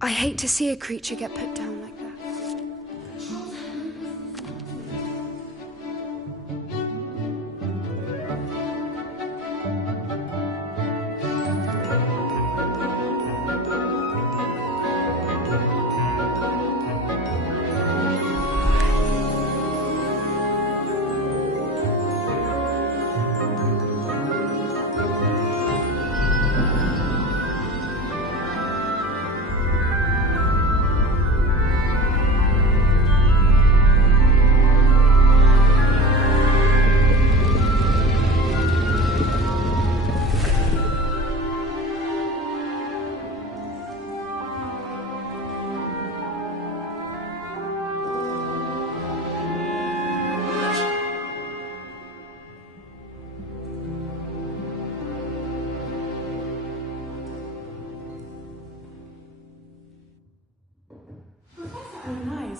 I hate to see a creature get put down like that.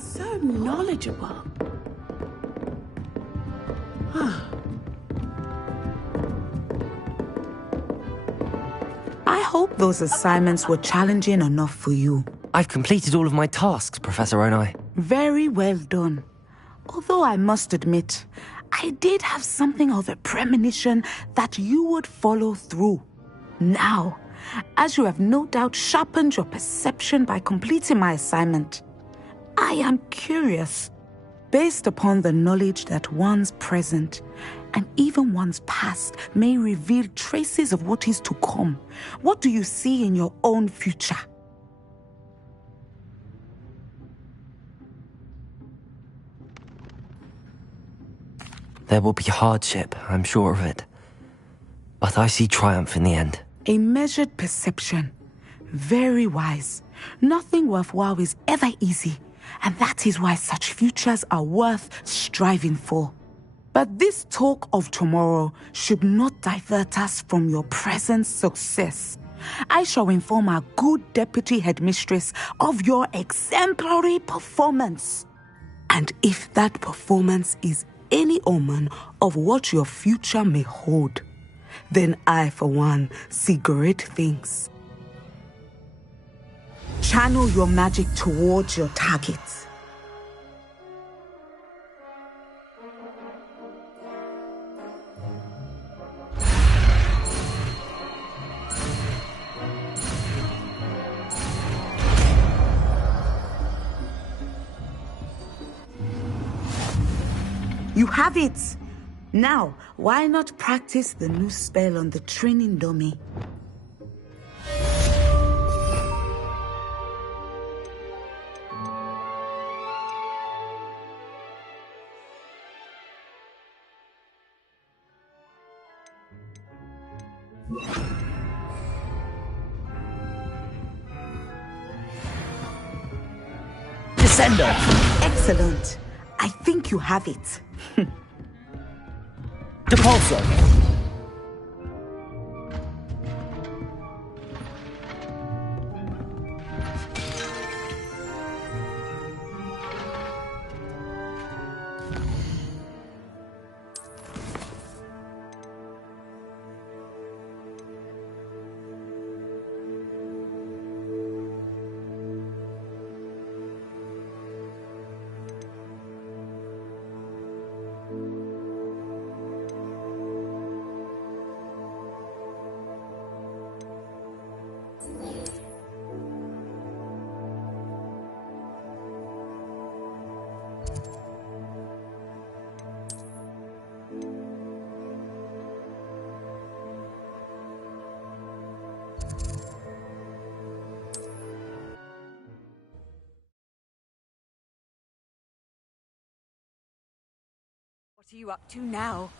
So knowledgeable. I hope those assignments were challenging enough for you. I've completed all of my tasks, Professor Onai. Very well done. Although I must admit, I did have something of a premonition that you would follow through. Now, as you have no doubt sharpened your perception by completing my assignment, I am curious, based upon the knowledge that one's present and even one's past may reveal traces of what is to come. What do you see in your own future? There will be hardship, I'm sure of it. But I see triumph in the end. A measured perception. Very wise. Nothing worthwhile is ever easy. And that is why such futures are worth striving for. But this talk of tomorrow should not divert us from your present success. I shall inform our good deputy headmistress of your exemplary performance. And if that performance is any omen of what your future may hold, then I, for one, see great things. Channel your magic towards your target. You have it! Now, why not practice the new spell on the training dummy? Descender! Excellent. I think you have it. Depulso! What are you up to now?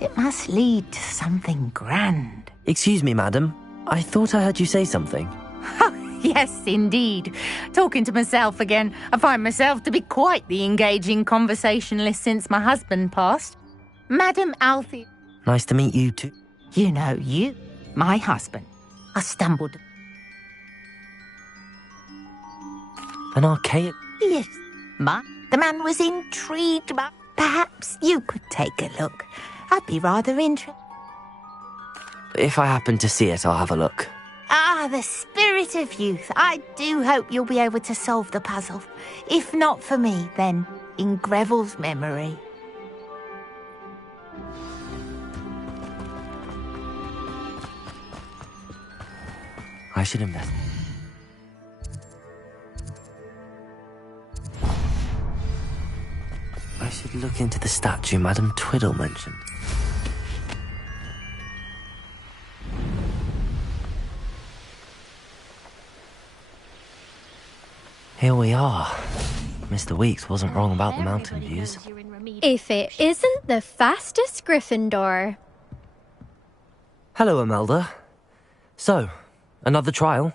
It must lead to something grand. Excuse me, madam. I thought I heard you say something. Yes, indeed. Talking to myself again. I find myself to be quite the engaging conversationalist since my husband passed. Madam Althea. Nice to meet you too. You know you, my husband. I stumbled. An archaic... Yes, the man was intrigued, but perhaps you could take a look. I'd be rather interested. If I happen to see it, I'll have a look. Ah, the spirit of youth. I do hope you'll be able to solve the puzzle. If not for me, then in Greville's memory. I should invest. I should look into the statue Madame Twiddle mentioned. Here we are. Mr. Weeks wasn't wrong about the mountain views. If it isn't the fastest Gryffindor. Hello, Imelda. So, another trial?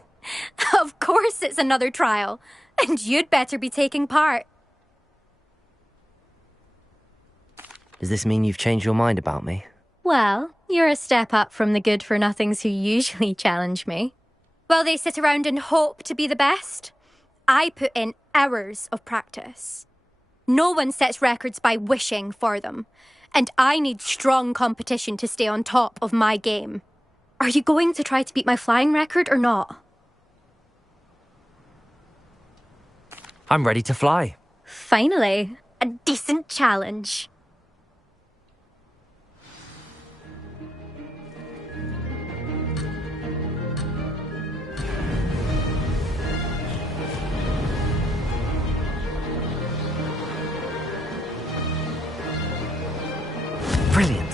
Of course it's another trial. And you'd better be taking part. Does this mean you've changed your mind about me? Well, you're a step up from the good-for-nothings who usually challenge me. While they sit around and hope to be the best, I put in hours of practice. No one sets records by wishing for them, and I need strong competition to stay on top of my game. Are you going to try to beat my flying record or not? I'm ready to fly. Finally, a decent challenge. Brilliant.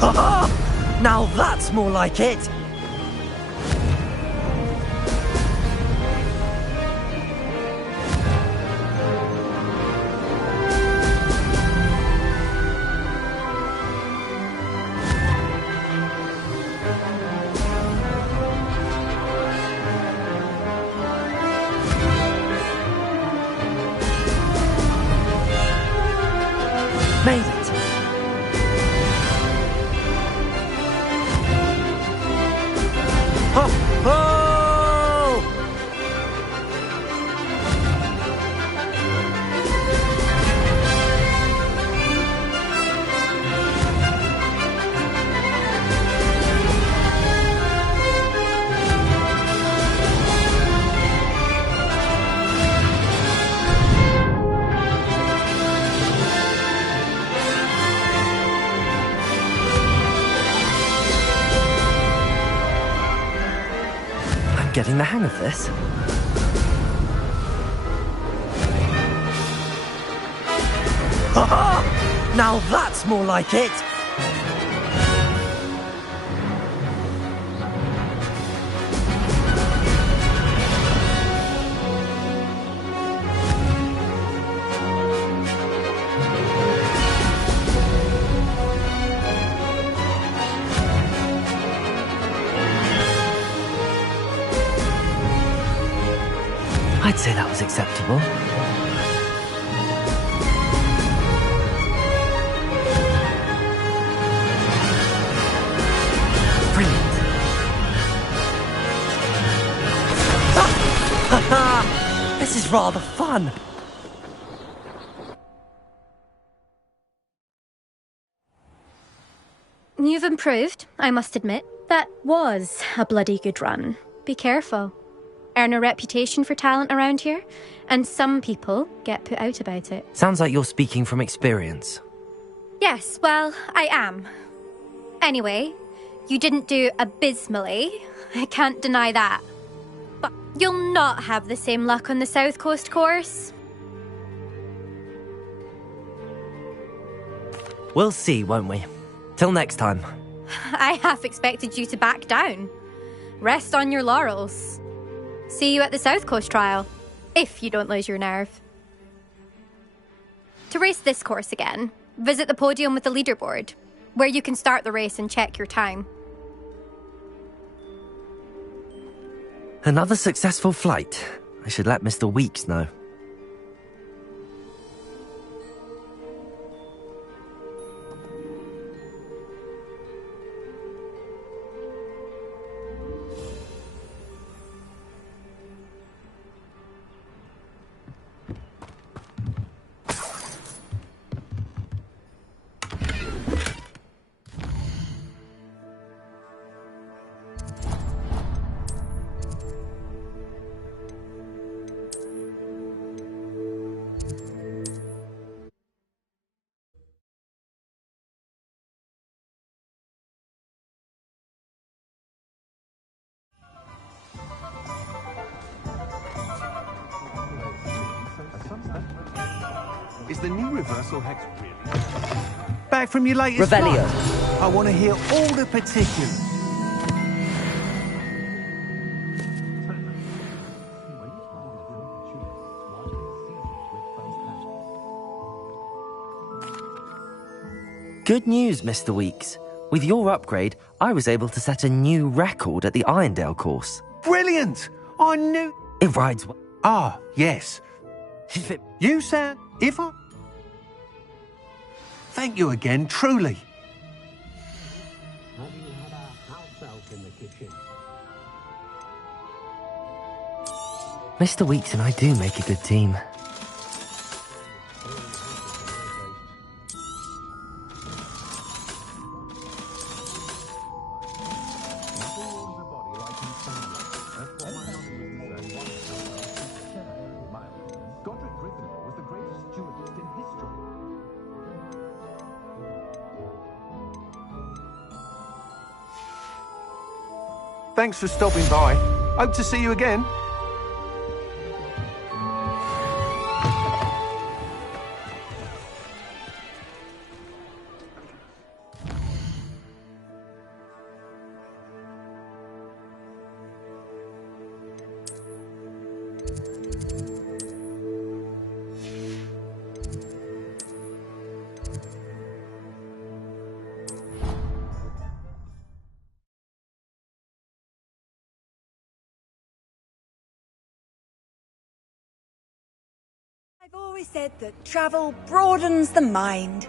Ha! Now that's more like it! Made it! Ho! Ho! I'm getting the hang of this. Ha! Now that's more like it! I'd say that was acceptable. Brilliant. This is rather fun. You've improved, I must admit. That was a bloody good run. Be careful. Earn a reputation for talent around here, and some people get put out about it. Sounds like you're speaking from experience. Yes, well, I am. Anyway, you didn't do abysmally. I can't deny that. But you'll not have the same luck on the South Coast course. We'll see, won't we? Till next time. I half expected you to back down. Rest on your laurels. See you at the South Coast trial, if you don't lose your nerve. To race this course again, visit the podium with the leaderboard, where you can start the race and check your time. Another successful flight. I should let Mr. Weeks know. Is the new reversal hex really? Back from your latest Revelio. flight. I want to hear all the particulars. Good news, Mr. Weeks. With your upgrade, I was able to set a new record at the Irondale course. Brilliant! I knew... It rides well. Ah, yes. You sound... If I... Thank you again, truly. Have you had a house elf in the kitchen? Mr. Weeks and I do make a good team. Thanks for stopping by. Hope to see you again. I've always said that travel broadens the mind.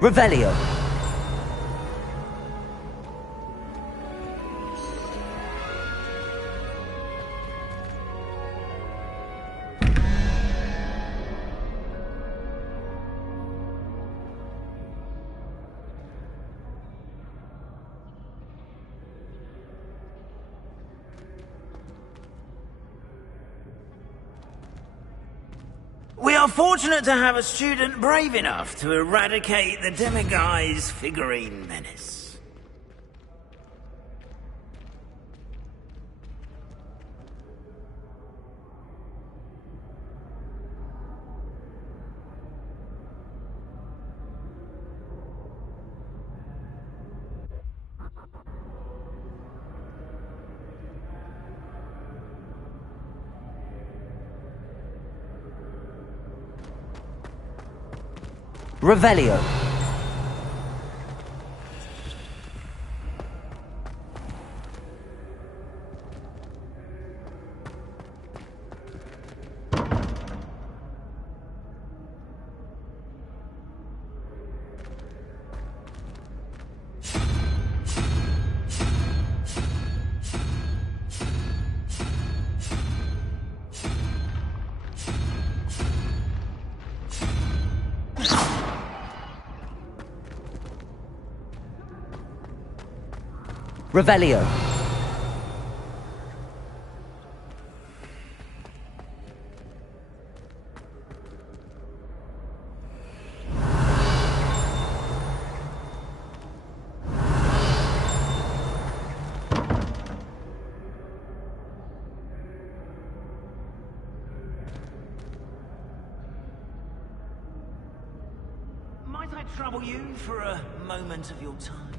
Revelio. We are fortunate to have a student brave enough to eradicate the Demiguise figurine menace. Revelio. Revelio. Might I trouble you for a moment of your time?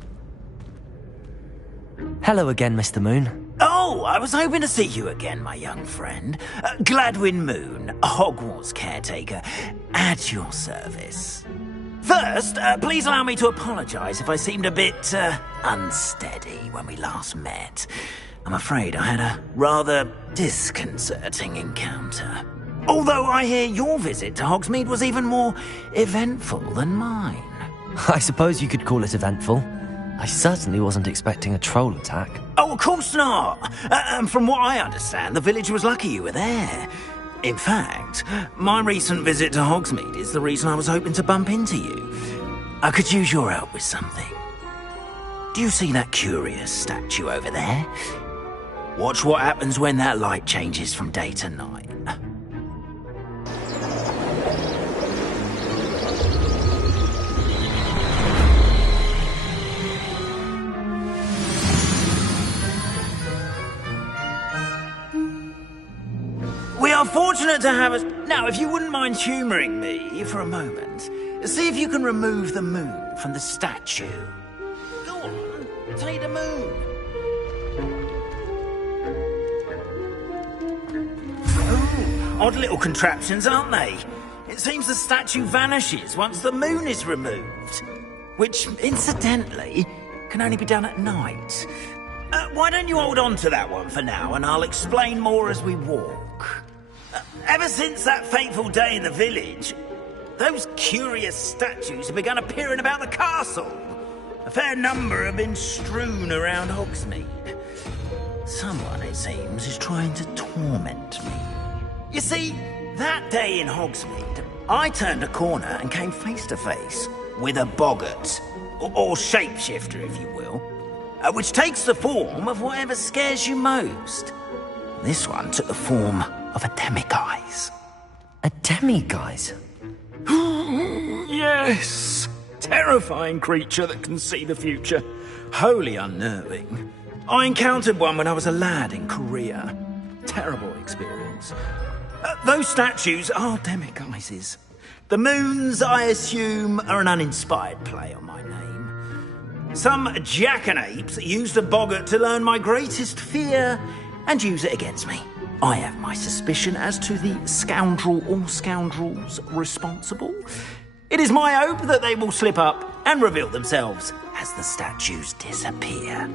Hello again, Mr. Moon. Oh, I was hoping to see you again, my young friend. Gladwin Moon, Hogwarts caretaker, at your service. First, please allow me to apologise if I seemed a bit unsteady when we last met. I'm afraid I had a rather disconcerting encounter. Although I hear your visit to Hogsmeade was even more eventful than mine. I suppose you could call it eventful. I certainly wasn't expecting a troll attack. Oh, of course not. From what I understand, the village was lucky you were there. In fact, my recent visit to Hogsmeade is the reason I was hoping to bump into you. I could use your help with something. Do you see that curious statue over there? Watch what happens when that light changes from day to night. We are fortunate to have us. Now, if you wouldn't mind humouring me for a moment, see if you can remove the moon from the statue. Go on, take the moon. Oh, odd little contraptions, aren't they? It seems the statue vanishes once the moon is removed, which, incidentally, can only be done at night. Why don't you hold on to that one for now, and I'll explain more as we walk. Ever since that fateful day in the village, those curious statues have begun appearing about the castle. A fair number have been strewn around Hogsmeade. Someone, it seems, is trying to torment me. You see, that day in Hogsmeade, I turned a corner and came face to face with a boggart, or shapeshifter, if you will, which takes the form of whatever scares you most. This one took the form of a demiguise. A demiguise? Yes! Terrifying creature that can see the future. Wholly unnerving. I encountered one when I was a lad in Korea. Terrible experience. Those statues are demiguises. The moons, I assume, are an uninspired play on my name. Some jackanapes used a boggart to learn my greatest fear and use it against me. I have my suspicion as to the scoundrel or scoundrels responsible. It is my hope that they will slip up and reveal themselves as the statues disappear.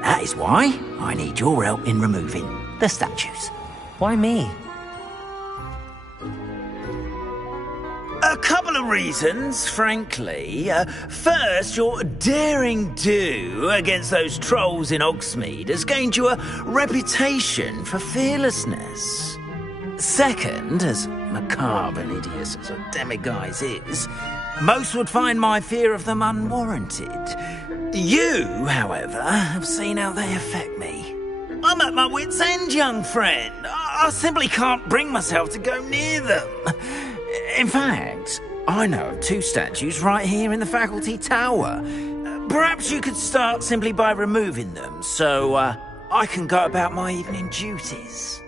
That is why I need your help in removing the statues. Why me? A couple of reasons, frankly. First, your daring do against those trolls in Hogsmeade has gained you a reputation for fearlessness. Second, as macabre and hideous as a demiguise is, most would find my fear of them unwarranted. You, however, have seen how they affect me. I'm at my wit's end, young friend. I simply can't bring myself to go near them. In fact, I know of two statues right here in the faculty tower. Perhaps you could start simply by removing them, so I can go about my evening duties.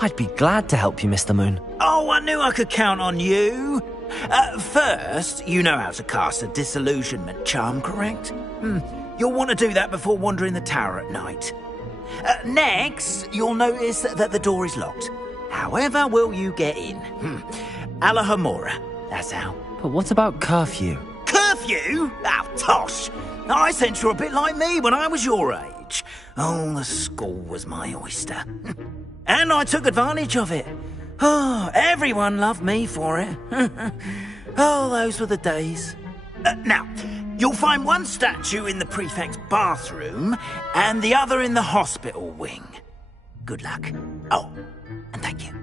I'd be glad to help you, Mr. Moon. Oh, I knew I could count on you. First, you know how to cast a disillusionment charm, correct? You'll want to do that before wandering the tower at night. Next, you'll notice that the door is locked. However will you get in? Alahamora, that's how. But what about curfew? Curfew? Oh, tosh. I sense you're a bit like me when I was your age. Oh, the school was my oyster. And I took advantage of it. Oh, everyone loved me for it. Oh, those were the days. Now, you'll find one statue in the prefect's bathroom and the other in the hospital wing. Good luck. Oh, and thank you.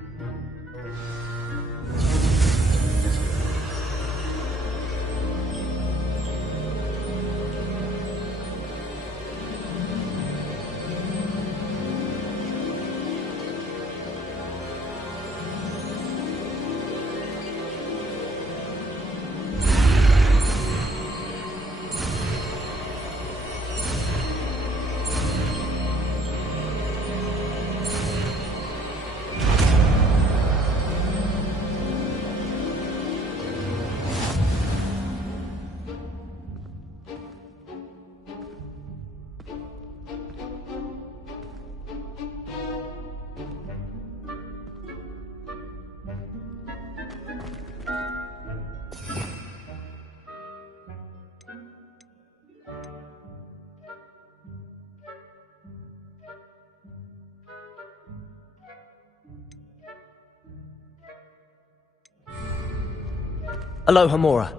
Alohomora.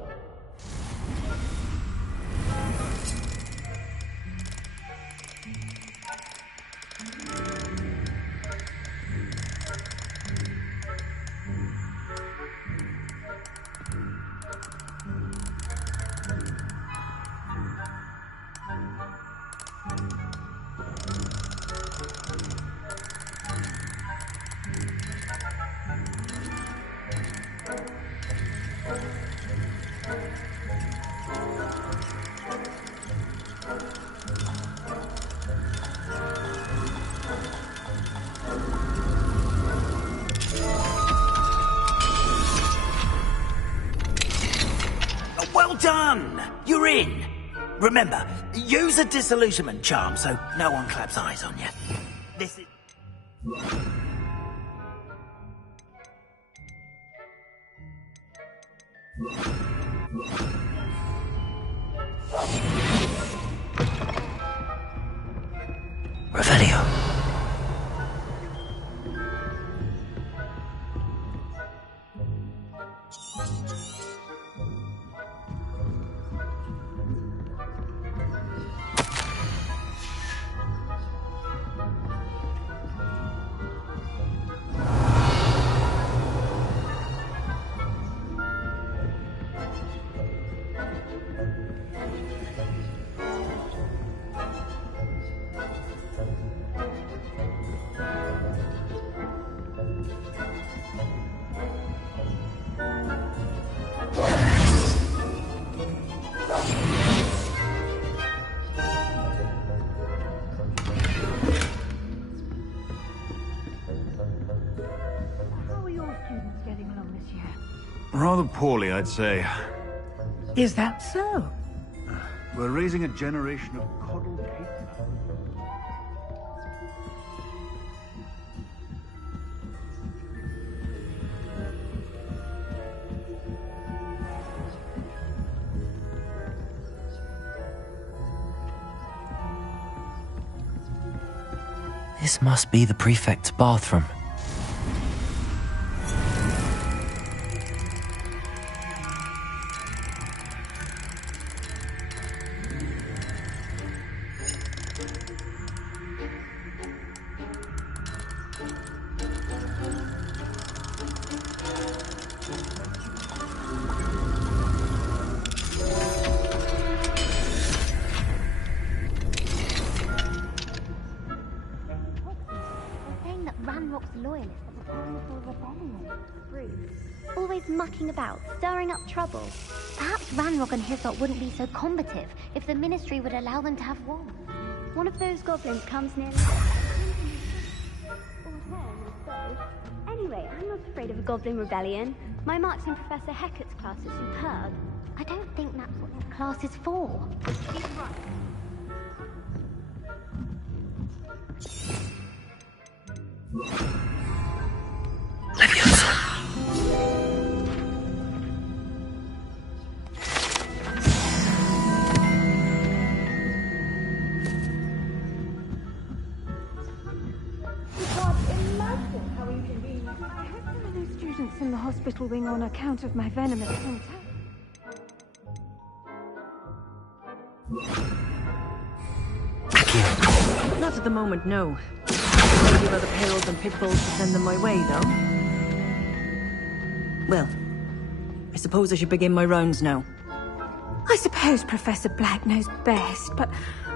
in. Remember, use a disillusionment charm so no one claps eyes on you. This is... Revelio. Rather poorly, I'd say. Is that so? We're raising a generation of coddled people. This must be the prefect's bathroom. Always mucking about, stirring up trouble. Perhaps Ranrock and Hislop wouldn't be so combative if the Ministry would allow them to have war. One of those goblins comes near. Anyway, I'm not afraid of a goblin rebellion. My marks in Professor Hecat's class are superb. I don't think that's what this class is for. He's right. In the hospital wing on account of my venomous contact. Not at the moment, no. Maybe other payrolls and pitfalls to send them my way, though. Well, I suppose I should begin my rounds now. I suppose Professor Black knows best, but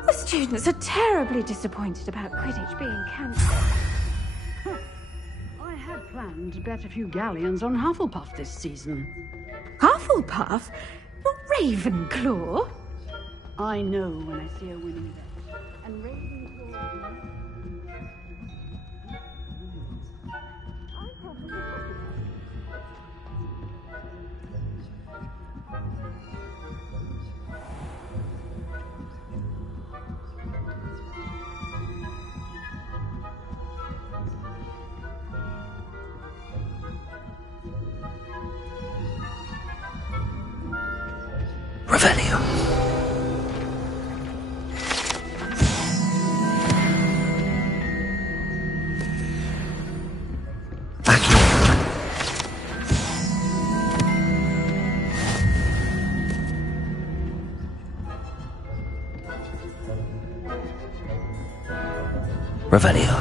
the students are terribly disappointed about Quidditch being cancelled. Planned to bet a few galleons on Hufflepuff this season. Hufflepuff? Not Ravenclaw? I know when I see a winning bet. And Ravenclaw... Revelio. Revelio.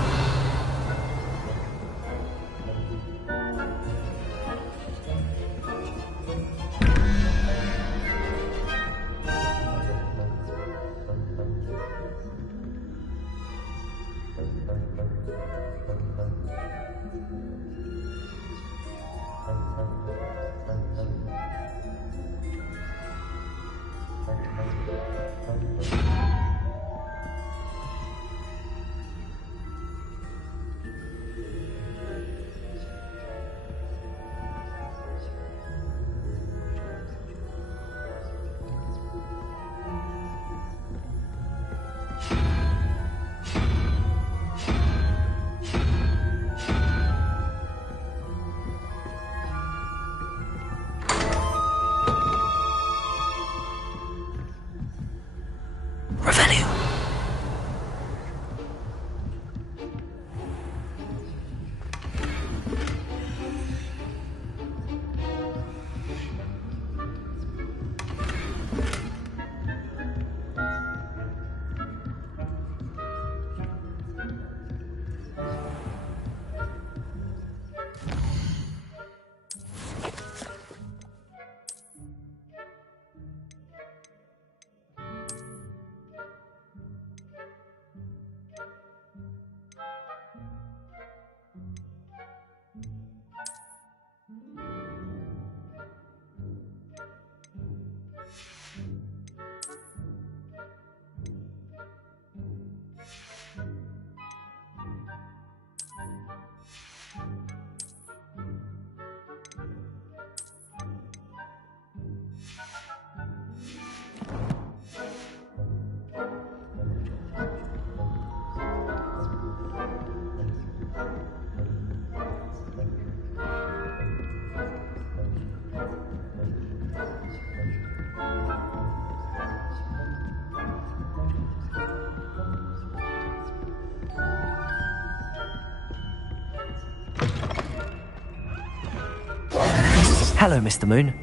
Hello, Mr. Moon.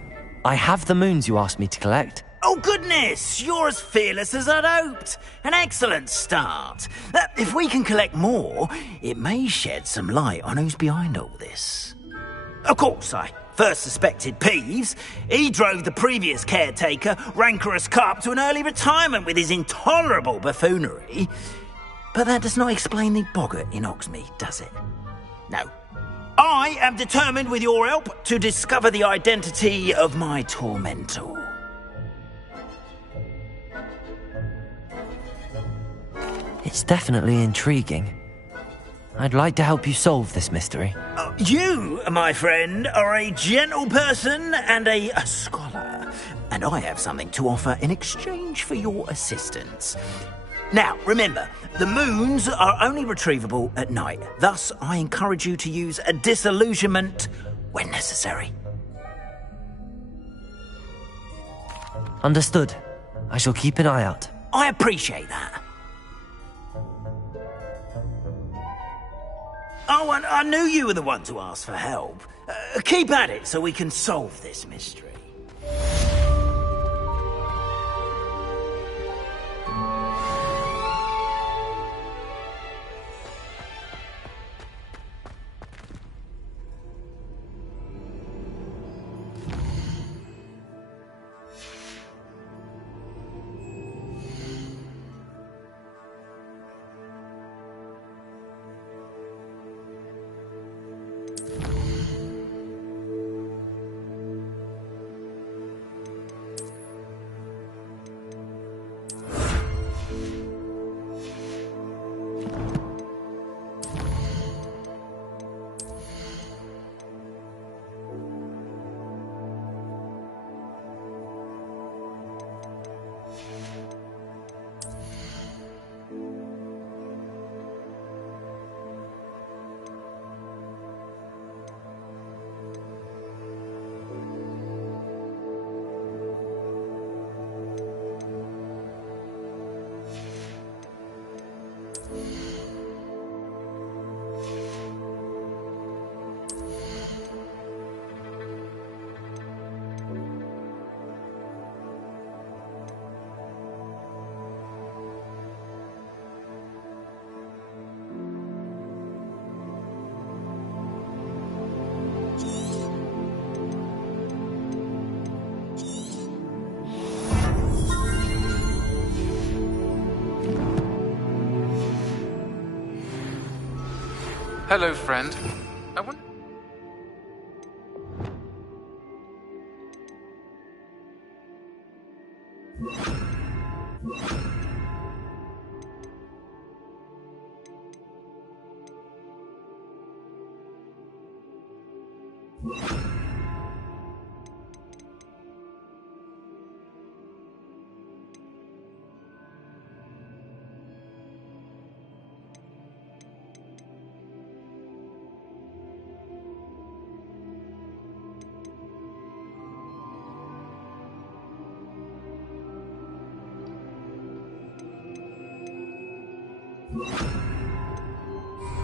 I have the moons you asked me to collect. Oh, goodness! You're as fearless as I'd hoped. An excellent start. If we can collect more, it may shed some light on who's behind all this. Of course, I first suspected Peeves. He drove the previous caretaker, Rancorous Carp, to an early retirement with his intolerable buffoonery. But that does not explain the boggart in Hogsmeade, does it? No. I am determined, with your help, to discover the identity of my tormentor. It's definitely intriguing. I'd like to help you solve this mystery. You, my friend, are a gentle person and a scholar, and I have something to offer in exchange for your assistance. Now, remember, the moons are only retrievable at night. Thus, I encourage you to use a disillusionment when necessary. Understood. I shall keep an eye out. I appreciate that. Oh, and I knew you were the one to ask for help. Keep at it so we can solve this mystery. Hello, friend. I want...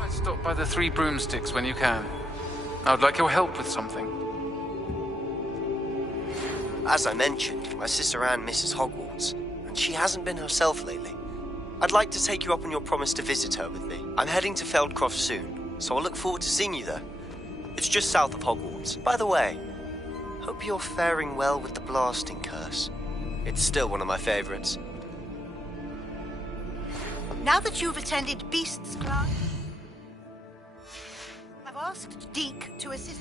Stop by the Three Broomsticks when you can. I would like your help with something. As I mentioned, my sister Anne misses Hogwarts, and she hasn't been herself lately. I'd like to take you up on your promise to visit her with me. I'm heading to Feldcroft soon, so I'll look forward to seeing you there. It's just south of Hogwarts. By the way, hope you're faring well with the blasting curse. It's still one of my favorites. Now that you've attended Beasts class, I've asked Deke to assist.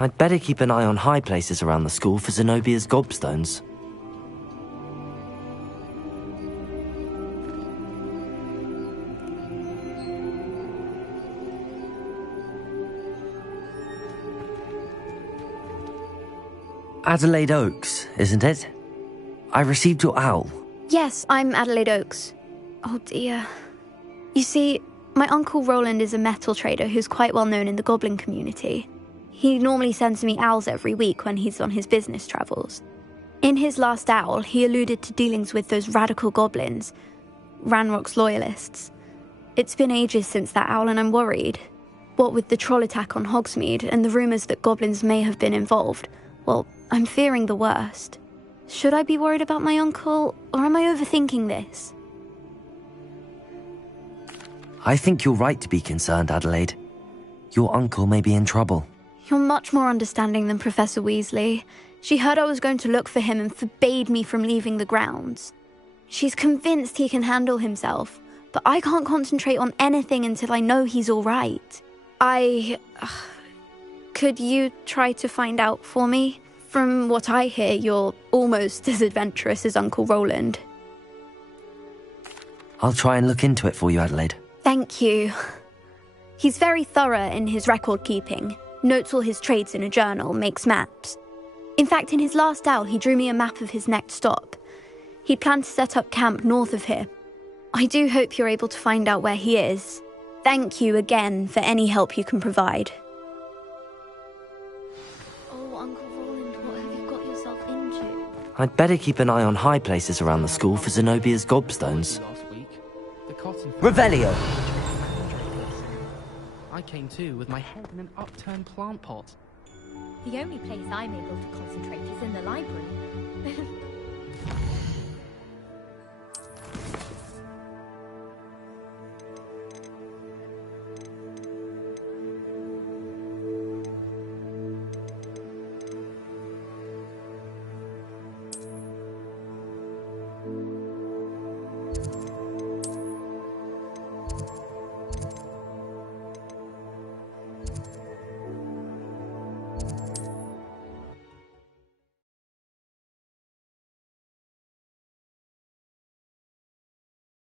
I'd better keep an eye on high places around the school for Zenobia's gobstones. Adelaide Oaks, isn't it? I received your owl. Yes, I'm Adelaide Oaks. Oh dear. You see, my Uncle Roland is a metal trader who's quite well known in the goblin community. He normally sends me owls every week when he's on his business travels. In his last owl, he alluded to dealings with those radical goblins, Ranrock's loyalists. It's been ages since that owl and I'm worried. What with the troll attack on Hogsmeade and the rumours that goblins may have been involved, well, I'm fearing the worst. Should I be worried about my uncle, or am I overthinking this? I think you're right to be concerned, Adelaide. Your uncle may be in trouble. You're much more understanding than Professor Weasley. She heard I was going to look for him and forbade me from leaving the grounds. She's convinced he can handle himself, but I can't concentrate on anything until I know he's all right. Could you try to find out for me? From what I hear, you're almost as adventurous as Uncle Roland. I'll try and look into it for you, Adelaide. Thank you. He's very thorough in his record keeping, notes all his trades in a journal, makes maps. In fact, in his last owl, he drew me a map of his next stop. He planned to set up camp north of here. I do hope you're able to find out where he is. Thank you again for any help you can provide. Oh, Uncle Roland, what have you got yourself into? I'd better keep an eye on high places around the school for Zenobia's gobstones. Revelio! I came too with my head in an upturned plant pot. The only place I'm able to concentrate is in the library.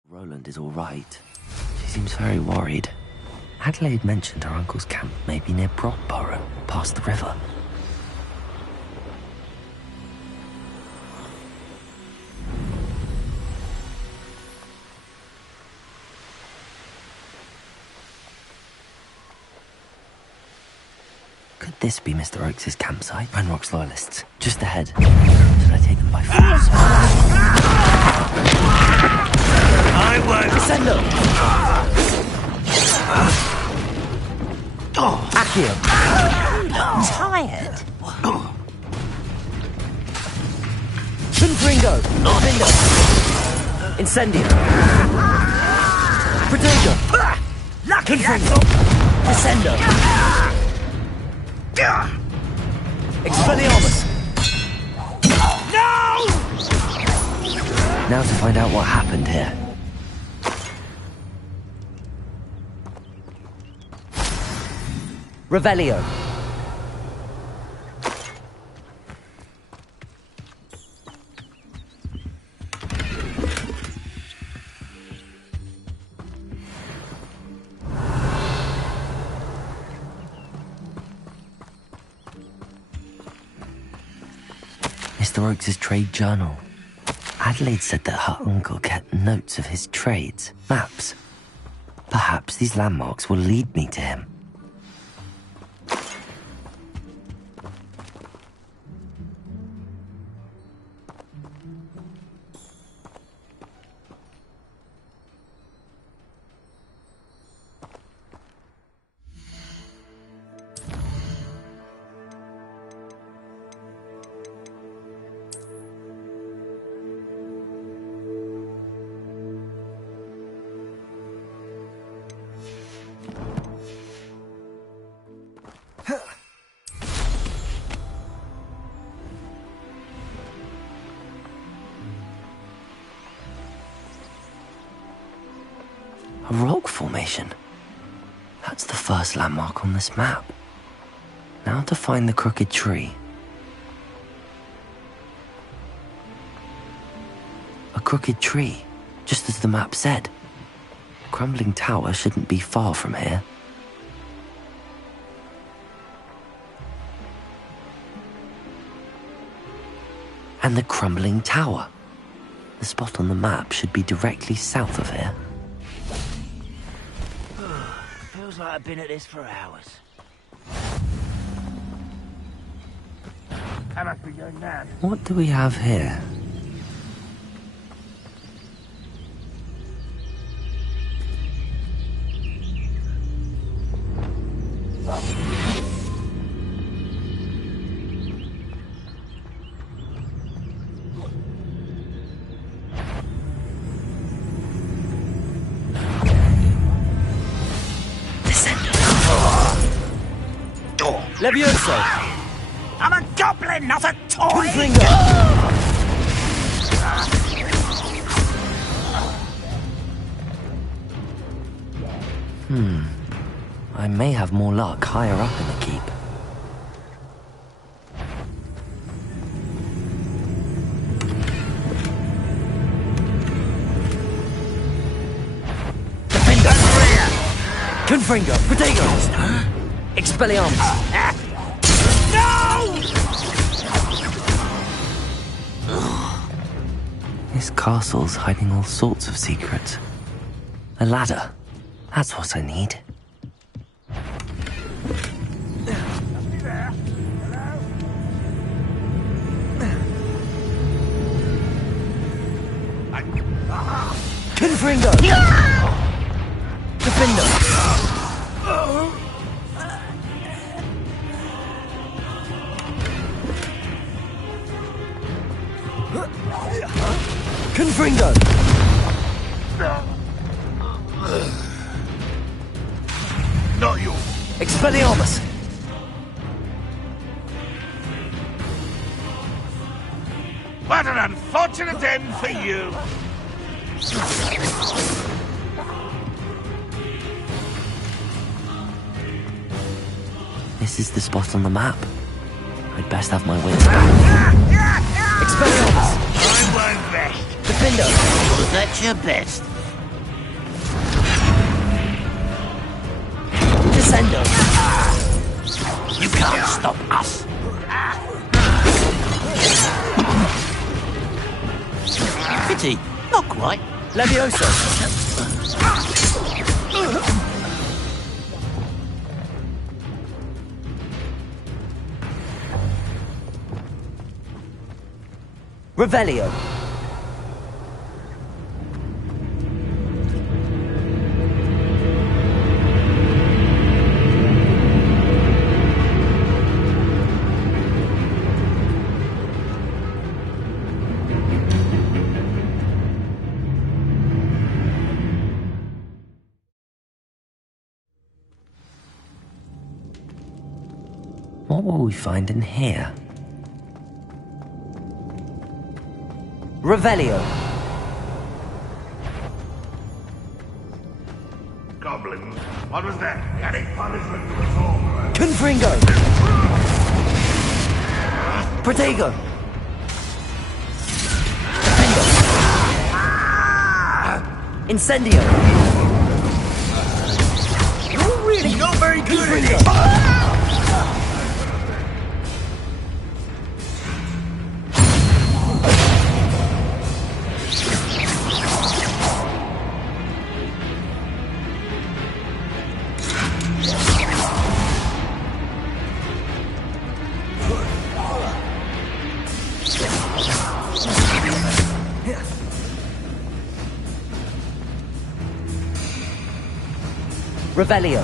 Roland is all right. She seems very worried. Adelaide mentioned her uncle's camp may be near Broadborough, past the river. Could this be Mr. Oakes' campsite? Ranrock's loyalists, just ahead. Should I take them by force? I won't. Descendo! Accio! Tired. Confringo! Vindo! Incendio! Protego! Confringo! Descendo! Expelliarmus! No! Now to find out what happened here. Revelio. Mr. Oakes' trade journal. Adelaide said that her uncle kept notes of his trades, maps. Perhaps these landmarks will lead me to him. A rock formation. That's the first landmark on this map. Now to find the crooked tree. A crooked tree, just as the map said. The crumbling tower shouldn't be far from here. And the crumbling tower. The spot on the map should be directly south of here. Feels like I've been at this for hours. That must be your nan. What do we have here? Levioso! I'm a goblin, not a toy! I may have more luck higher up in the keep. Confringo! Protego! Expelliarmus! This castle's hiding all sorts of secrets. A ladder. That's what I need. Confringo! Defender! Confringo! Not you. Expelliarmus! What an unfortunate end for you. This is the spot on the map. I'd best have my wits back. Expelliarmus! I won't rest. Defender! Was that your best? Descendo! You can't stop us. Pity! Not quite. Levioso! Revelio! What will we find in here? Revelio! Goblins. What was that? Any punishment for us all? Confringo! Protego! Defender! Incendio! You're really not very good at this! Revelio.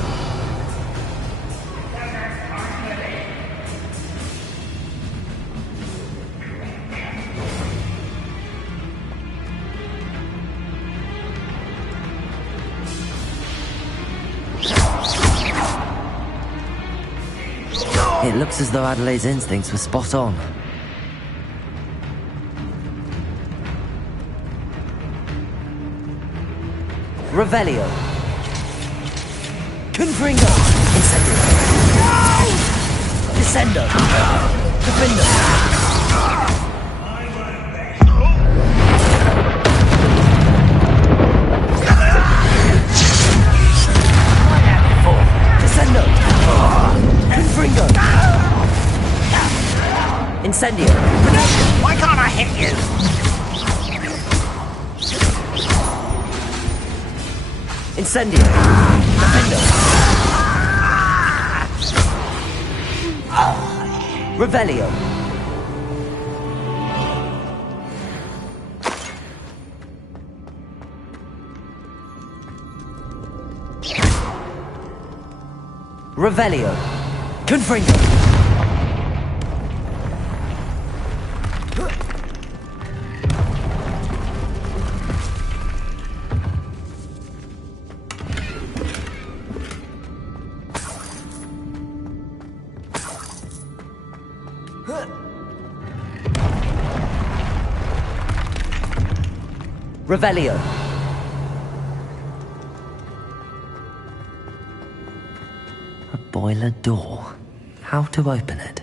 It looks as though Adelaide's instincts were spot on. Revelio. Confringo. Incendio. No! Descendo! Defender! Descendo! Confringo! Incendio! Why can't I hit you? Incendio! Defendo! Revelio! Revelio! Confringo! Revelio. A boiler door. How to open it?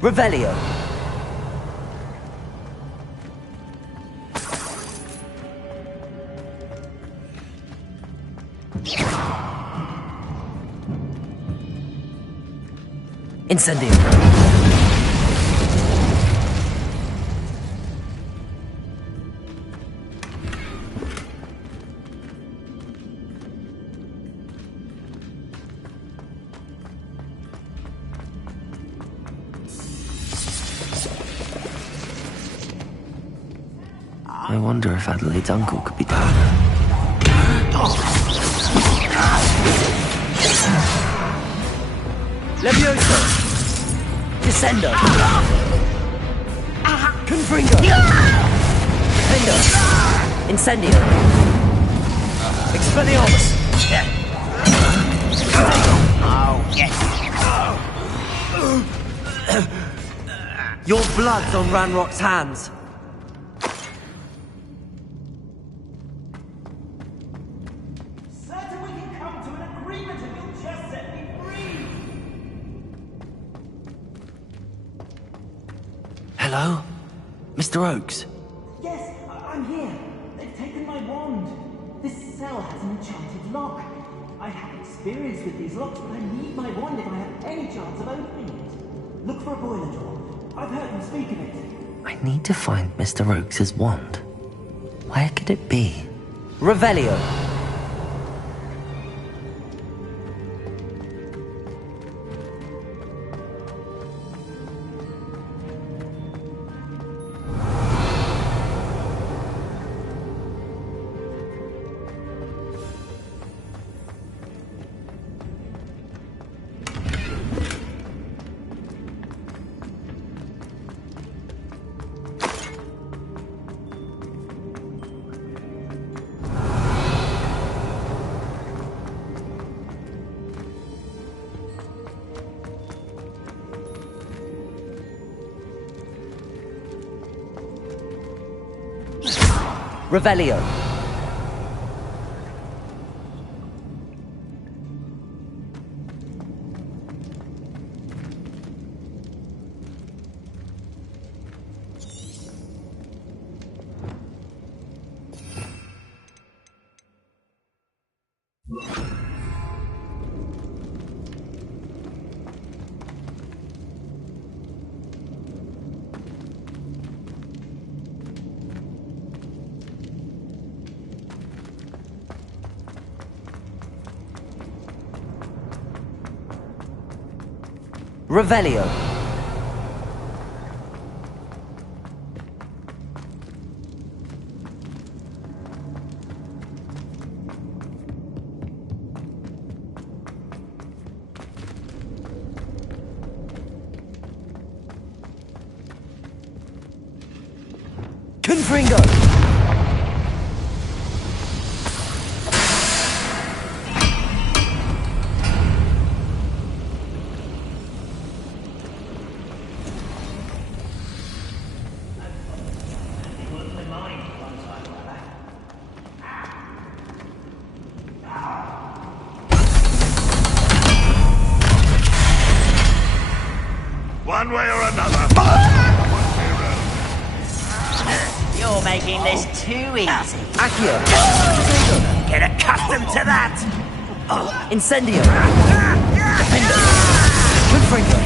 Revelio. Incendio. I wonder if Adelaide's uncle could be down there. Levioso! Descendo! Confringo! Defendo! Incendio! Expelliarmus! Oh, yes. Your blood's on Ranrock's hands. Hello? Mr. Oakes? Yes, I'm here. They've taken my wand. This cell has an enchanted lock. I have experience with these locks, but I need my wand if I have any chance of opening it. Look for a boiler door. I've heard them speak of it. I need to find Mr. Oakes' wand. Where could it be? Revelio! Revelio. Revelio. Confringo. One way or another. You're making this too easy. Accio! Get accustomed to that! Incendio! Defender! Confringo!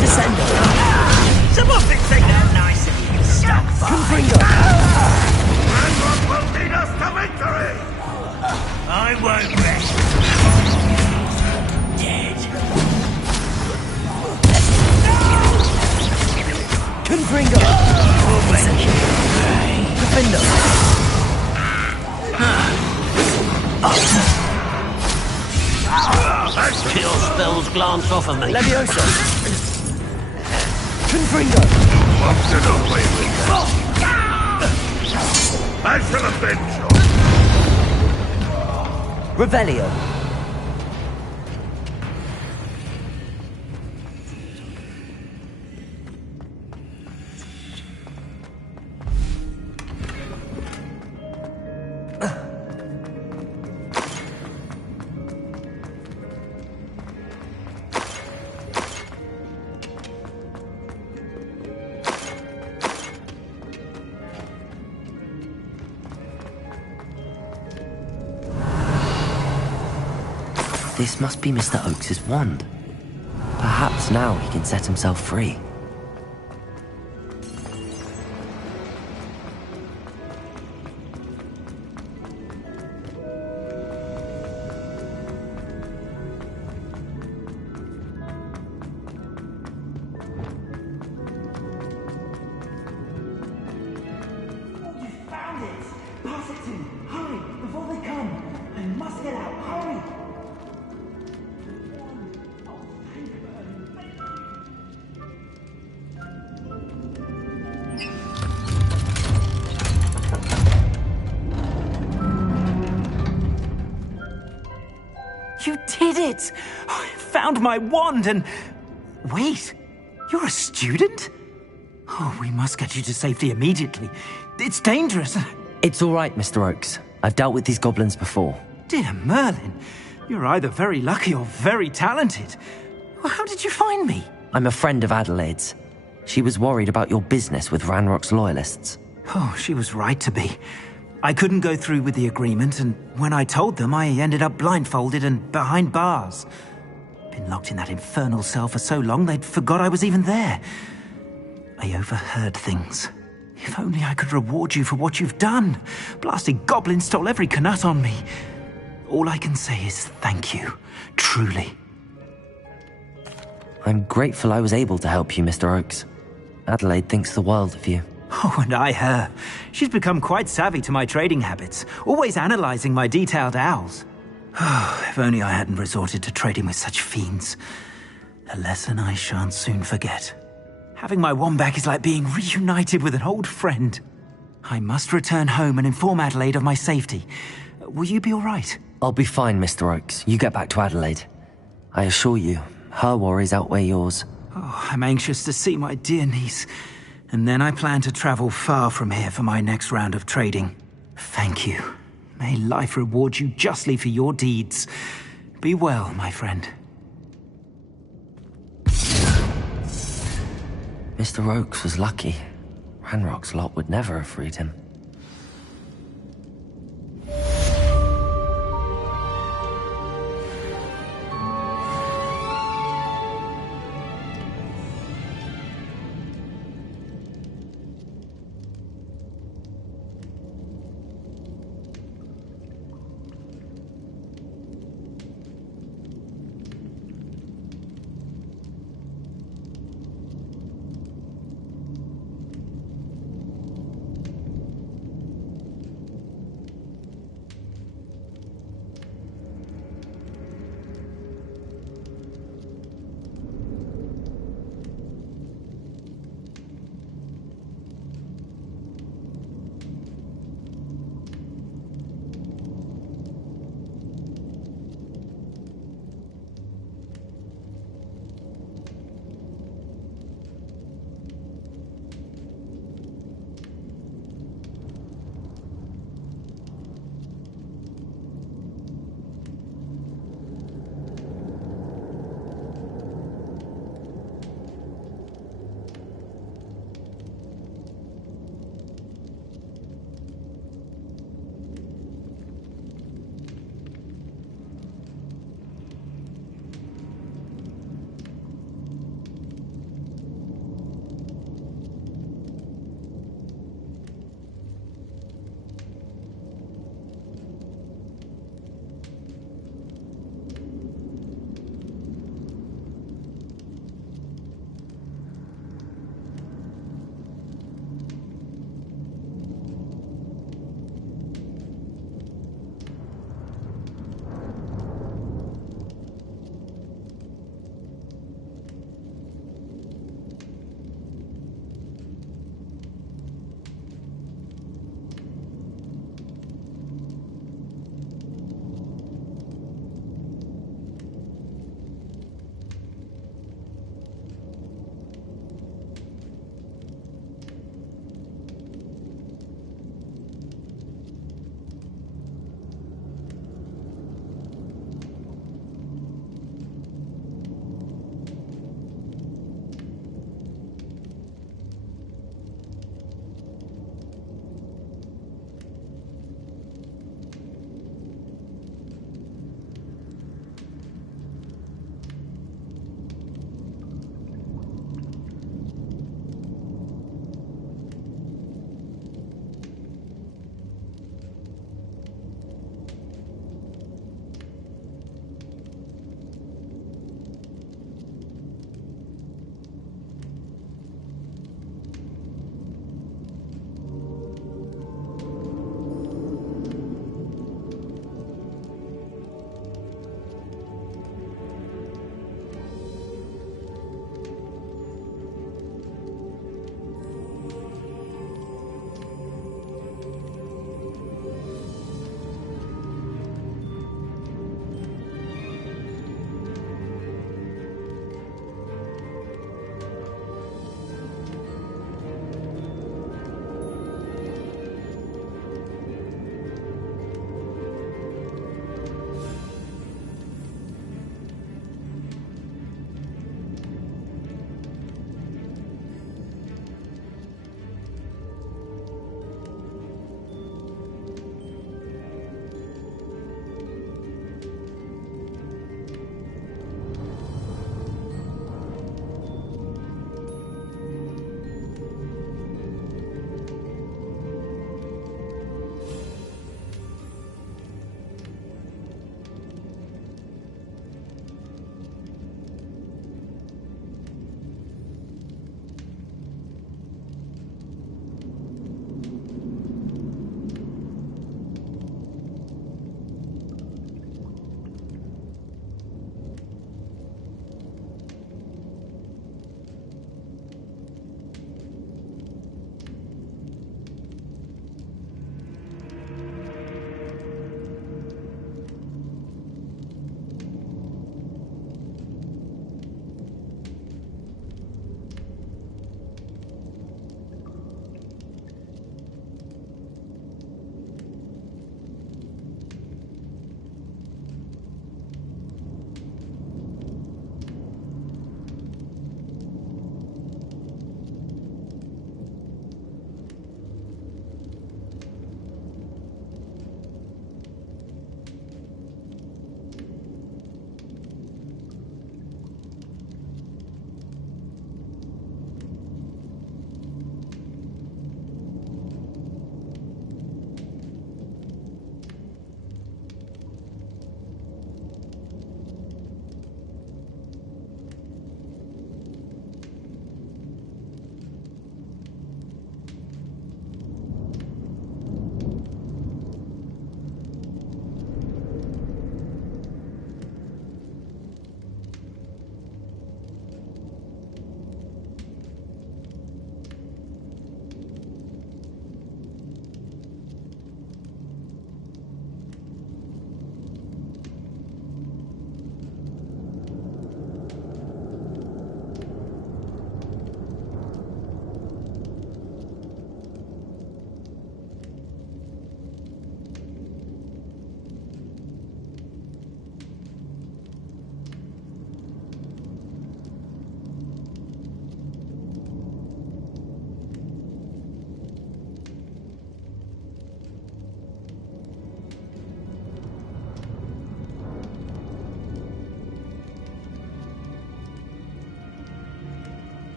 Descendo! Someone been take that nice and you can stop by. Confringo! Ranrock will lead us to victory! I won't rest. Dead. Confringo! Defender! Kill spells glance off of me. Leviosa! Confringo! What's it away with that? I shall avenge you! Revelio! This must be Mr. Oakes's wand. Perhaps now he can set himself free. You did it! I found my wand and... Wait, you're a student? Oh, we must get you to safety immediately. It's dangerous. It's all right, Mr. Oakes. I've dealt with these goblins before. Dear Merlin, you're either very lucky or very talented. Well, how did you find me? I'm a friend of Adelaide's. She was worried about your business with Ranrock's loyalists. Oh, she was right to be. I couldn't go through with the agreement, and when I told them, I ended up blindfolded and behind bars. Been locked in that infernal cell for so long, they'd forgot I was even there. I overheard things. If only I could reward you for what you've done. Blasted goblins stole every canut on me. All I can say is thank you, truly. I'm grateful I was able to help you, Mr. Oakes. Adelaide thinks the world of you. Oh, and I her. She's become quite savvy to my trading habits, always analysing my detailed owls. Oh, if only I hadn't resorted to trading with such fiends. A lesson I shan't soon forget. Having my wand back is like being reunited with an old friend. I must return home and inform Adelaide of my safety. Will you be all right? I'll be fine, Mr. Oakes. You get back to Adelaide. I assure you, her worries outweigh yours. Oh, I'm anxious to see my dear niece. And then I plan to travel far from here for my next round of trading. Thank you. May life reward you justly for your deeds. Be well, my friend. Mr. Oakes was lucky. Ranrock's lot would never have freed him.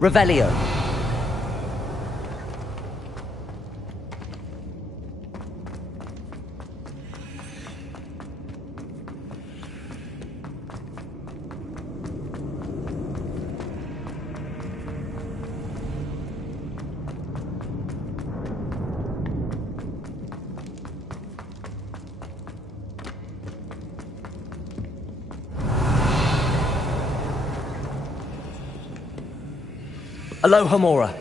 Revelio. Aloha Mora.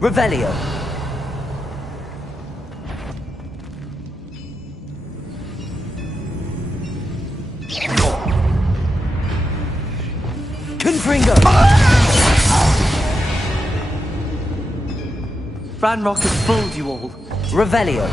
Revelio. Confringo! Ranrock has fooled you all. Revelio.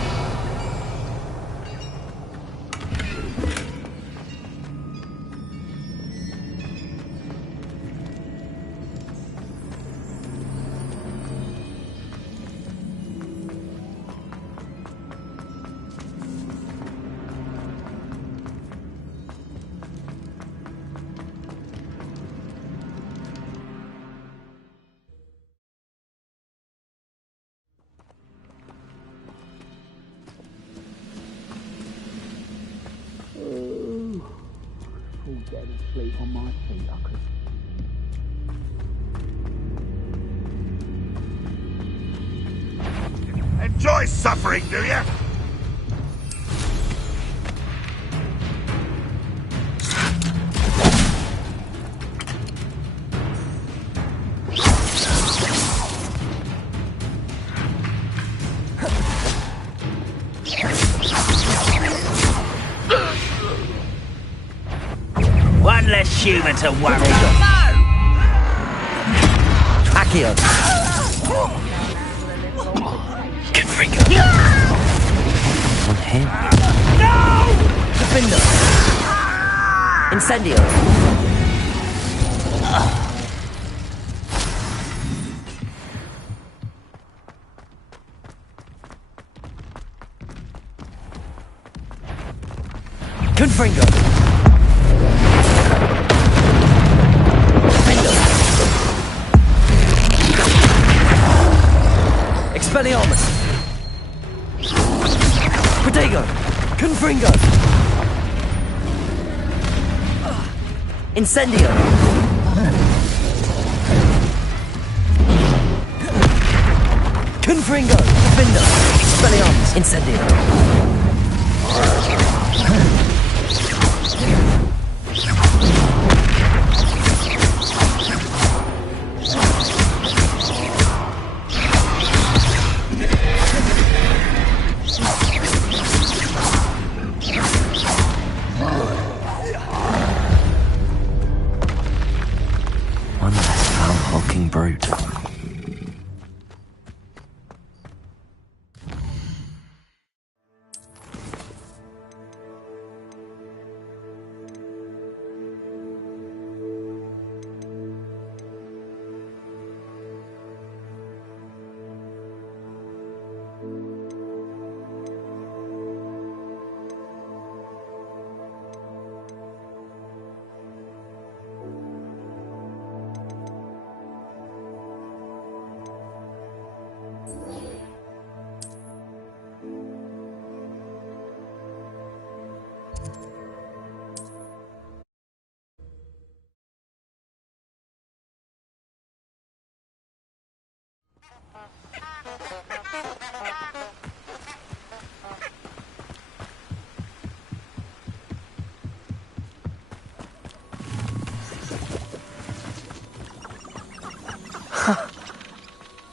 Dead asleep on my feet, I could. Enjoy suffering, do you? One less human to worry. Accio. Confringo. On him. No! Defender. Incendio. Confringo. Expelliarmus! Protego! Confringo! Incendio! Confringo! Defender! Expelliarmus! Incendio! One less foul-hulking brute.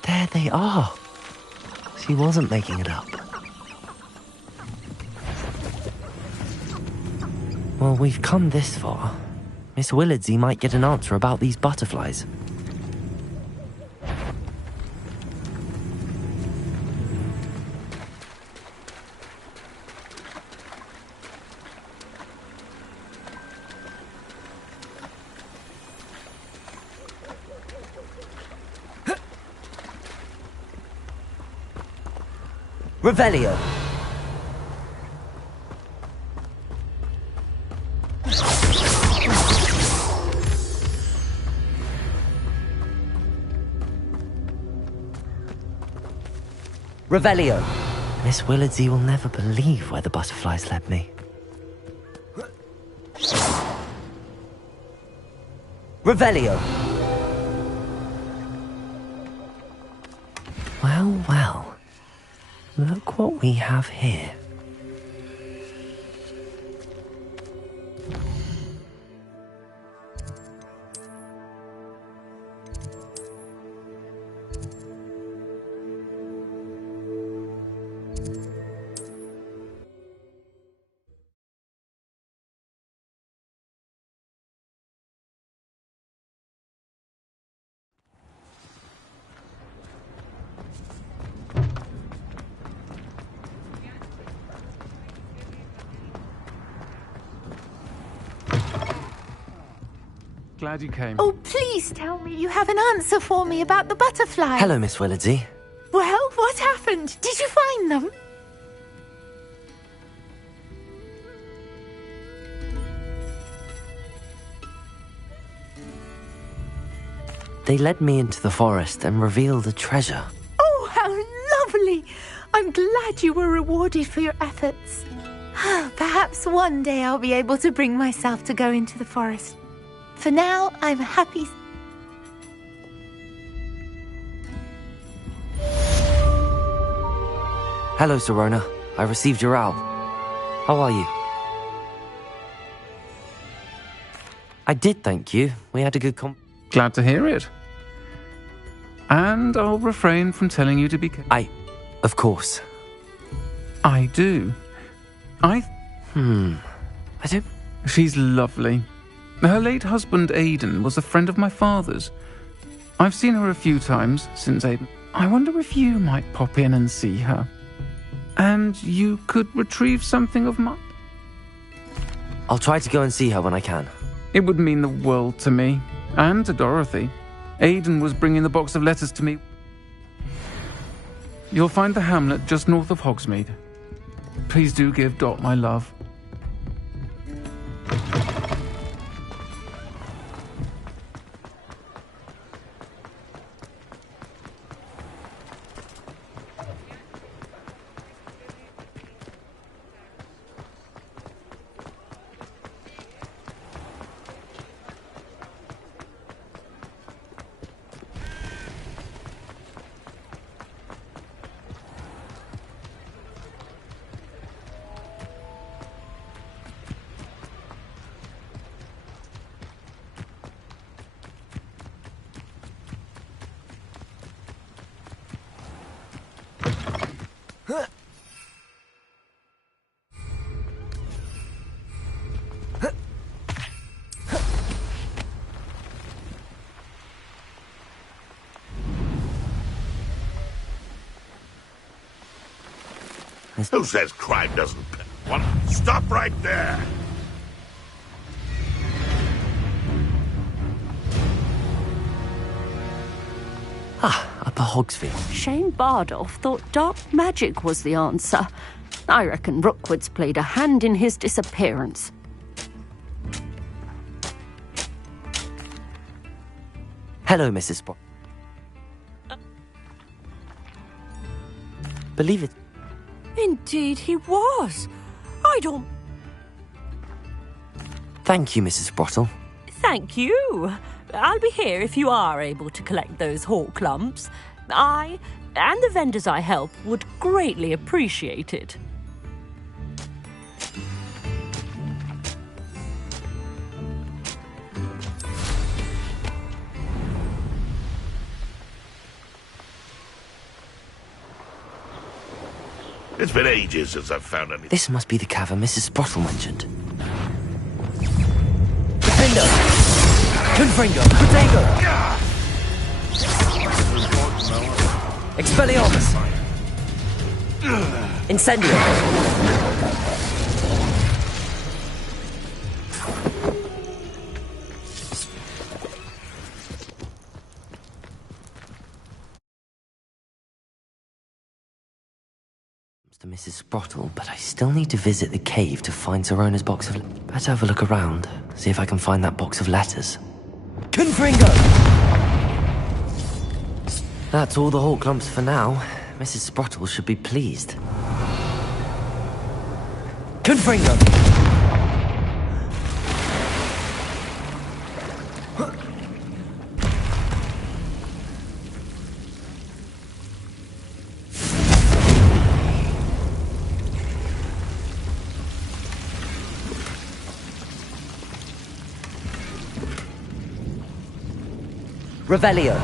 There they are. She wasn't making it up. Well, we've come this far. Miss Willardsey might get an answer about these butterflies. Revelio. Revelio. Miss Willardsey will never believe where the butterflies led me. Revelio. Well, well. Look what we have here. Glad you came. Oh, please tell me you have an answer for me about the butterflies. Hello, Miss Willardsey. Well, what happened? Did you find them? They led me into the forest and revealed a treasure. Oh, how lovely! I'm glad you were rewarded for your efforts. Perhaps one day I'll be able to bring myself to go into the forest. For now, I'm happy. Hello, Sirona. I received your owl. How are you? I did, thank you. We had a good Glad to hear it. And I'll refrain from telling you to be careful. Of course. I do. I don't... She's lovely. Her late husband, Aidan, was a friend of my father's. I've seen her a few times since Aidan. I wonder if you might pop in and see her. And you could retrieve something of mine. I'll try to go and see her when I can. It would mean the world to me, and to Dorothy. Aidan was bringing the box of letters to me. You'll find the hamlet just north of Hogsmeade. Please do give Dot my love. Who says crime doesn't pay? What? Stop right there! Upper Hogsfield. Shane Bardolph thought dark magic was the answer. I reckon Rookwood's played a hand in his disappearance. Hello, Mrs. Spock. Believe it. Indeed he was. I don't... Thank you, Mrs. Sprottle. Thank you. I'll be here if you are able to collect those hawk lumps. I, and the vendors I help, would greatly appreciate it. It's been ages since I've found anything. This must be the cavern Mrs. Sprottle mentioned. Defender! Confringo! Protego! Expelliarmus! Incendio! to Mrs. Sprottle, but I still need to visit the cave to find Zerona's box of... Better have a look around, see if I can find that box of letters. Confringo! That's all the Hawk Lumps for now. Mrs. Sprottle should be pleased. Confringo! Revelio.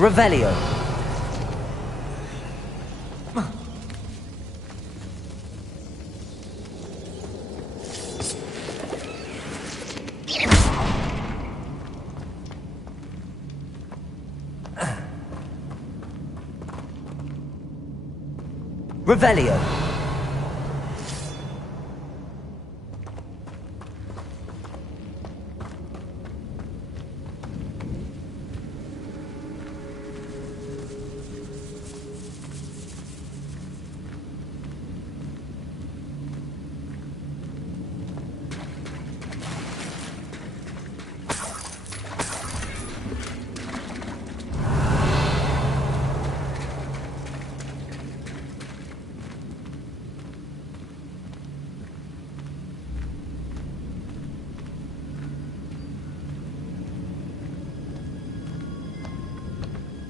Revelio. Revelio.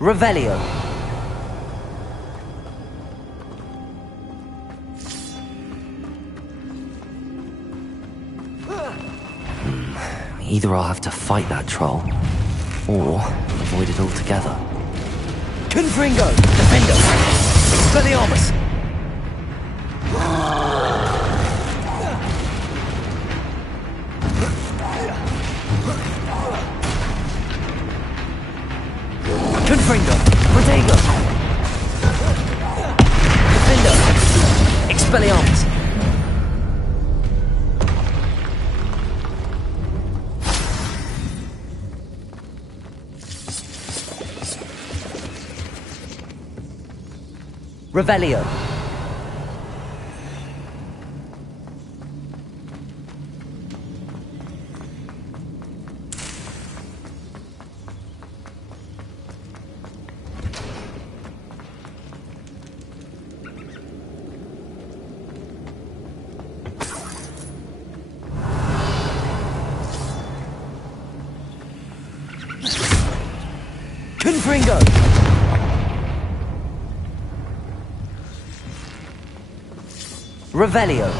Revelio. Either I'll have to fight that troll, or avoid it altogether. Confringo! Defendo! Expelliarmus! Confringo! Protego! Defendo! Expelliarmus! Revelio. Confringo! Revelio.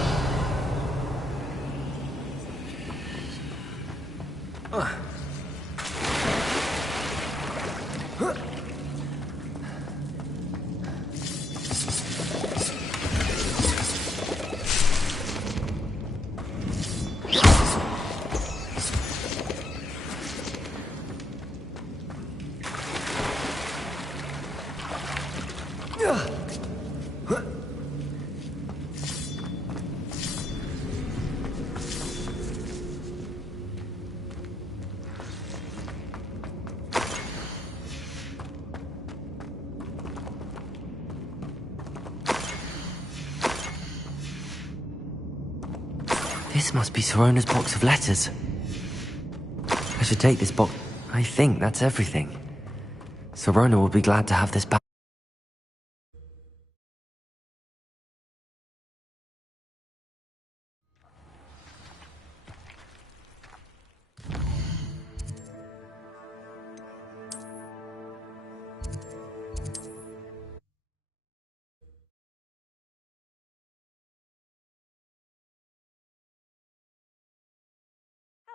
This must be Sorona's box of letters. I should take this box. I think that's everything. Sorona will be glad to have this back.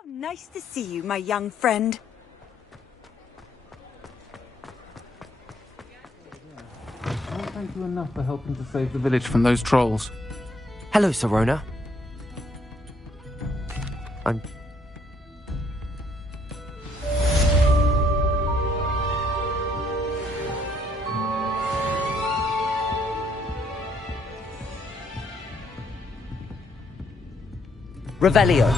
Nice to see you, my young friend. I can't thank you enough for helping to save the village from those trolls. Hello, Sorona. I'm... Revelio.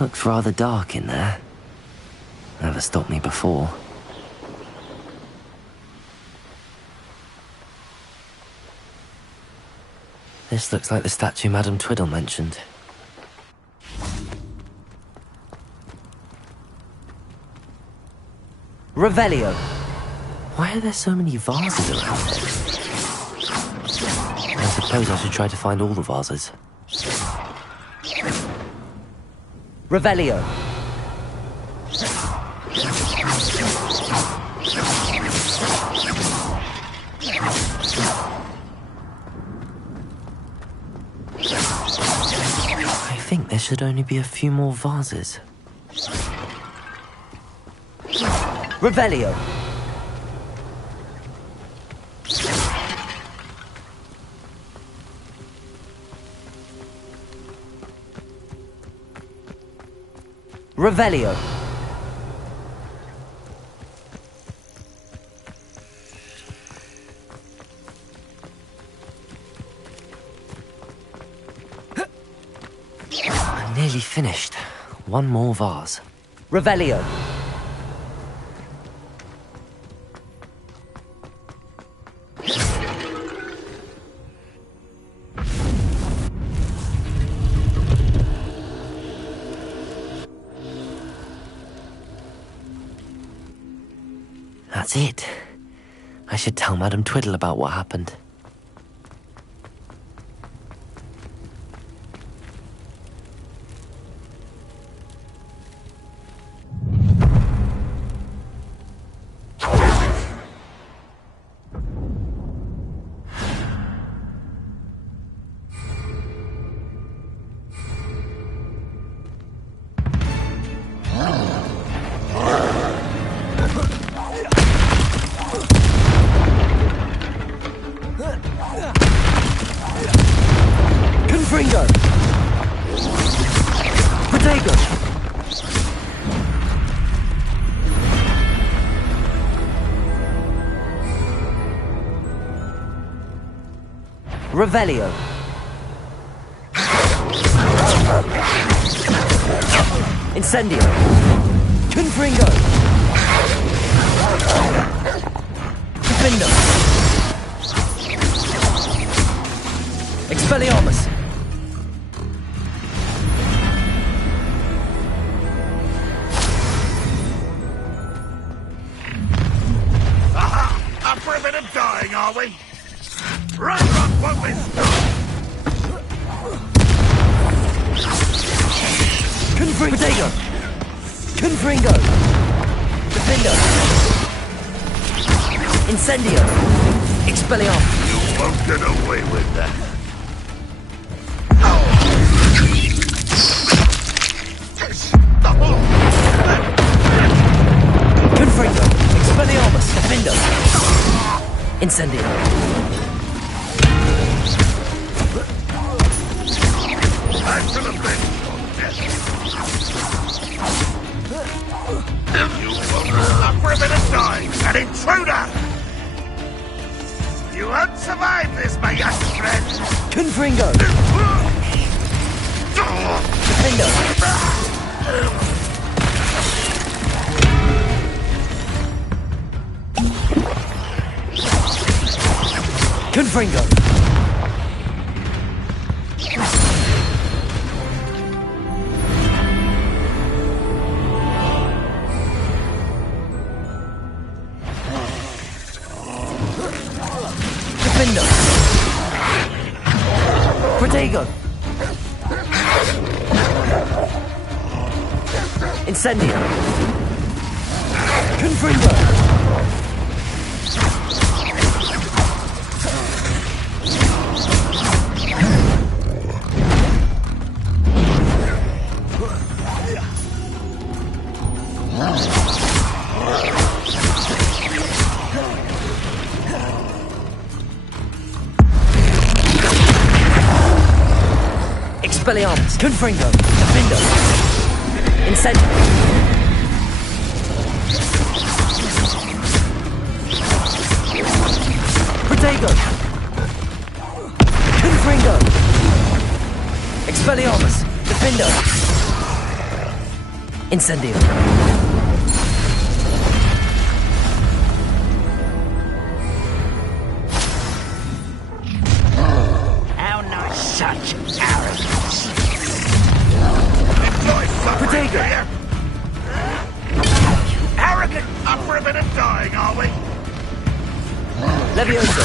Looks rather dark in there. Never stopped me before. This looks like the statue Madame Twiddle mentioned. Revelio! Why are there so many vases around here? I suppose I should try to find all the vases. Revelio! I think there should only be a few more vases. Revelio! Revelio! I'm nearly finished. One more vase. Revelio! That's it. I should tell Madame Twiddle about what happened. Revelio. Incendio. Confringo. Defendo. Expelliarmus. Aha! Up for a bit of dying, are we? Right, won't we stop? Confringo. Confringo. Defendo. Incendio. Expelliarmus. You won't get away with that. Confringo. Expelliarmus. Defendo. Incendio. Back to the bench, you won't up for a bit of dying. An intruder! You won't survive this, my young friend. Confringo. Defendo. Confringo. Defendo. Protego. Incendio. Confringo. Expelliarmus. Confringo. Defendo. Incendio. Protego. Confringo. Expelliarmus. Defendo. Incendio. How nice such arrogance. Protego. Arrogant! Up for a bit of dying, are we? Levioso.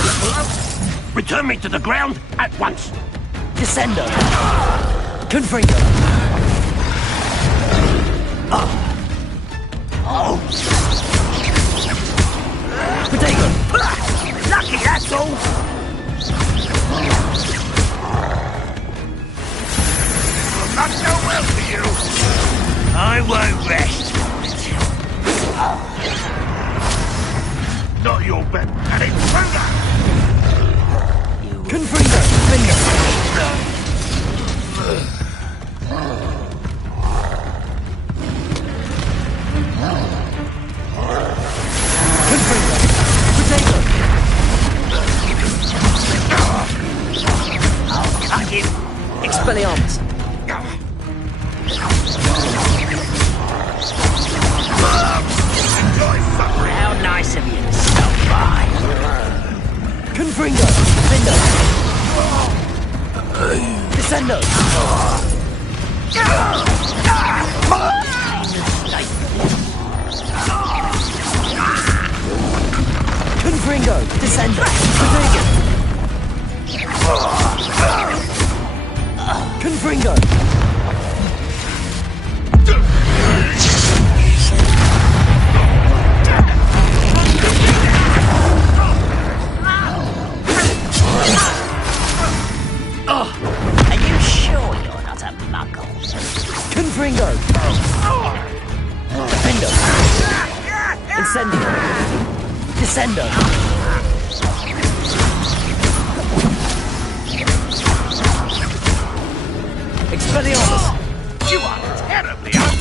Return me to the ground at once. Descendo. Confringo. Protego. Lucky, that's all. Will not go well for you. I won't rest. Not your bet. An intruder! Confringo. Defendo. Confringo. Protego. Cut him. Expelliarmus. Enjoy suffering. How nice of you to stop by. Confringo. Defendo. Descendo. Confringo. Descendo. Protego. Confringo. Are you sure you're not a muggle? Confringo. Defendo. Incendio. Descendo. Expelliarmus. You are terribly out.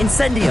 Incendio!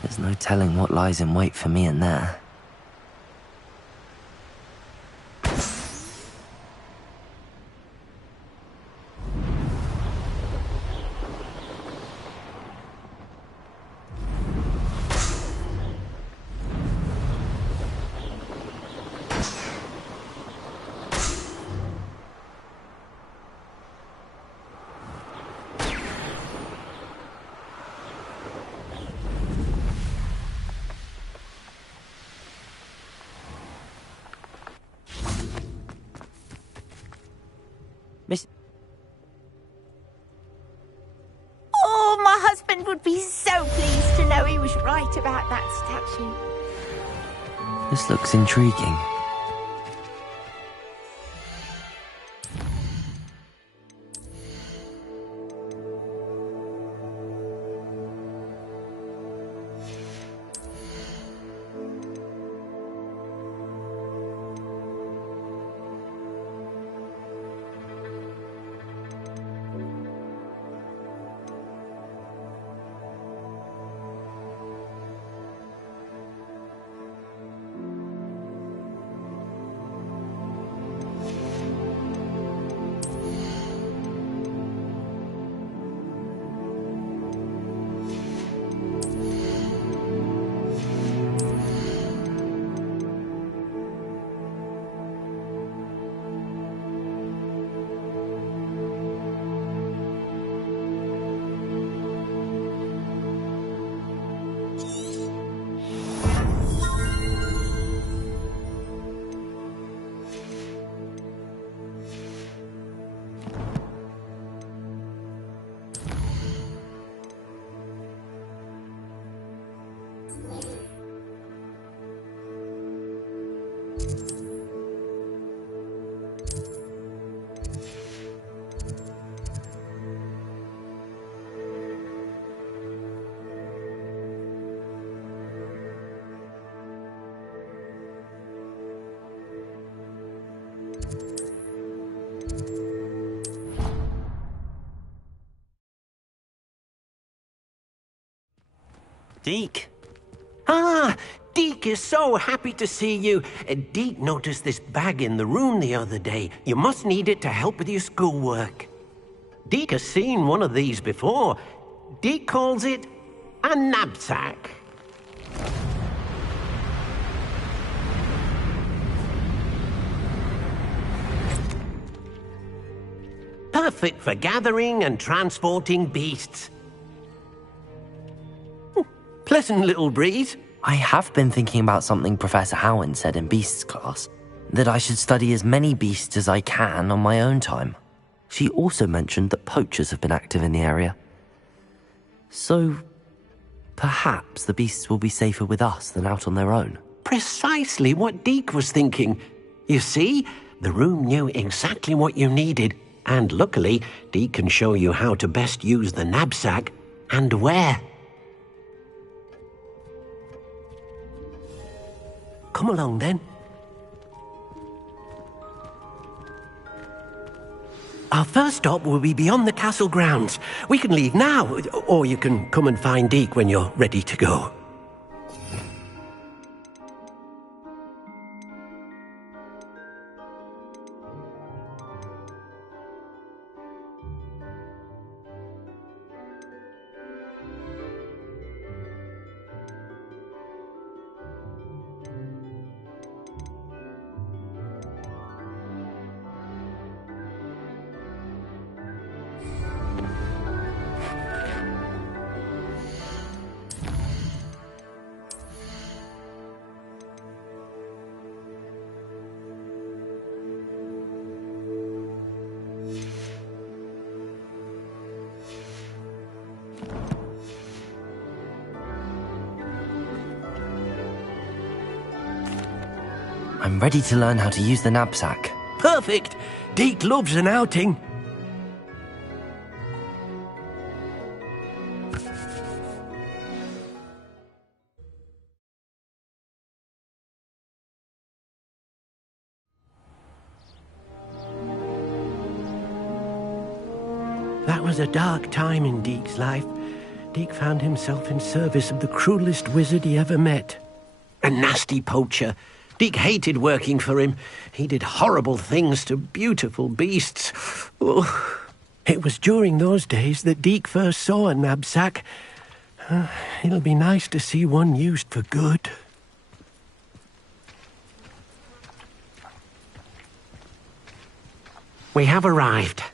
There's no telling what lies in wait for me in there. Miss... Oh, my husband would be so pleased to know he was right about that statue. This looks intriguing. Deke. Ah, Deke is so happy to see you. Deke noticed this bag in the room the other day. You must need it to help with your schoolwork. Deke has seen one of these before. Deke calls it a knapsack. Perfect for gathering and transporting beasts. Pleasant little breeze. I have been thinking about something Professor Howard said in Beasts class, that I should study as many beasts as I can on my own time. She also mentioned that poachers have been active in the area. So, perhaps the beasts will be safer with us than out on their own. Precisely what Deke was thinking. You see, the room knew exactly what you needed, and luckily, Deke can show you how to best use the knapsack and where. Come along, then. Our first stop will be beyond the castle grounds. We can leave now, or you can come and find Deke when you're ready to go. I'm ready to learn how to use the knapsack. Perfect! Deke loves an outing. That was a dark time in Deke's life. Deke found himself in service of the cruelest wizard he ever met. A nasty poacher. Deke hated working for him. He did horrible things to beautiful beasts. Oh, it was during those days that Deke first saw a knapsack. It'll be nice to see one used for good. We have arrived.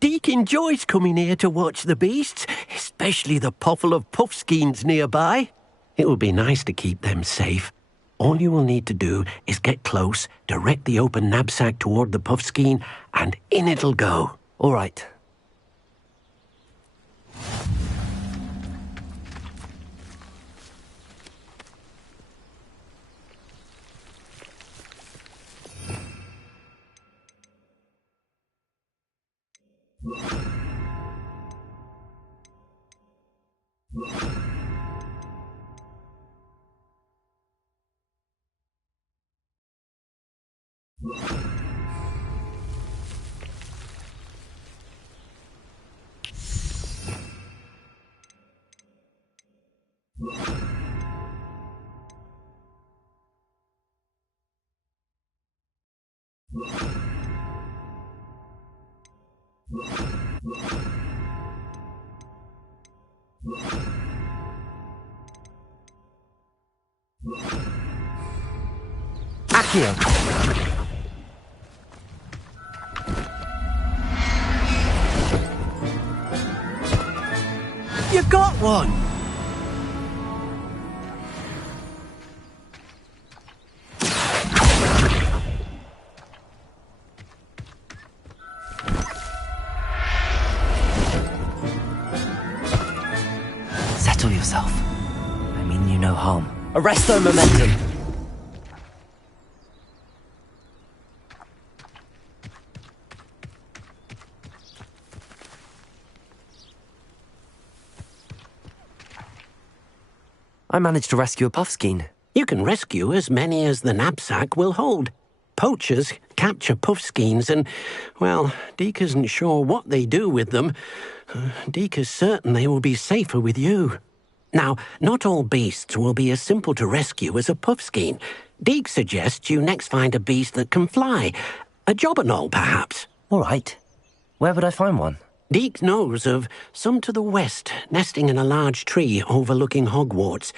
Deke enjoys coming here to watch the beasts, especially the potful of puffskeins nearby. It will be nice to keep them safe. All you will need to do is get close, direct the open knapsack toward the puffskein, and in it'll go. All right. Accio. You got one! Settle yourself. I mean you no harm. Arresto momentum! I managed to rescue a puffskein. You can rescue as many as the knapsack will hold. Poachers capture puffskeins and, well, Deke isn't sure what they do with them. Deke is certain they will be safer with you. Now, not all beasts will be as simple to rescue as a puffskein. Deke suggests you next find a beast that can fly. A jobberknoll, perhaps. All right. Where would I find one? Deke knows of some to the west, nesting in a large tree overlooking Hogwarts.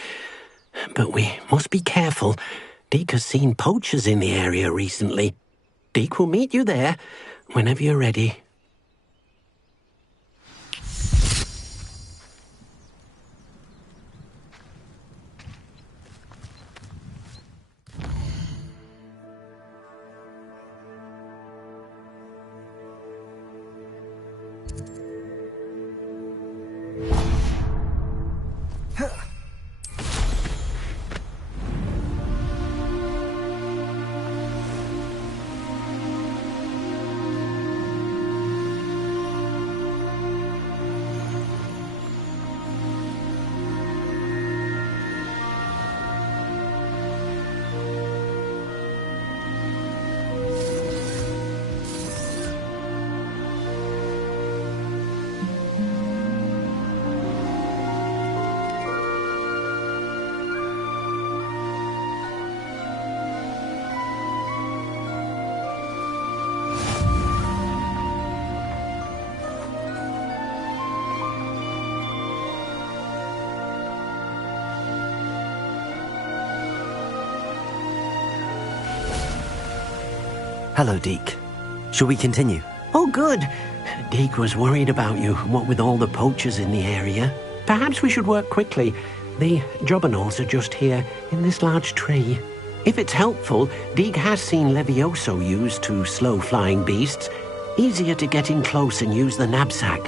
But we must be careful. Deke has seen poachers in the area recently. Deke will meet you there whenever you're ready. Hello, Deke. Shall we continue? Oh, good. Deke was worried about you, what with all the poachers in the area. Perhaps we should work quickly. The jobberknolls are just here, in this large tree. If it's helpful, Deke has seen Levioso used to slow flying beasts. Easier to get in close and use the knapsack.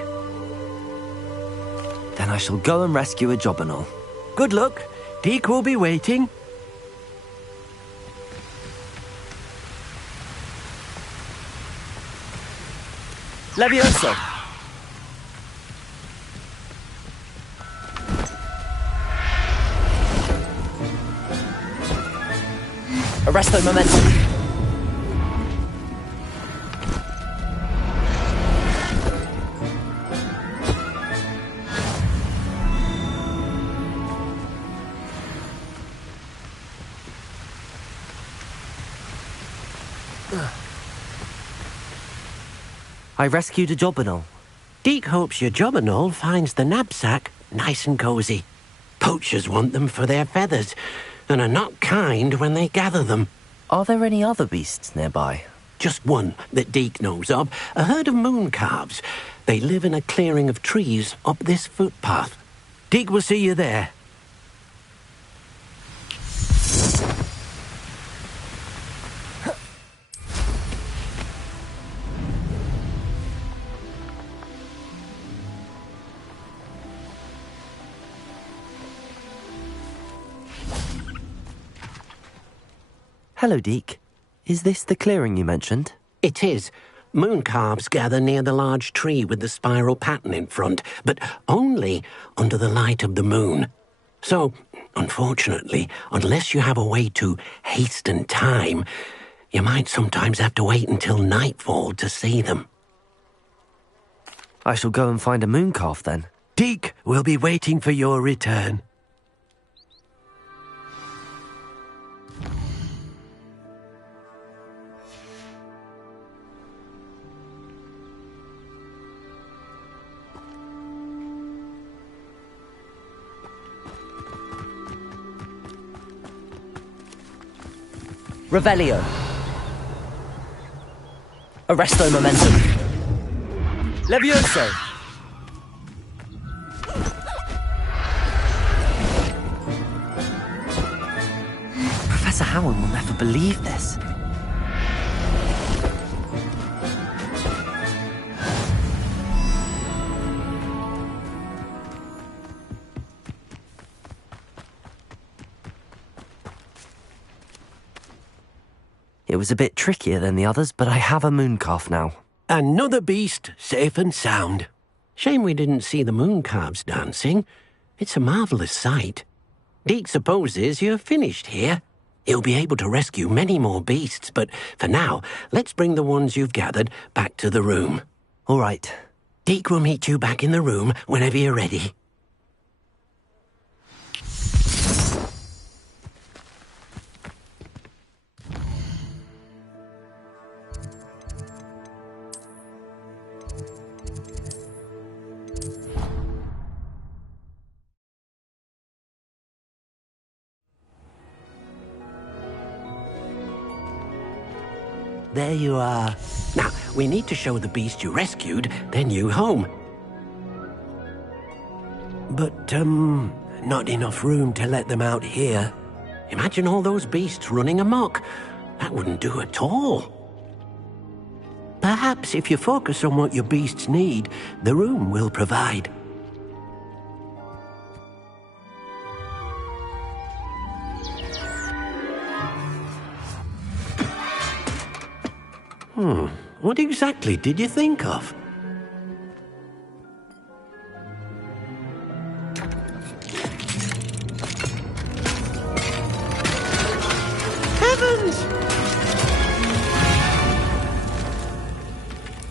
Then I shall go and rescue a jobberknoll. Good luck. Deke will be waiting. Levioso! Arresto momentum! I rescued a Jobberknoll. Deke hopes your Jobberknoll finds the knapsack nice and cozy. Poachers want them for their feathers, and are not kind when they gather them. Are there any other beasts nearby? Just one that Deke knows of, a herd of moon calves. They live in a clearing of trees up this footpath. Deke will see you there. Hello, Deke. Is this the clearing you mentioned? It is. Moon calves gather near the large tree with the spiral pattern in front, but only under the light of the moon. So, unfortunately, unless you have a way to hasten time, you might sometimes have to wait until nightfall to see them. I shall go and find a moon calf then. Deke will be waiting for your return. Revelio. Arresto momentum. Levioso. Professor Howard will never believe this. It was a bit trickier than the others, but I have a moon calf now. Another beast, safe and sound. Shame we didn't see the moon calves dancing. It's a marvellous sight. Deke supposes you're finished here. He'll be able to rescue many more beasts, but for now, let's bring the ones you've gathered back to the room. All right. Deke will meet you back in the room whenever you're ready. There you are. Now, we need to show the beast you rescued their new home. But, not enough room to let them out here. Imagine all those beasts running amok. That wouldn't do at all. Perhaps if you focus on what your beasts need, the room will provide. What exactly did you think of? Heavens!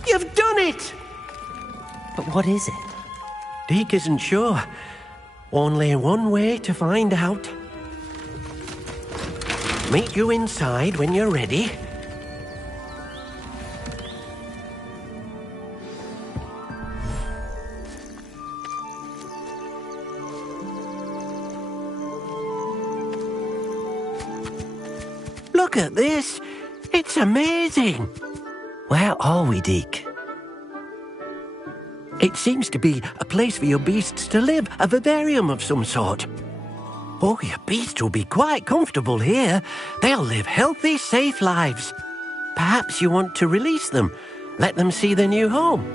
You've done it! But what is it? Deke isn't sure. Only one way to find out. Meet you inside when you're ready. Look at this. It's amazing. Where are we, Deke? It seems to be a place for your beasts to live, a vivarium of some sort. Oh, your beasts will be quite comfortable here. They'll live healthy, safe lives. Perhaps you want to release them, let them see their new home.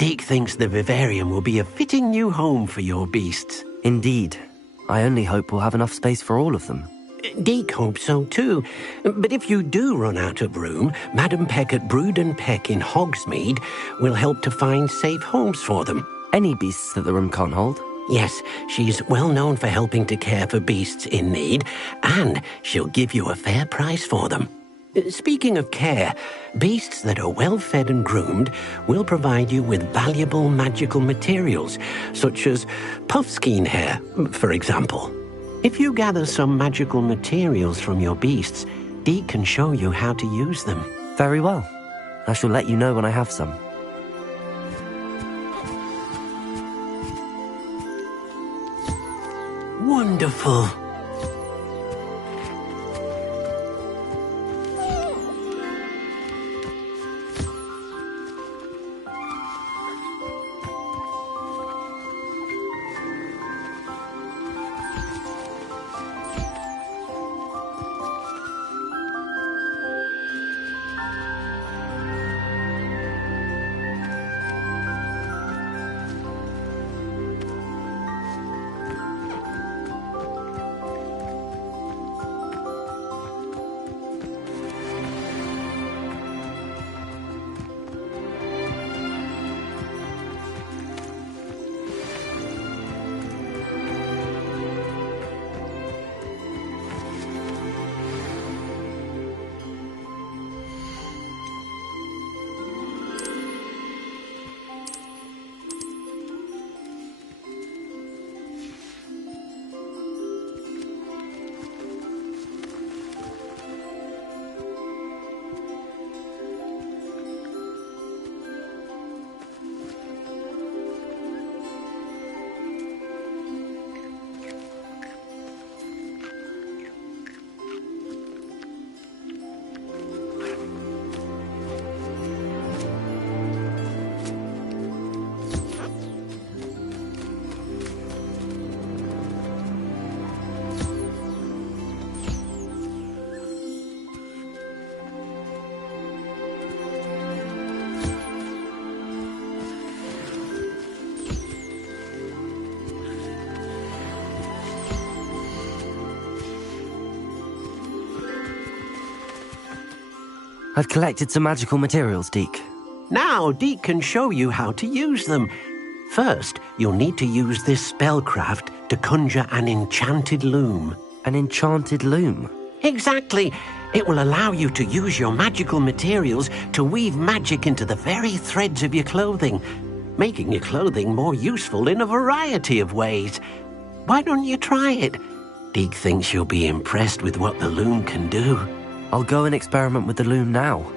Deke thinks the vivarium will be a fitting new home for your beasts. Indeed. I only hope we'll have enough space for all of them. Deke hopes so too. But if you do run out of room, Madam Peck at Brood and Peck in Hogsmeade will help to find safe homes for them. Any beasts that the room can't hold? Yes, she's well known for helping to care for beasts in need, and she'll give you a fair price for them. Speaking of care, beasts that are well fed and groomed will provide you with valuable magical materials, such as puffskein hair, for example. If you gather some magical materials from your beasts, Deke can show you how to use them. Very well. I shall let you know when I have some. Wonderful. I've collected some magical materials, Deke. Now Deke can show you how to use them. First, you'll need to use this spellcraft to conjure an enchanted loom. An enchanted loom? Exactly. It will allow you to use your magical materials to weave magic into the very threads of your clothing, making your clothing more useful in a variety of ways. Why don't you try it? Deke thinks you'll be impressed with what the loom can do. I'll go and experiment with the loom now.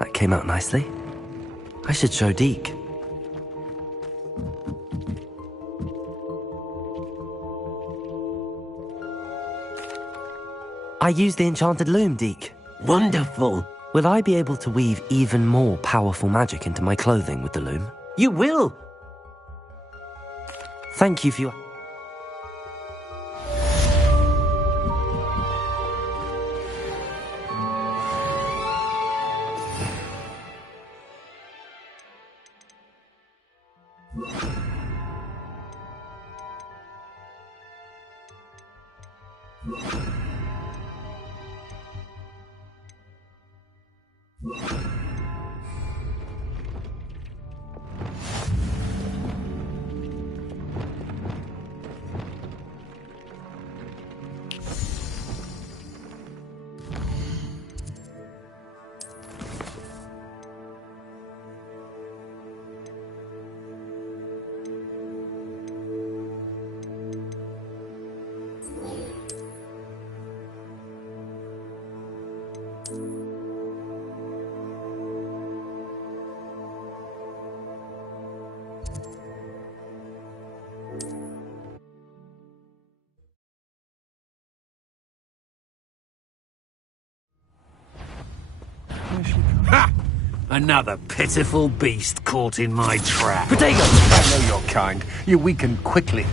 That came out nicely. I should show Deke. I used the enchanted loom, Deke. Wonderful. Will I be able to weave even more powerful magic into my clothing with the loom? You will. Thank you for your... Ha! Another pitiful beast caught in my trap. Potato! I know your kind. You weaken quickly.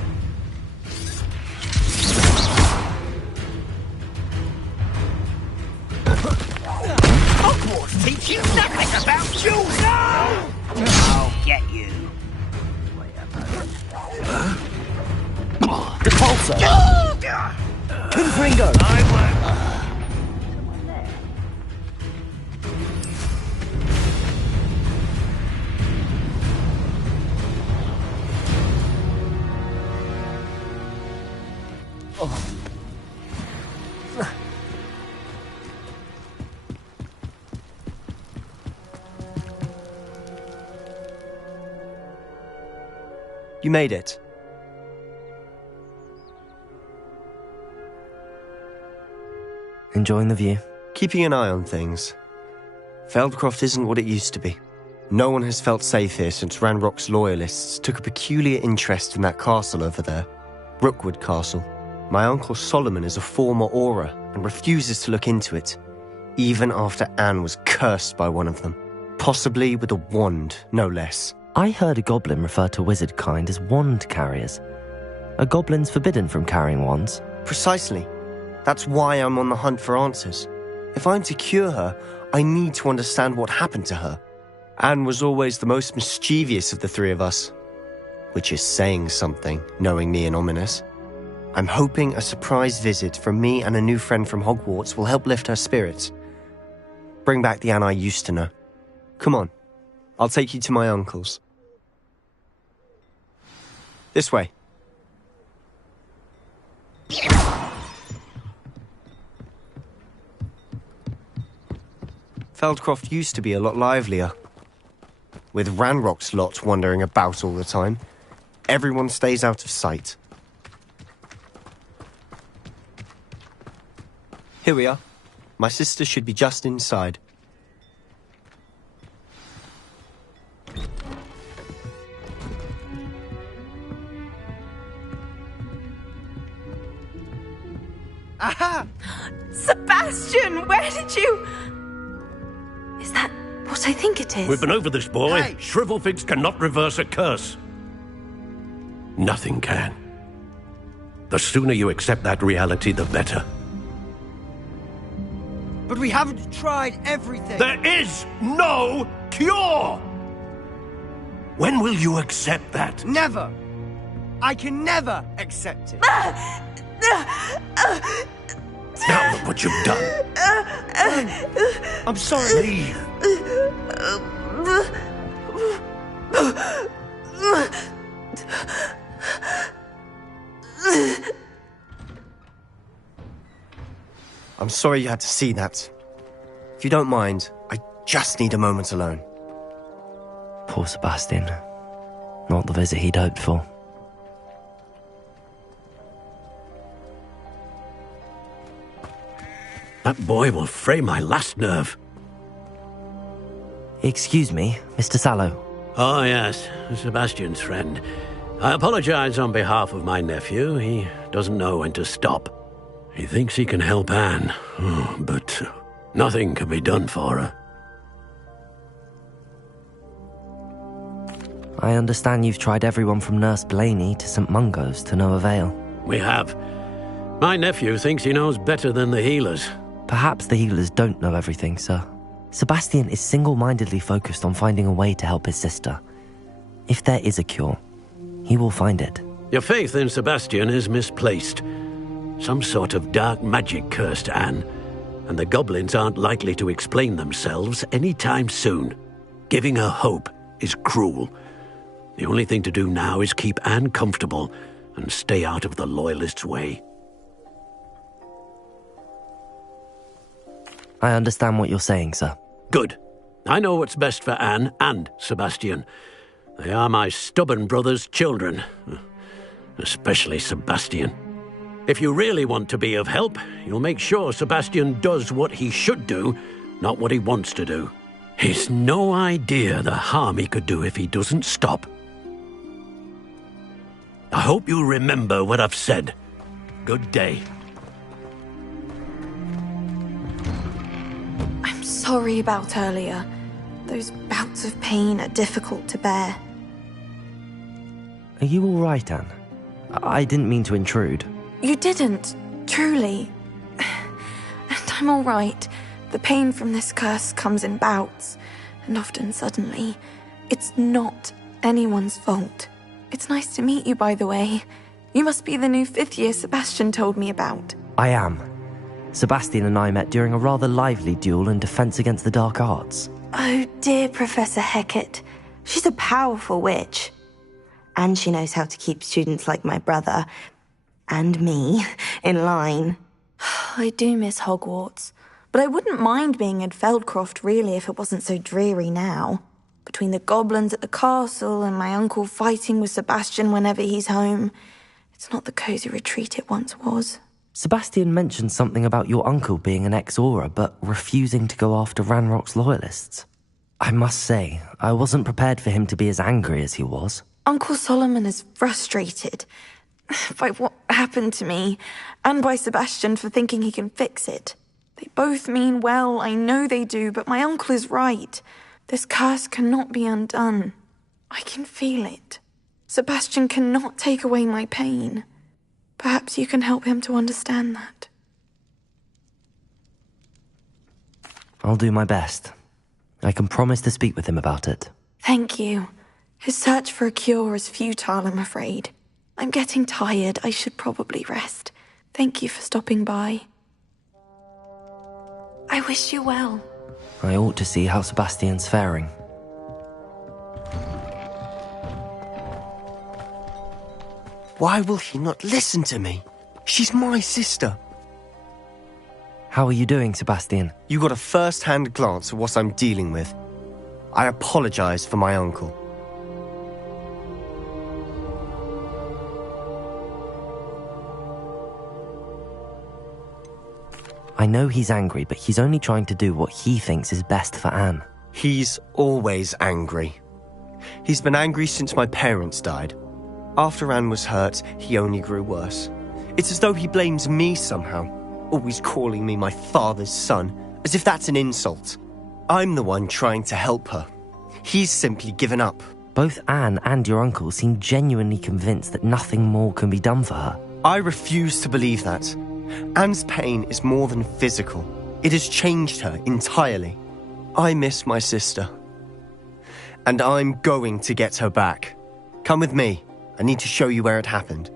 Hogwarts teach you nothing about jewels! No! I'll get you. Repulsor! Confringo! I won't. You made it. Enjoying the view? Keeping an eye on things. Feldcroft isn't what it used to be. No one has felt safe here since Ranrock's loyalists took a peculiar interest in that castle over there. Rookwood Castle. My uncle Solomon is a former Auror and refuses to look into it, even after Anne was cursed by one of them. Possibly with a wand, no less. I heard a goblin refer to wizard kind as wand carriers. Are goblins forbidden from carrying wands? Precisely. That's why I'm on the hunt for answers. If I'm to cure her, I need to understand what happened to her. Anne was always the most mischievous of the three of us. Which is saying something, knowing me and Ominous. I'm hoping a surprise visit from me and a new friend from Hogwarts will help lift her spirits. Bring back the Anne I used to know. Come on. I'll take you to my uncle's. This way. Feldcroft used to be a lot livelier. With Ranrock's lot wandering about all the time, everyone stays out of sight. Here we are. My sister should be just inside. Aha! Sebastian, where did you... Is that what I think it is? We've been over this, boy. Hey. Shrivelfigs cannot reverse a curse. Nothing can. The sooner you accept that reality, the better. But we haven't tried everything. There is no cure! When will you accept that? Never. I can never accept it. Now, what you've done. I'm sorry. Leave. I'm sorry you had to see that. If you don't mind, I just need a moment alone. Poor Sebastian. Not the visit he'd hoped for. That boy will fray my last nerve. Excuse me, Mr. Sallow. Oh, yes, Sebastian's friend. I apologize on behalf of my nephew. He doesn't know when to stop. He thinks he can help Anne, but nothing can be done for her. I understand you've tried everyone from Nurse Blaney to St. Mungo's to no avail. We have. My nephew thinks he knows better than the healers. Perhaps the healers don't know everything, sir. Sebastian is single-mindedly focused on finding a way to help his sister. If there is a cure, he will find it. Your faith in Sebastian is misplaced. Some sort of dark magic cursed Anne, and the goblins aren't likely to explain themselves anytime soon. Giving her hope is cruel. The only thing to do now is keep Anne comfortable and stay out of the Loyalists' way. I understand what you're saying, sir. Good. I know what's best for Anne and Sebastian. They are my stubborn brother's children. Especially Sebastian. If you really want to be of help, you'll make sure Sebastian does what he should do, not what he wants to do. He's no idea the harm he could do if he doesn't stop. I hope you remember what I've said. Good day. I'm sorry about earlier. Those bouts of pain are difficult to bear. Are you all right, Anne? I didn't mean to intrude. You didn't, truly. And I'm all right. The pain from this curse comes in bouts, and often suddenly. It's not anyone's fault. It's nice to meet you, by the way. You must be the new 5th year Sebastian told me about. I am. Sebastian and I met during a rather lively duel in Defense Against the Dark Arts. Oh, dear Professor Hecat. She's a powerful witch. And she knows how to keep students like my brother, and me, in line. I do miss Hogwarts, but I wouldn't mind being in Feldcroft, really, if it wasn't so dreary now. Between the goblins at the castle and my uncle fighting with Sebastian whenever he's home, it's not the cosy retreat it once was. Sebastian mentioned something about your uncle being an ex-Aura, but refusing to go after Ranrock's Loyalists. I must say, I wasn't prepared for him to be as angry as he was. Uncle Solomon is frustrated by what happened to me, and by Sebastian for thinking he can fix it. They both mean well, I know they do, but my uncle is right. This curse cannot be undone. I can feel it. Sebastian cannot take away my pain. Perhaps you can help him to understand that. I'll do my best. I can promise to speak with him about it. Thank you. His search for a cure is futile, I'm afraid. I'm getting tired. I should probably rest. Thank you for stopping by. I wish you well. I ought to see how Sebastian's faring. Why will he not listen to me? She's my sister. How are you doing, Sebastian? You got a first-hand glance at what I'm dealing with. I apologize for my uncle. I know he's angry, but he's only trying to do what he thinks is best for Anne. He's always angry. He's been angry since my parents died. After Anne was hurt, he only grew worse. It's as though he blames me somehow, always calling me my father's son, as if that's an insult. I'm the one trying to help her. He's simply given up. Both Anne and your uncle seem genuinely convinced that nothing more can be done for her. I refuse to believe that. Anne's pain is more than physical. It has changed her entirely. I miss my sister. And I'm going to get her back. Come with me. I need to show you where it happened.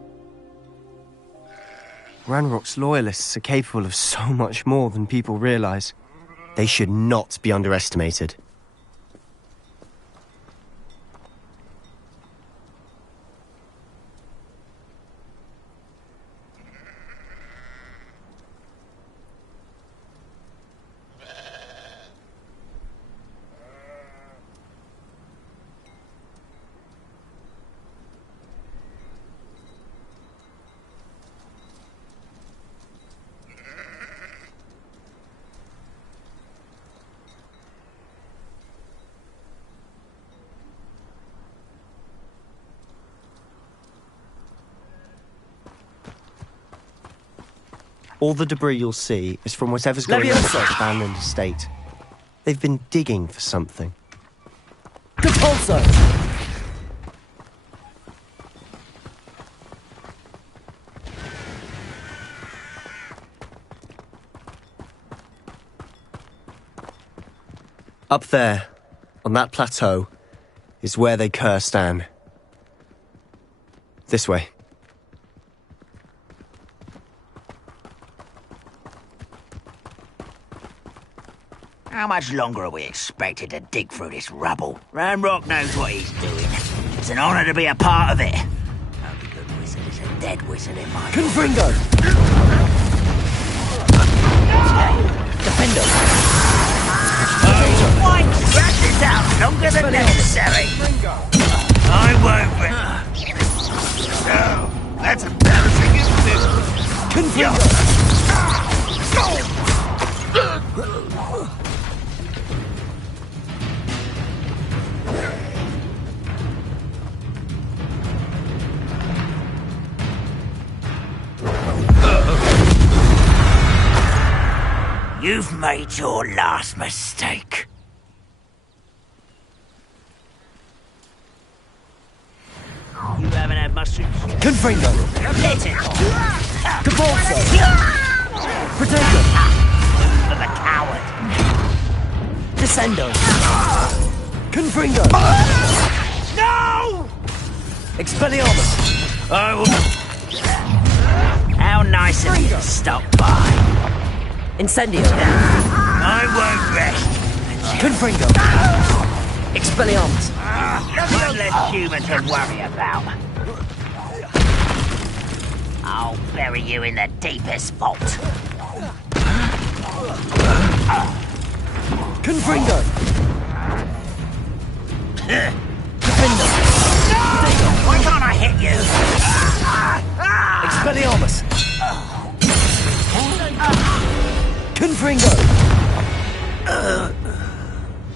Ranrock's loyalists are capable of so much more than people realize. They should not be underestimated. All the debris you'll see is from whatever's going on in this abandoned estate. They've been digging for something. Repulsor! Up there, on that plateau, is where they cursed Anne. This way. How much longer are we expected to dig through this rubble? Ranrock knows what he's doing. It's an honor to be a part of it. Only good wizard is a dead wizard in my... Confringo! Defender! Why drag this out longer than necessary? I won't... Oh, that's embarrassing, isn't it? Confringo! You've made your last mistake. You haven't had much... Confringo! Hit it! Cabalso! Protego! For the coward! Descendo! Confringo! No! Expelliarmus! I will... How nice of you to stop by. Incendio! I won't rest. Confringo! Expelliarmus! One less human to worry about. I'll bury you in the deepest vault. Confringo! Defender! Why can't I hit you? Expelliarmus! Confringo!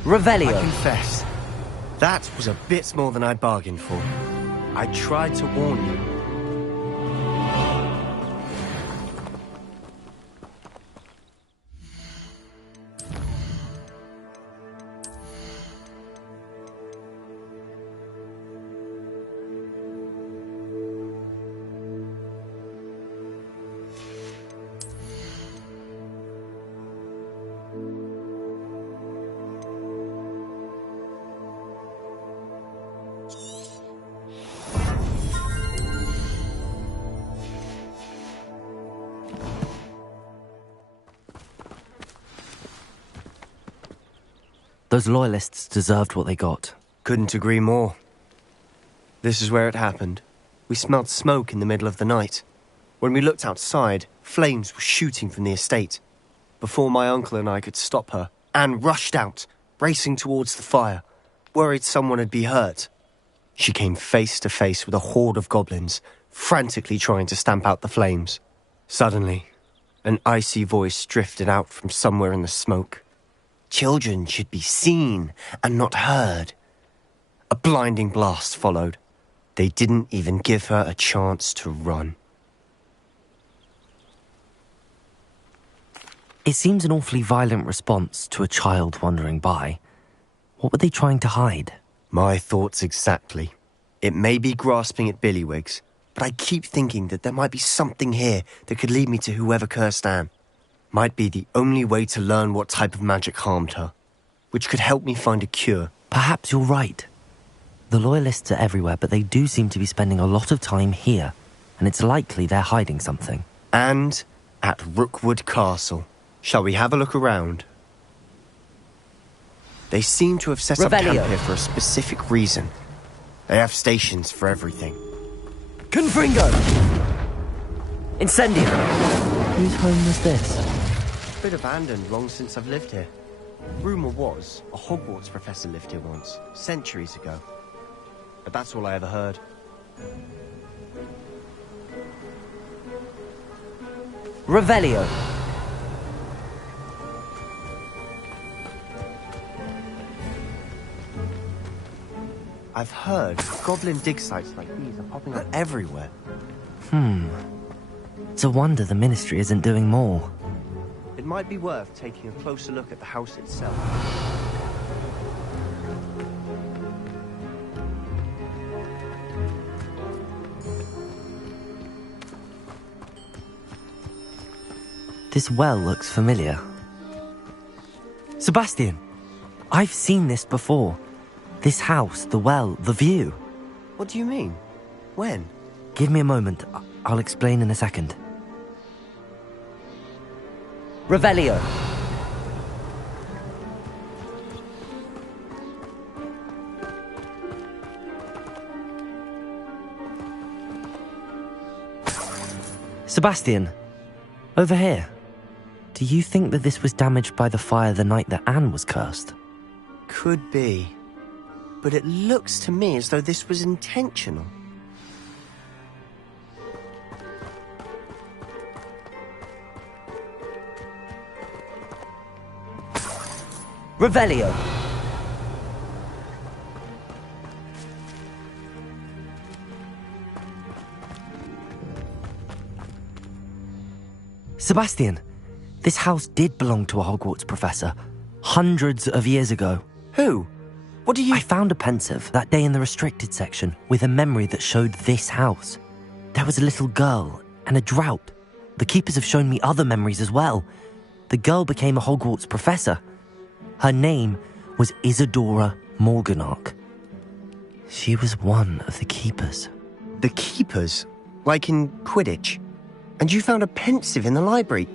Revelio. I confess, that was a bit more than I bargained for. I tried to warn you. Those loyalists deserved what they got. Couldn't agree more. This is where it happened. We smelled smoke in the middle of the night. When we looked outside, flames were shooting from the estate. Before my uncle and I could stop her, Anne rushed out, racing towards the fire, worried someone had been hurt. She came face to face with a horde of goblins, frantically trying to stamp out the flames. Suddenly, an icy voice drifted out from somewhere in the smoke. Children should be seen and not heard. A blinding blast followed. They didn't even give her a chance to run. It seems an awfully violent response to a child wandering by. What were they trying to hide? My thoughts exactly. It may be grasping at billywhigs, but I keep thinking that there might be something here that could lead me to whoever cursed Anne. Might be the only way to learn what type of magic harmed her, which could help me find a cure. Perhaps you're right. The loyalists are everywhere, but they do seem to be spending a lot of time here, and it's likely they're hiding something. And at Rookwood Castle. Shall we have a look around? They seem to have set up camp here for a specific reason. They have stations for everything. Confringo! Incendio! Whose home was this? Bit abandoned long since I've lived here. Rumour was, a Hogwarts professor lived here once, centuries ago. But that's all I ever heard. Revelio! I've heard goblin dig sites like these are popping up everywhere. It's a wonder the Ministry isn't doing more. It might be worth taking a closer look at the house itself. This well looks familiar. Sebastian, I've seen this before. This house, the well, the view. What do you mean? When? Give me a moment. I'll explain in a second. Revelio. Sebastian, over here. Do you think that this was damaged by the fire the night that Anne was cursed? Could be. But it looks to me as though this was intentional. Revelio. Sebastian, this house did belong to a Hogwarts professor, hundreds of years ago. Who? What do you... I found a pensive that day in the restricted section with a memory that showed this house. There was a little girl and a drought. The keepers have shown me other memories as well. The girl became a Hogwarts professor. Her name was Isadora Morganach. She was one of the keepers. The keepers? Like in Quidditch? And you found a pensive in the library?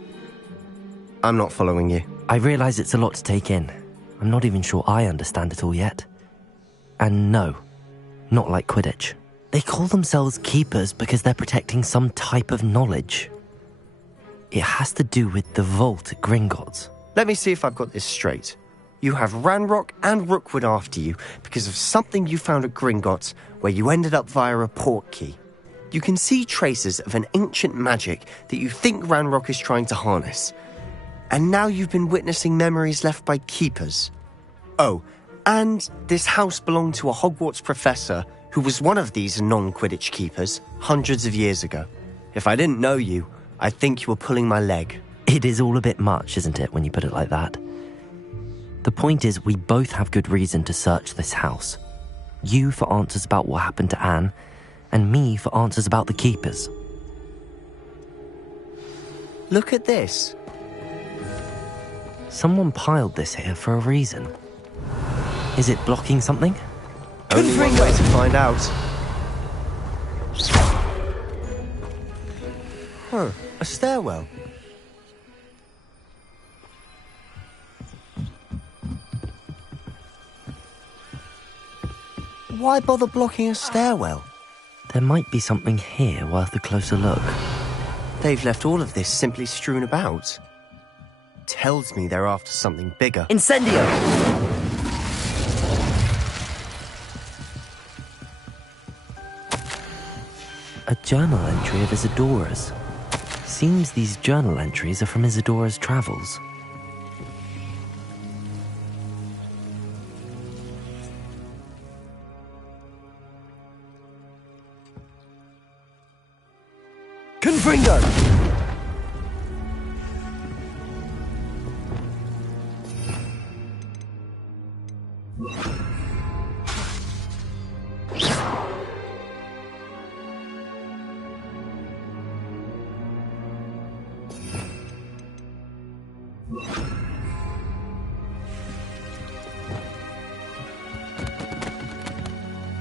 I'm not following you. I realise it's a lot to take in. I'm not even sure I understand it all yet. And no, not like Quidditch. They call themselves keepers because they're protecting some type of knowledge. It has to do with the vault at Gringotts. Let me see if I've got this straight. You have Ranrock and Rookwood after you because of something you found at Gringotts where you ended up via a portkey. You can see traces of an ancient magic that you think Ranrock is trying to harness. And now you've been witnessing memories left by keepers. Oh, and this house belonged to a Hogwarts professor who was one of these non-Quidditch keepers hundreds of years ago. If I didn't know you, I'd think you were pulling my leg. It is all a bit much, isn't it, when you put it like that? The point is, we both have good reason to search this house. You for answers about what happened to Anne, and me for answers about the keepers. Look at this. Someone piled this here for a reason. Is it blocking something? Only one way to find out. Huh, a stairwell. Why bother blocking a stairwell? There might be something here worth a closer look. They've left all of this simply strewn about. Tells me they're after something bigger. Incendio! A journal entry of Isadora's. Seems these journal entries are from Isadora's travels. Confringo!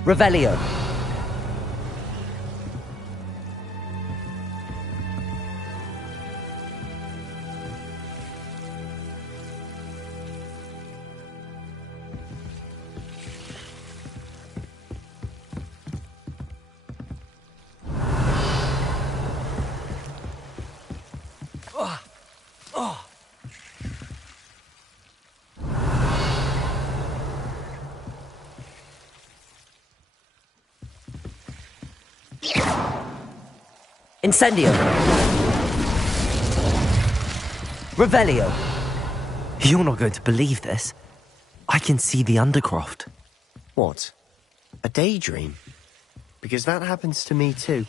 Revelio. Incendio! Revelio! You're not going to believe this. I can see the Undercroft. What? A daydream? Because that happens to me too.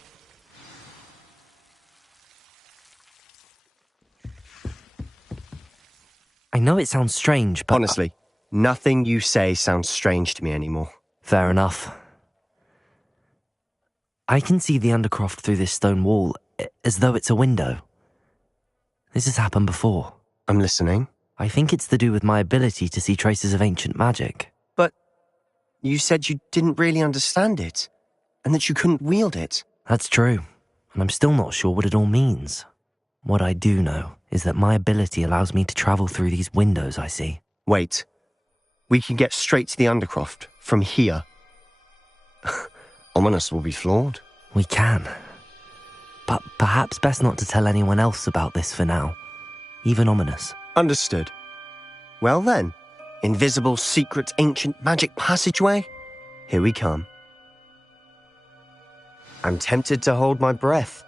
I know it sounds strange, but... Honestly, nothing you say sounds strange to me anymore. Fair enough. I can see the Undercroft through this stone wall, as though it's a window. This has happened before. I'm listening. I think it's to do with my ability to see traces of ancient magic. But you said you didn't really understand it, and that you couldn't wield it. That's true, and I'm still not sure what it all means. What I do know is that my ability allows me to travel through these windows I see. Wait. We can get straight to the Undercroft from here. Ominous will be floored. We can. But perhaps best not to tell anyone else about this for now. Even Ominous. Understood. Well then, invisible, secret, ancient magic passageway? Here we come. I'm tempted to hold my breath.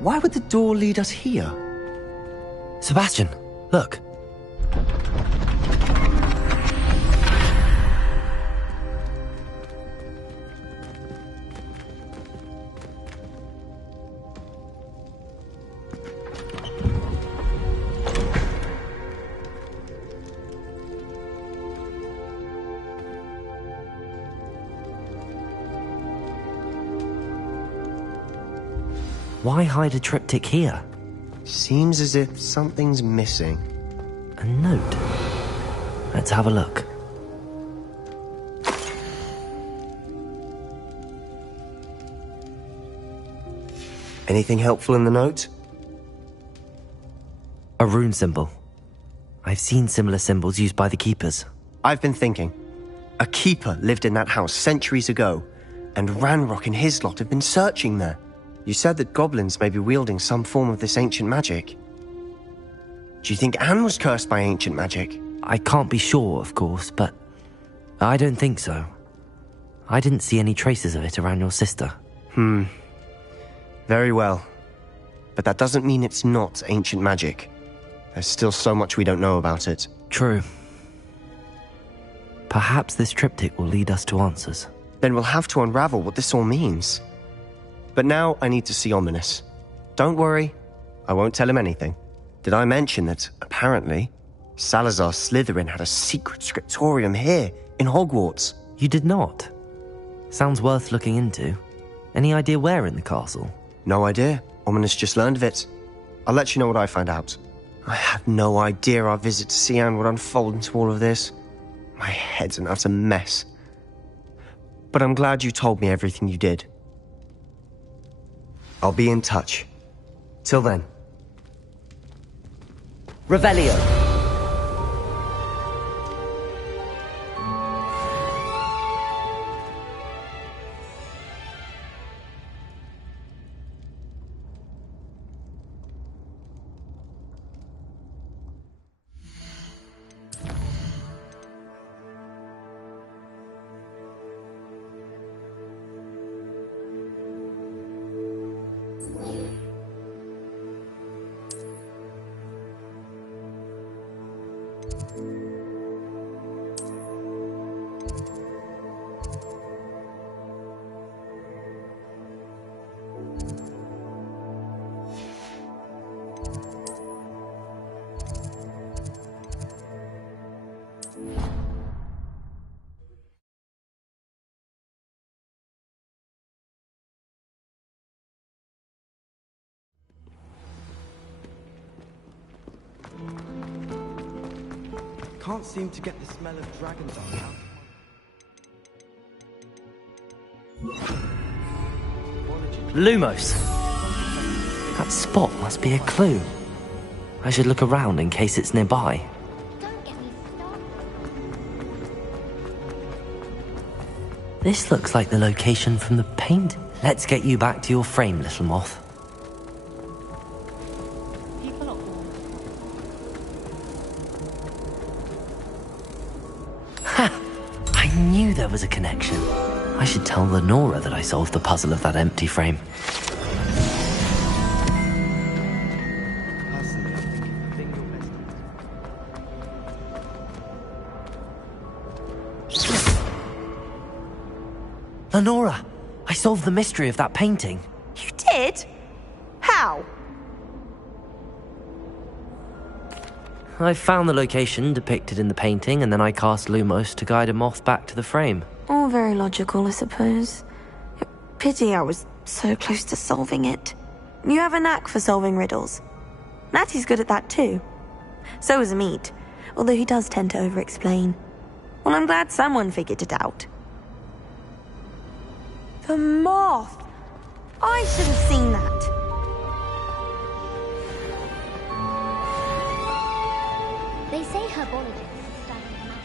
Why would the door lead us here? Sebastian, look. Why hide a triptych here? Seems as if something's missing. A note? Let's have a look. Anything helpful in the note? A rune symbol. I've seen similar symbols used by the keepers. I've been thinking. A keeper lived in that house centuries ago, and Ranrock and his lot have been searching there. You said that goblins may be wielding some form of this ancient magic. Do you think Anne was cursed by ancient magic? I can't be sure, of course, but I don't think so. I didn't see any traces of it around your sister. Very well. But that doesn't mean it's not ancient magic. There's still so much we don't know about it. True. Perhaps this triptych will lead us to answers. Then we'll have to unravel what this all means. But now I need to see Ominous. Don't worry, I won't tell him anything. Did I mention that, apparently, Salazar Slytherin had a secret scriptorium here, in Hogwarts? You did not? Sounds worth looking into. Any idea where in the castle? No idea. Ominous just learned of it. I'll let you know what I find out. I had no idea our visit to Cian would unfold into all of this. My head's an utter mess. But I'm glad you told me everything you did. I'll be in touch. Till then. Revelio. Can't seem to get the smell of dragon dung out. Lumos. That spot must be a clue. I should look around in case it's nearby. This looks like the location from the paint. Let's get you back to your frame, little moth. Ha! I knew there was a connection. I should tell Lenora that I solved the puzzle of that empty frame. Lenora, I solved the mystery of that painting. You did? How? I found the location depicted in the painting, and then I cast Lumos to guide a moth back to the frame. All very logical, I suppose. Pity I was so close to solving it. You have a knack for solving riddles. Natty's good at that too. So is Meat, although he does tend to over-explain. Well, I'm glad someone figured it out. The moth! I should have seen that. They say herbologists study magic.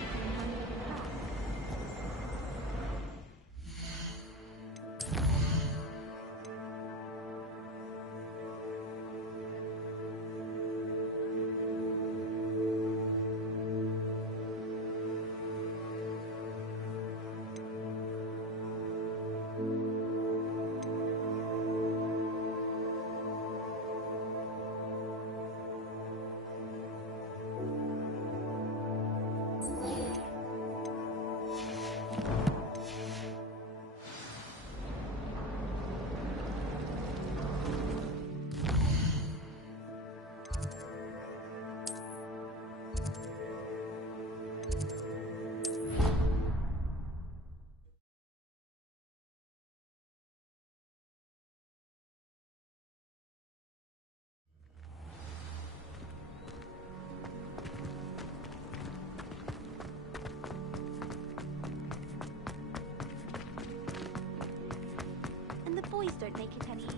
Boys don't make it any easier.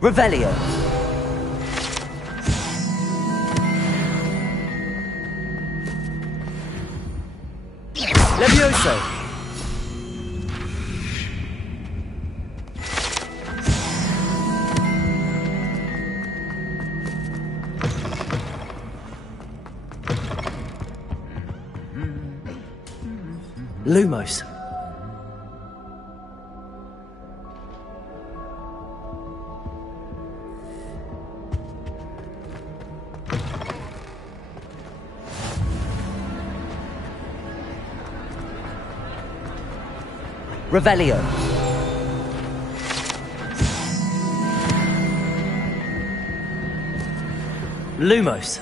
Revelio. Levioso. Lumos. Revelio. Lumos.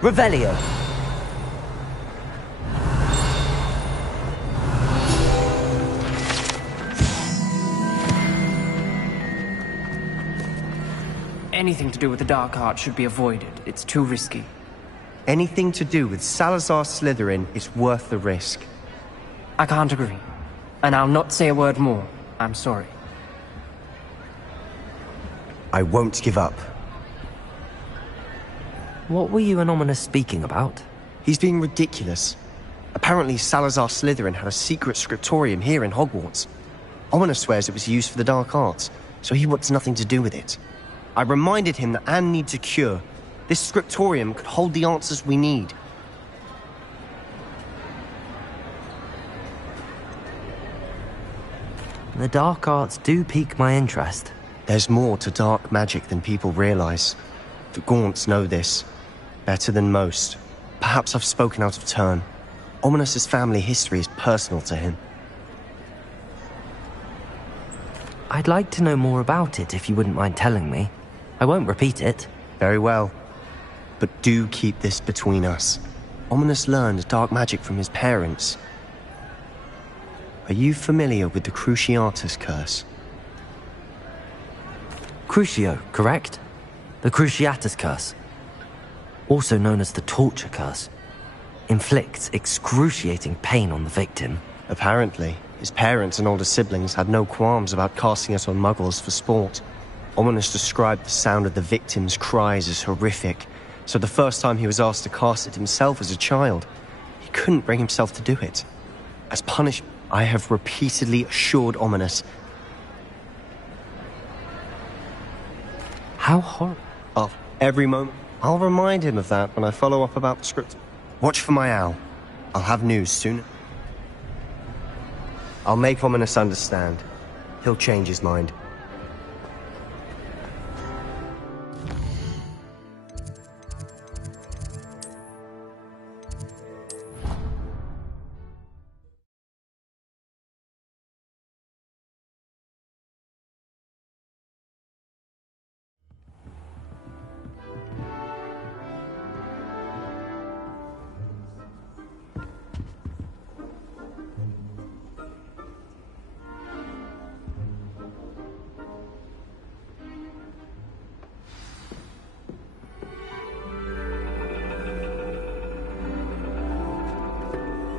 Revelio. Anything to do with the dark art should be avoided. It's too risky. Anything to do with Salazar Slytherin is worth the risk. I can't agree. And I'll not say a word more. I'm sorry. I won't give up. What were you and Ominous speaking about? He's being ridiculous. Apparently Salazar Slytherin had a secret scriptorium here in Hogwarts. Ominous swears it was used for the dark arts, so he wants nothing to do with it. I reminded him that Anne needs a cure. This scriptorium could hold the answers we need. The dark arts do pique my interest. There's more to dark magic than people realize. The Gaunts know this. Better than most. Perhaps I've spoken out of turn. Ominous's family history is personal to him. I'd like to know more about it if you wouldn't mind telling me. I won't repeat it. Very well. But do keep this between us. Ominous learned dark magic from his parents. Are you familiar with the Cruciatus curse? Crucio, correct? The Cruciatus Curse, also known as the Torture Curse, inflicts excruciating pain on the victim. Apparently, his parents and older siblings had no qualms about casting it on muggles for sport. Ominous described the sound of the victim's cries as horrific, so the first time he was asked to cast it himself as a child, he couldn't bring himself to do it. As punishment, I have repeatedly assured Ominous. How horrible. Of every moment. I'll remind him of that when I follow up about the script. Watch for my owl. I'll have news soon. I'll make Ominous understand. He'll change his mind.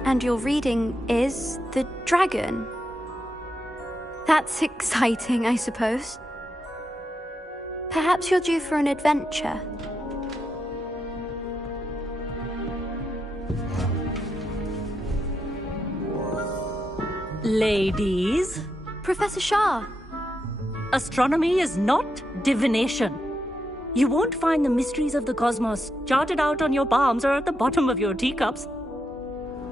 And your reading is the dragon. That's exciting, I suppose. Perhaps you're due for an adventure. Ladies. Professor Shah. Astronomy is not divination. You won't find the mysteries of the cosmos charted out on your palms or at the bottom of your teacups.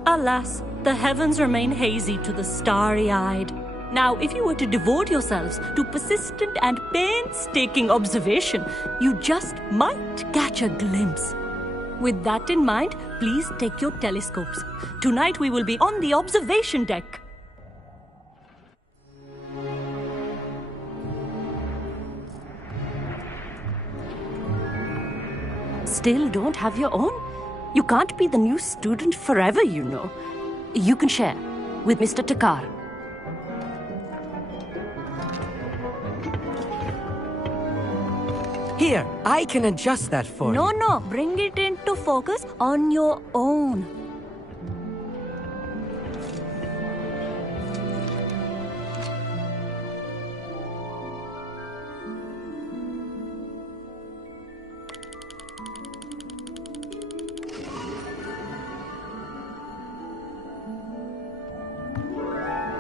Alas, the heavens remain hazy to the starry-eyed. Now, if you were to devote yourselves to persistent and painstaking observation, you just might catch a glimpse. With that in mind, please take your telescopes. Tonight we will be on the observation deck. Still don't have your own? You can't be the new student forever, you know. You can share with Mr. Takar. Here, I can adjust that for you. No, bring it into focus on your own.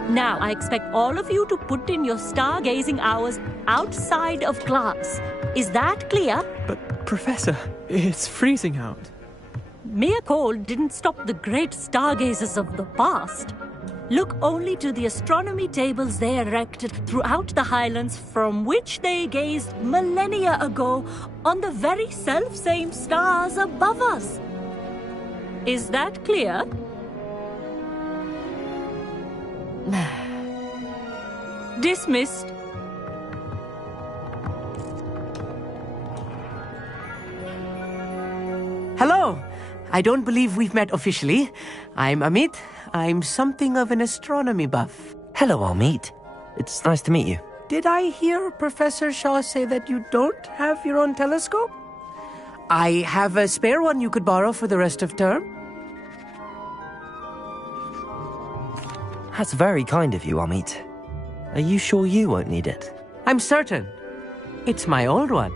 Now, I expect all of you to put in your stargazing hours outside of class. Is that clear? But, Professor, it's freezing out. Mere cold didn't stop the great stargazers of the past. Look only to the astronomy tables they erected throughout the highlands from which they gazed millennia ago on the very self-same stars above us. Is that clear? Dismissed. Hello. I don't believe we've met officially. I'm Amit. I'm something of an astronomy buff. Hello, Amit. It's nice to meet you. Did I hear Professor Shaw say that you don't have your own telescope? I have a spare one you could borrow for the rest of term. That's very kind of you, Amit. Are you sure you won't need it? I'm certain. It's my old one.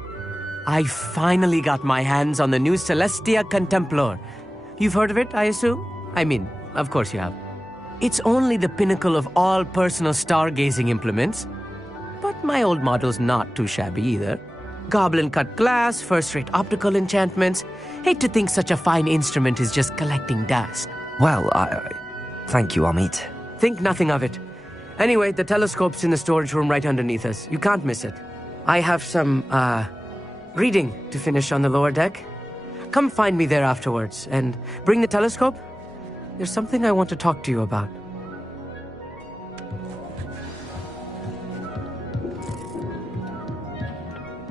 I finally got my hands on the new Celestia Contemplar. You've heard of it, I assume? I mean, of course you have. It's only the pinnacle of all personal stargazing implements. But my old model's not too shabby either. Goblin-cut glass, first-rate optical enchantments. Hate to think such a fine instrument is just collecting dust. Well, thank you, Amit. Think nothing of it. Anyway, the telescope's in the storage room right underneath us. You can't miss it. I have some, reading to finish on the lower deck. Come find me there afterwards, and bring the telescope. There's something I want to talk to you about.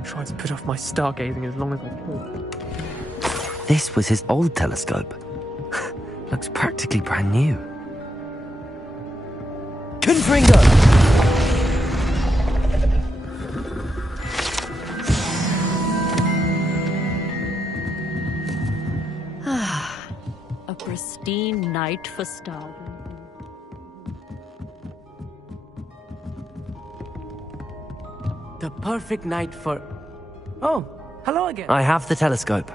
Trying to put off my stargazing as long as I can. This was his old telescope. Looks practically brand new. Confringo! pristine night for stargazing. The perfect night for... Oh, hello again. I have the telescope.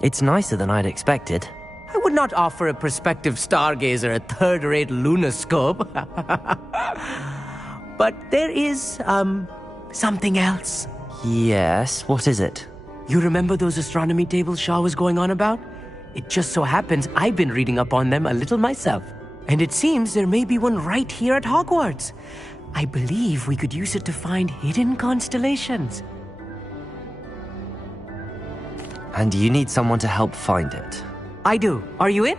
It's nicer than I'd expected. I would not offer a prospective stargazer a third-rate lunoscope. But there is, something else. Yes, what is it? You remember those astronomy tables Shaw was going on about? It just so happens I've been reading up on them a little myself. And it seems there may be one right here at Hogwarts. I believe we could use it to find hidden constellations. And you need someone to help find it. I do. Are you in?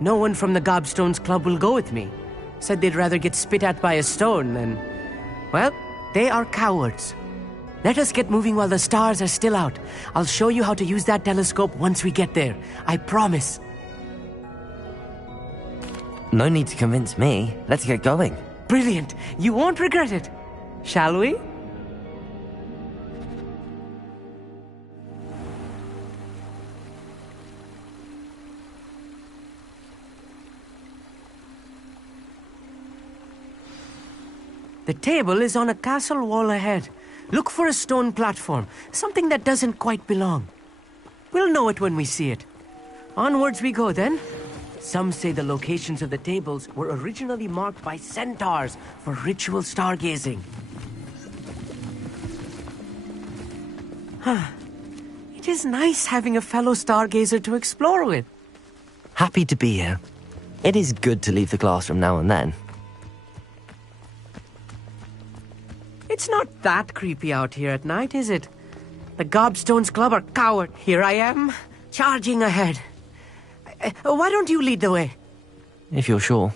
No one from the Gobstones Club will go with me. Said they'd rather get spit at by a stone than... Well, they are cowards. Let us get moving while the stars are still out. I'll show you how to use that telescope once we get there. I promise. No need to convince me. Let's get going. Brilliant. You won't regret it. Shall we? The table is on a castle wall ahead. Look for a stone platform, something that doesn't quite belong. We'll know it when we see it. Onwards we go then. Some say the locations of the tables were originally marked by centaurs for ritual stargazing. It is nice having a fellow stargazer to explore with. Happy to be here. It is good to leave the classroom now and then. It's not that creepy out here at night, is it? The Gobstones Club are coward. Here I am, charging ahead. Why don't you lead the way? If you're sure.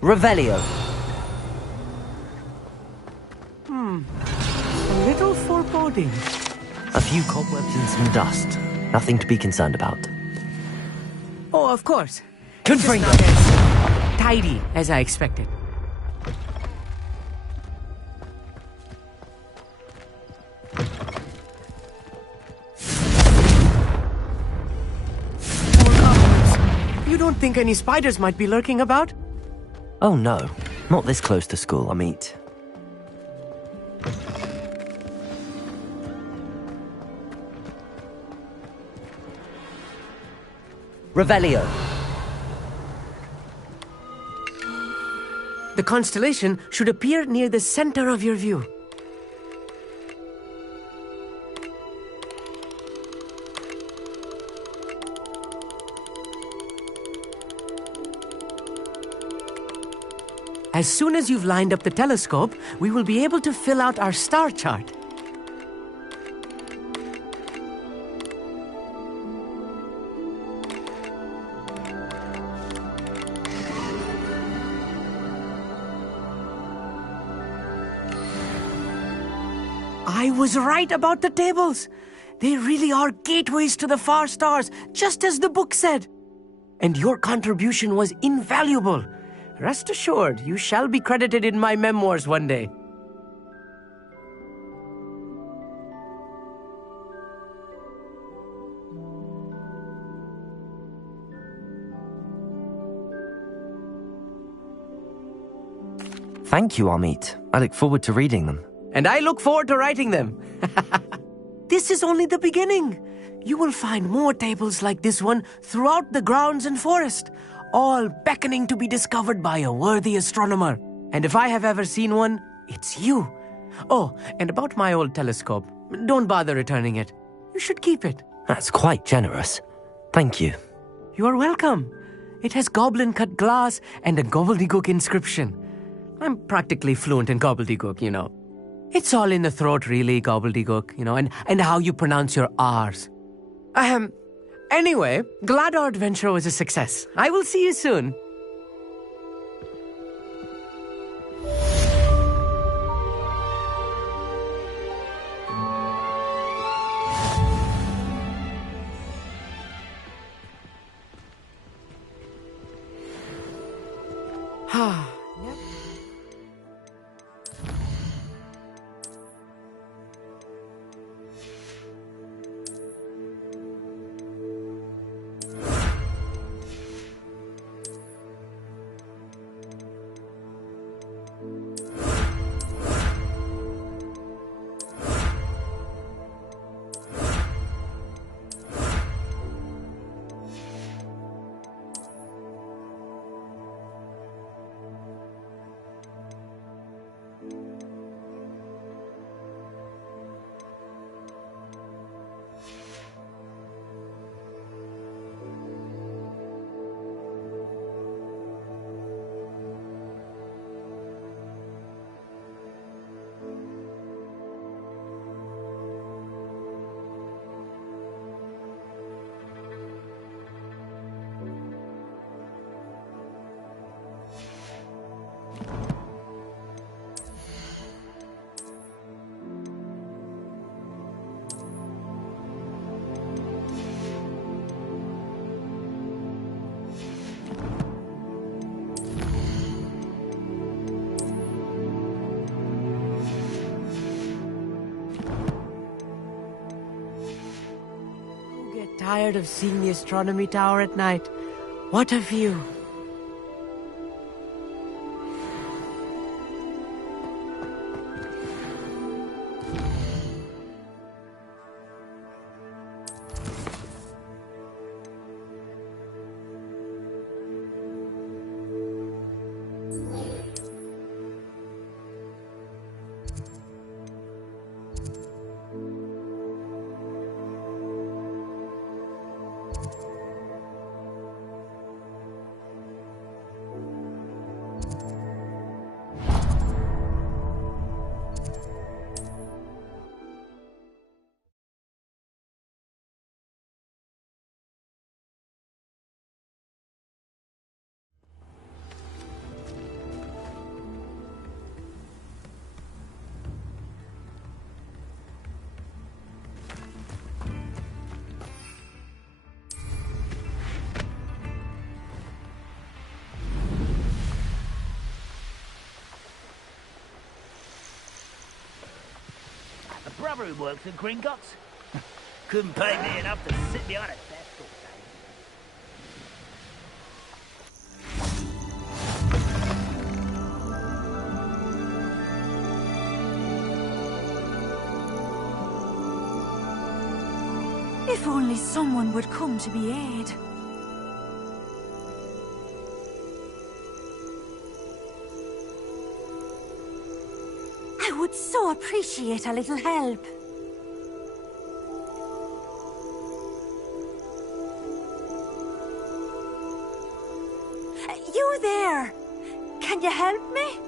Revelio. A little foreboding. A few cobwebs and some dust. Nothing to be concerned about. Oh, of course. Confringo. Just not as tidy as I expected. You don't think any spiders might be lurking about? Oh no, not this close to school, I meet. Revelio. The constellation should appear near the center of your view. As soon as you've lined up the telescope, we will be able to fill out our star chart. I was right about the tables. They really are gateways to the far stars, just as the book said. And your contribution was invaluable. Rest assured, you shall be credited in my memoirs one day. Thank you, Amit. I look forward to reading them. And I look forward to writing them. This is only the beginning. You will find more tables like this one throughout the grounds and forest, all beckoning to be discovered by a worthy astronomer. And if I have ever seen one, it's you. Oh, and about my old telescope, don't bother returning it. You should keep it. That's quite generous. Thank you. You are welcome. It has goblin-cut glass and a gobbledygook inscription. I'm practically fluent in gobbledygook, you know. It's all in the throat, really, gobbledygook, you know, and how you pronounce your R's. Anyway, glad our adventure was a success. I will see you soon. tired of seeing the astronomy tower at night. What a view. A brother who works in Gringotts. Couldn't pay me enough to sit behind a desk all day. If only someone would come to be aid. I would so appreciate a little help. You there! Can you help me?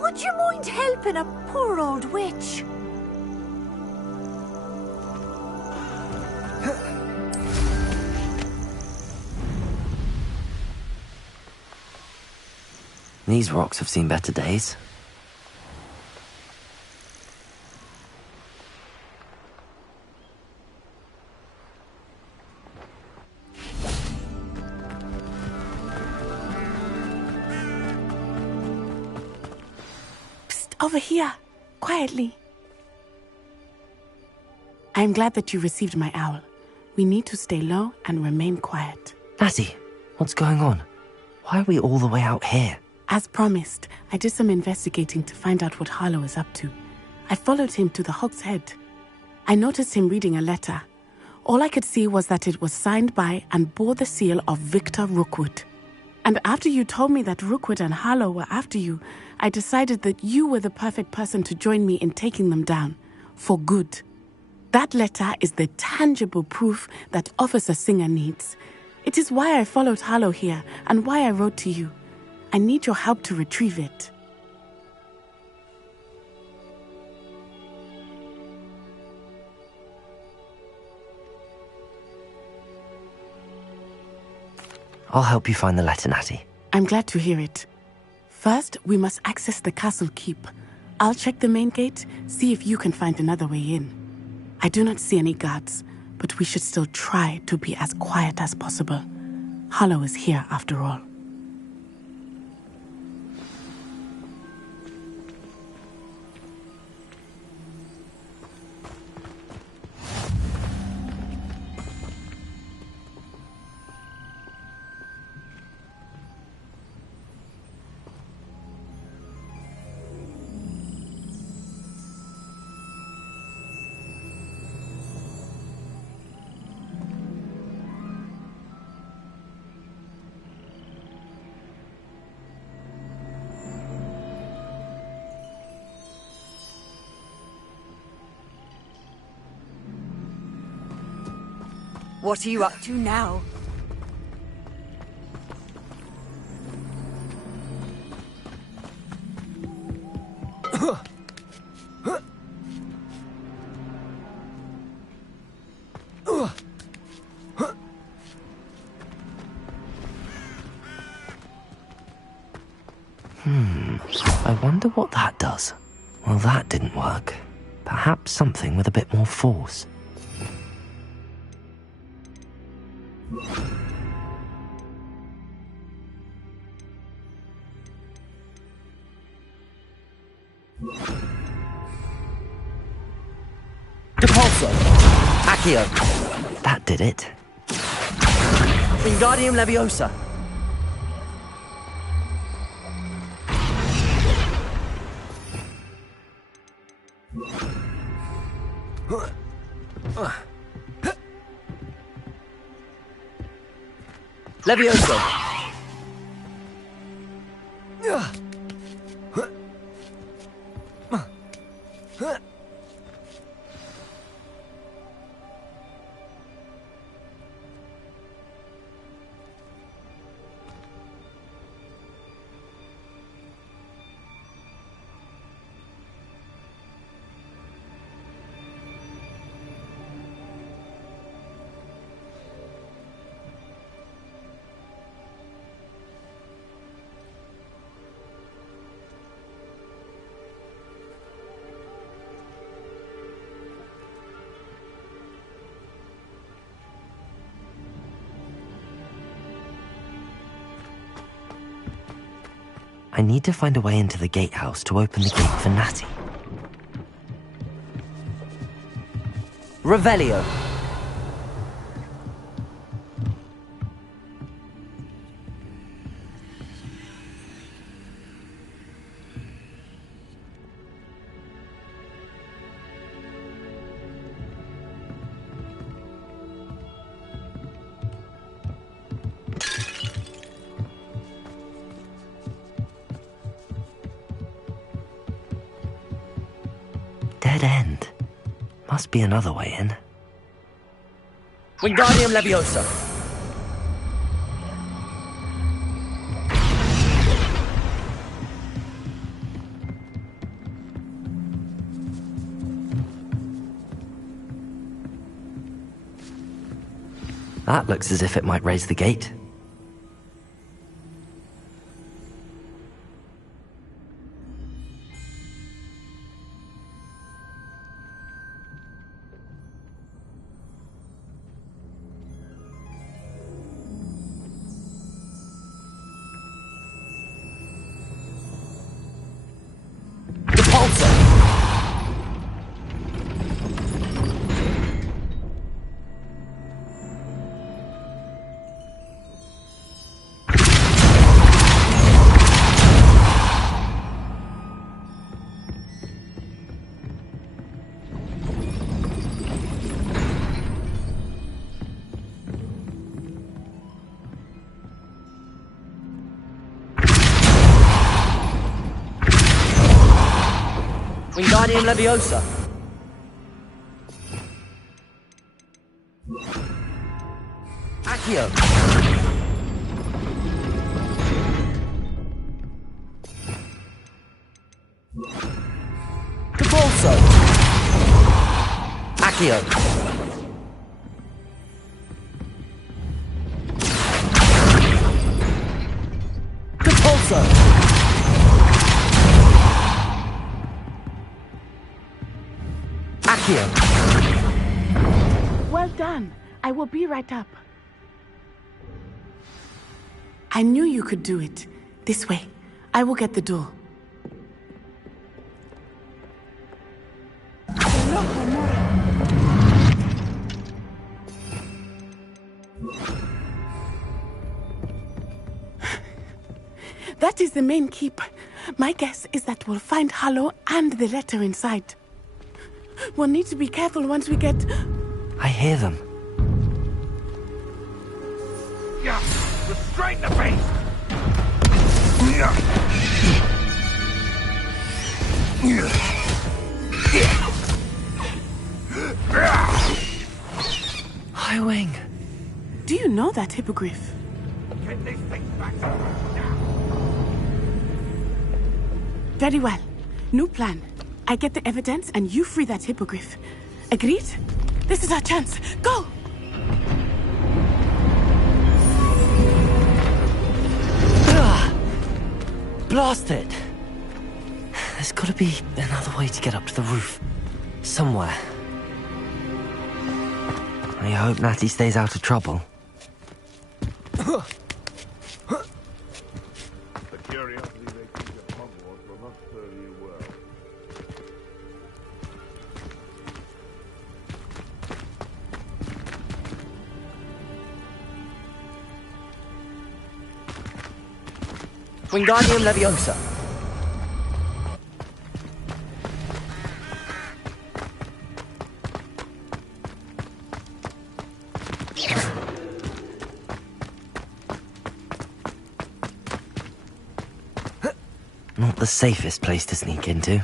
Would you mind helping a poor old witch? These rocks have seen better days. Over here, quietly. I am glad that you received my owl. We need to stay low and remain quiet. Natty, what's going on? Why are we all the way out here? As promised, I did some investigating to find out what Harlow is up to. I followed him to the Hog's Head. I noticed him reading a letter. All I could see was that it was signed by and bore the seal of Victor Rookwood. And after you told me that Rookwood and Harlow were after you, I decided that you were the perfect person to join me in taking them down. For good. That letter is the tangible proof that Officer Singer needs. It is why I followed Harlow here and why I wrote to you. I need your help to retrieve it. I'll help you find the letter, Natty. I'm glad to hear it. First, we must access the castle keep. I'll check the main gate, see if you can find another way in. I do not see any guards, but we should still try to be as quiet as possible. Harlow is here after all. What are you up to now? I wonder what that does. Well, that didn't work. Perhaps something with a bit more force. Depulso! Accio! That did it. Wingardium Leviosa! Levioso! I need to find a way into the gatehouse to open the gate for Natty. Revelio! Dead end. Must be another way in. Wingardium Leviosa! That looks as if it might raise the gate. Wingardium Leviosa! Accio! Depulso! Accio! Depulso! Accio! Well done. I will be right up. I knew you could do it. This way. I will get the door. That is the main keep. My guess is that we'll find Harlow and the letter inside. We'll need to be careful once we get... I hear them. Yeah, restrain the beast! High Wing. Do you know that hippogriff? Get these things back to now. Very well. New plan. I get the evidence and you free that hippogriff. Agreed? This is our chance. Go! Blast it! There's gotta be another way to get up to the roof. Somewhere. I hope Natty stays out of trouble. The curiosity they keep at Hogwarts will not serve you well. Wingardium Leviosa. Not the safest place to sneak into.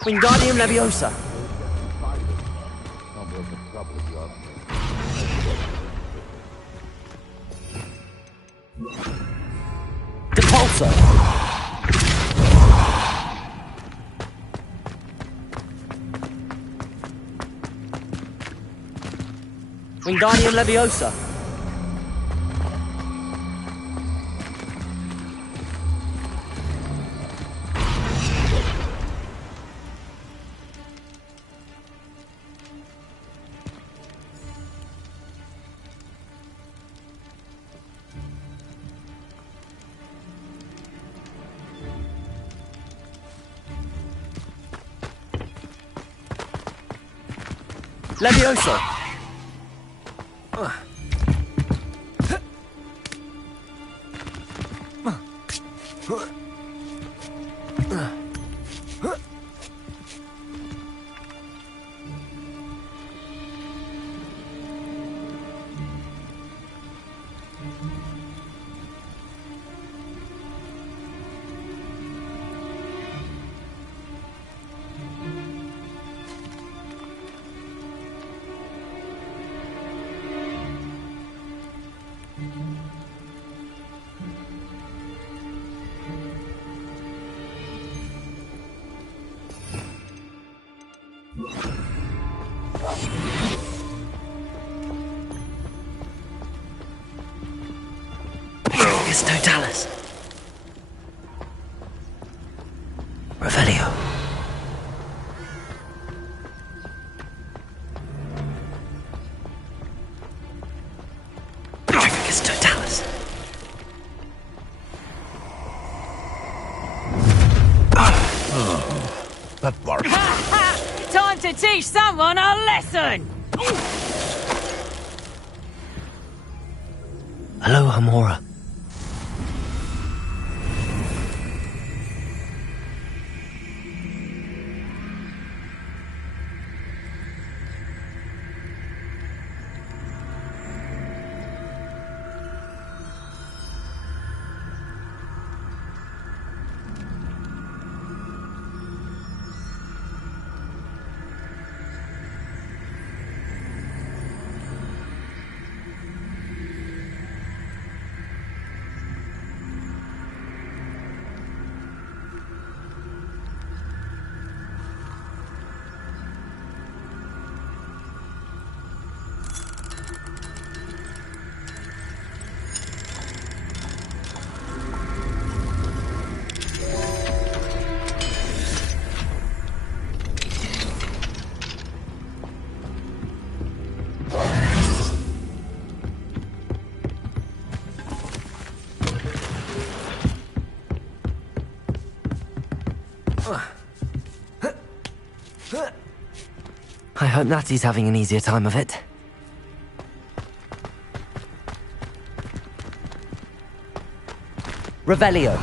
Wingardium Leviosa. Depulso. Wingardium Leviosa. Leviosa. Totalis. Revelio. Tricus Totalis. That bark. Time to teach someone a lesson! Hello, Hamora. I hope Natty's having an easier time of it. Revelio.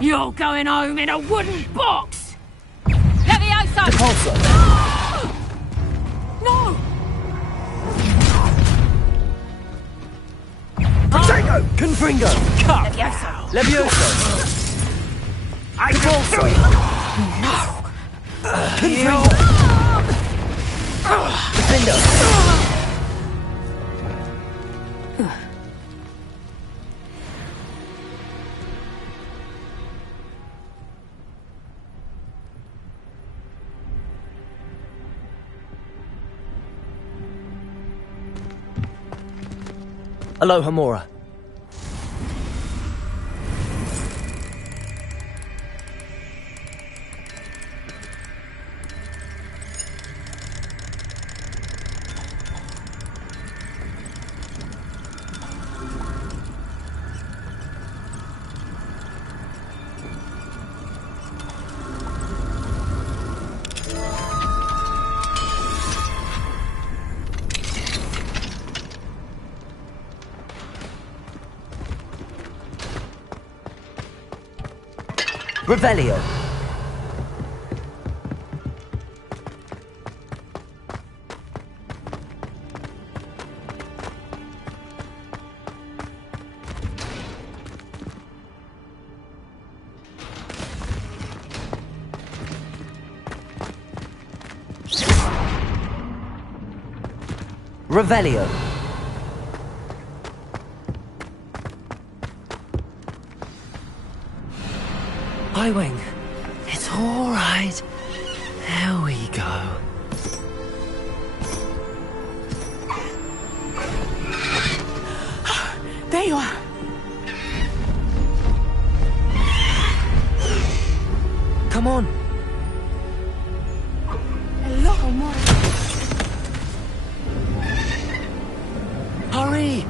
You're going home in a wooden box! Leviosa! Depulso. No! Potato! Confringo! Cup! Leviosa! Depulso! No! Confringo! Defender! Aloha Mora. Revelio. Revelio. Highwing. It's all right. There we go. There you are. Come on. Hello, more. Hurry!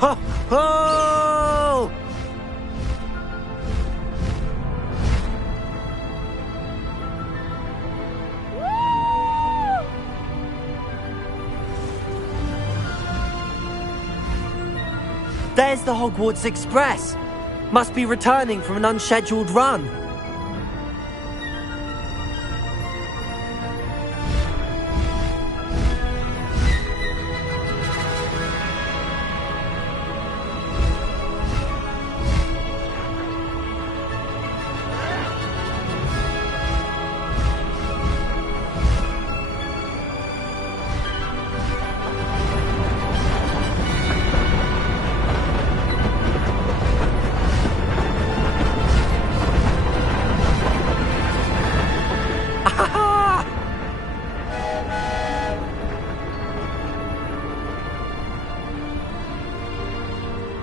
Ho! Ho! There's the Hogwarts Express. Must be returning from an unscheduled run.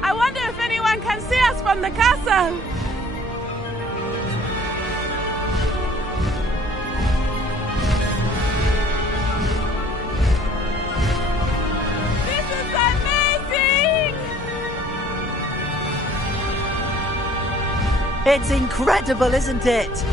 I wonder if anyone can see us from the castle. This is amazing! It's incredible, isn't it?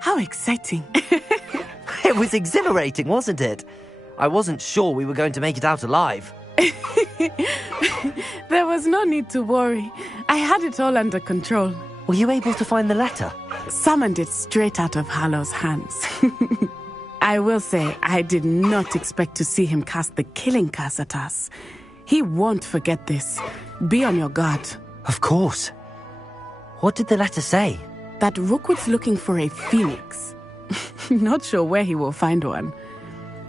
How exciting. It was exhilarating, wasn't it? I wasn't sure we were going to make it out alive. There was no need to worry. I had it all under control. Were you able to find the letter? Summoned it straight out of Harlow's hands. I will say, I did not expect to see him cast the killing curse at us. He won't forget this. Be on your guard. Of course. What did the letter say? That Rookwood's looking for a phoenix. Not sure where he will find one.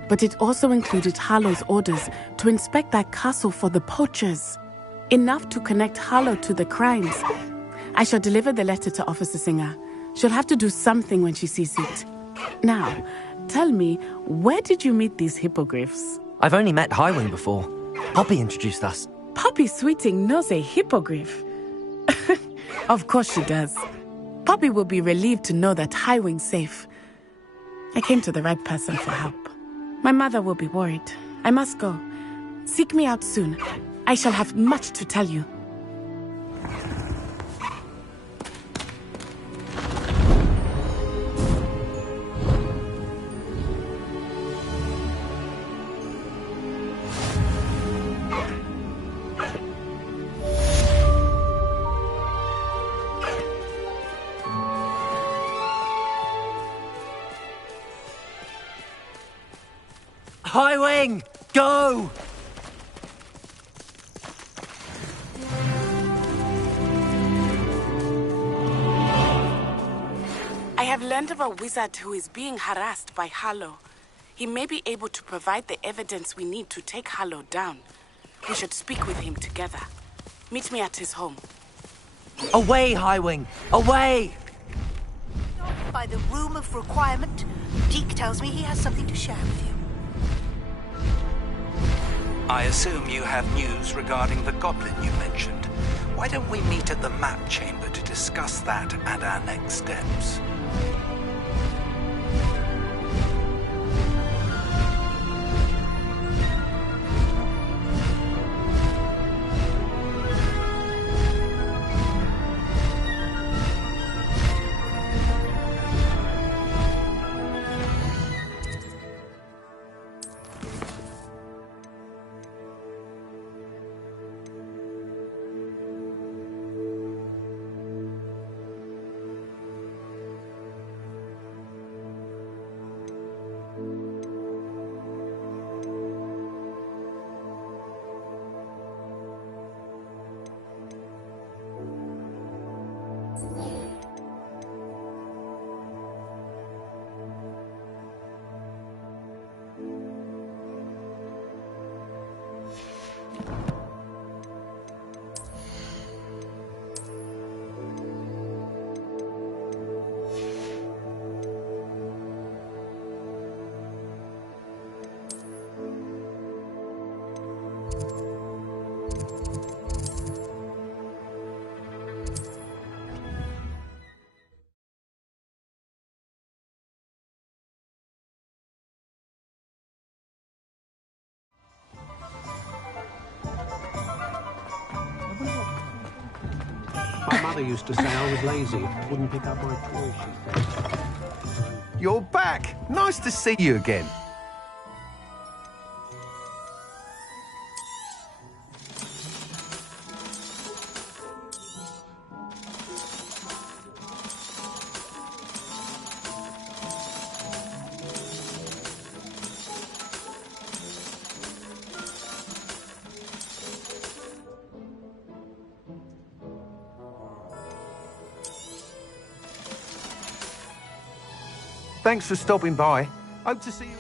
But it also included Harlow's orders to inspect that castle for the poachers. Enough to connect Harlow to the crimes. I shall deliver the letter to Officer Singer. She'll have to do something when she sees it. Now, tell me, where did you meet these hippogriffs? I've only met Highwing before. Poppy introduced us. Poppy Sweeting knows a hippogriff. Of course she does. Poppy will be relieved to know that Highwing's safe. I came to the right person for help. My mother will be worried. I must go. Seek me out soon. I shall have much to tell you. Highwing! Go! I have learned of a wizard who is being harassed by Harlow. He may be able to provide the evidence we need to take Harlow down. We should speak with him together. Meet me at his home. Away, Highwing! Away! By the room of requirement, Deke tells me he has something to share with you. I assume you have news regarding the goblin you mentioned. Why don't we meet at the map chamber to discuss that and our next steps? My mother used to say I was lazy, wouldn't pick up my toys, she said. You're back! Nice to see you again. Thanks for stopping by. Hope to see you.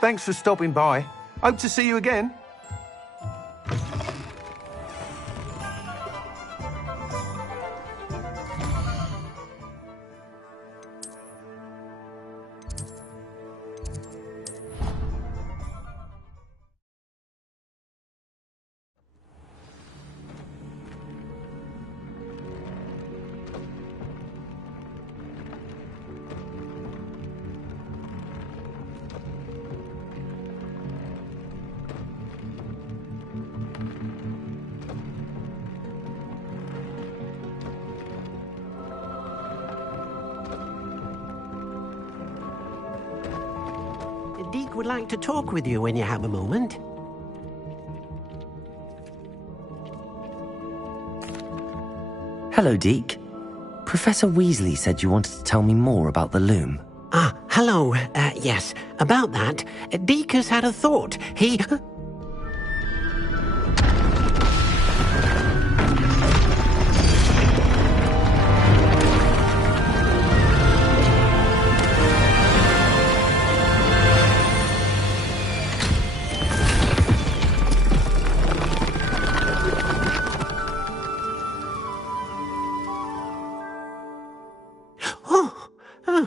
Thanks for stopping by. Hope to see you again. Deek would like to talk with you when you have a moment. Hello, Deke. Professor Weasley said you wanted to tell me more about the loom. Ah, hello. Yes, about that. Deek has had a thought. He...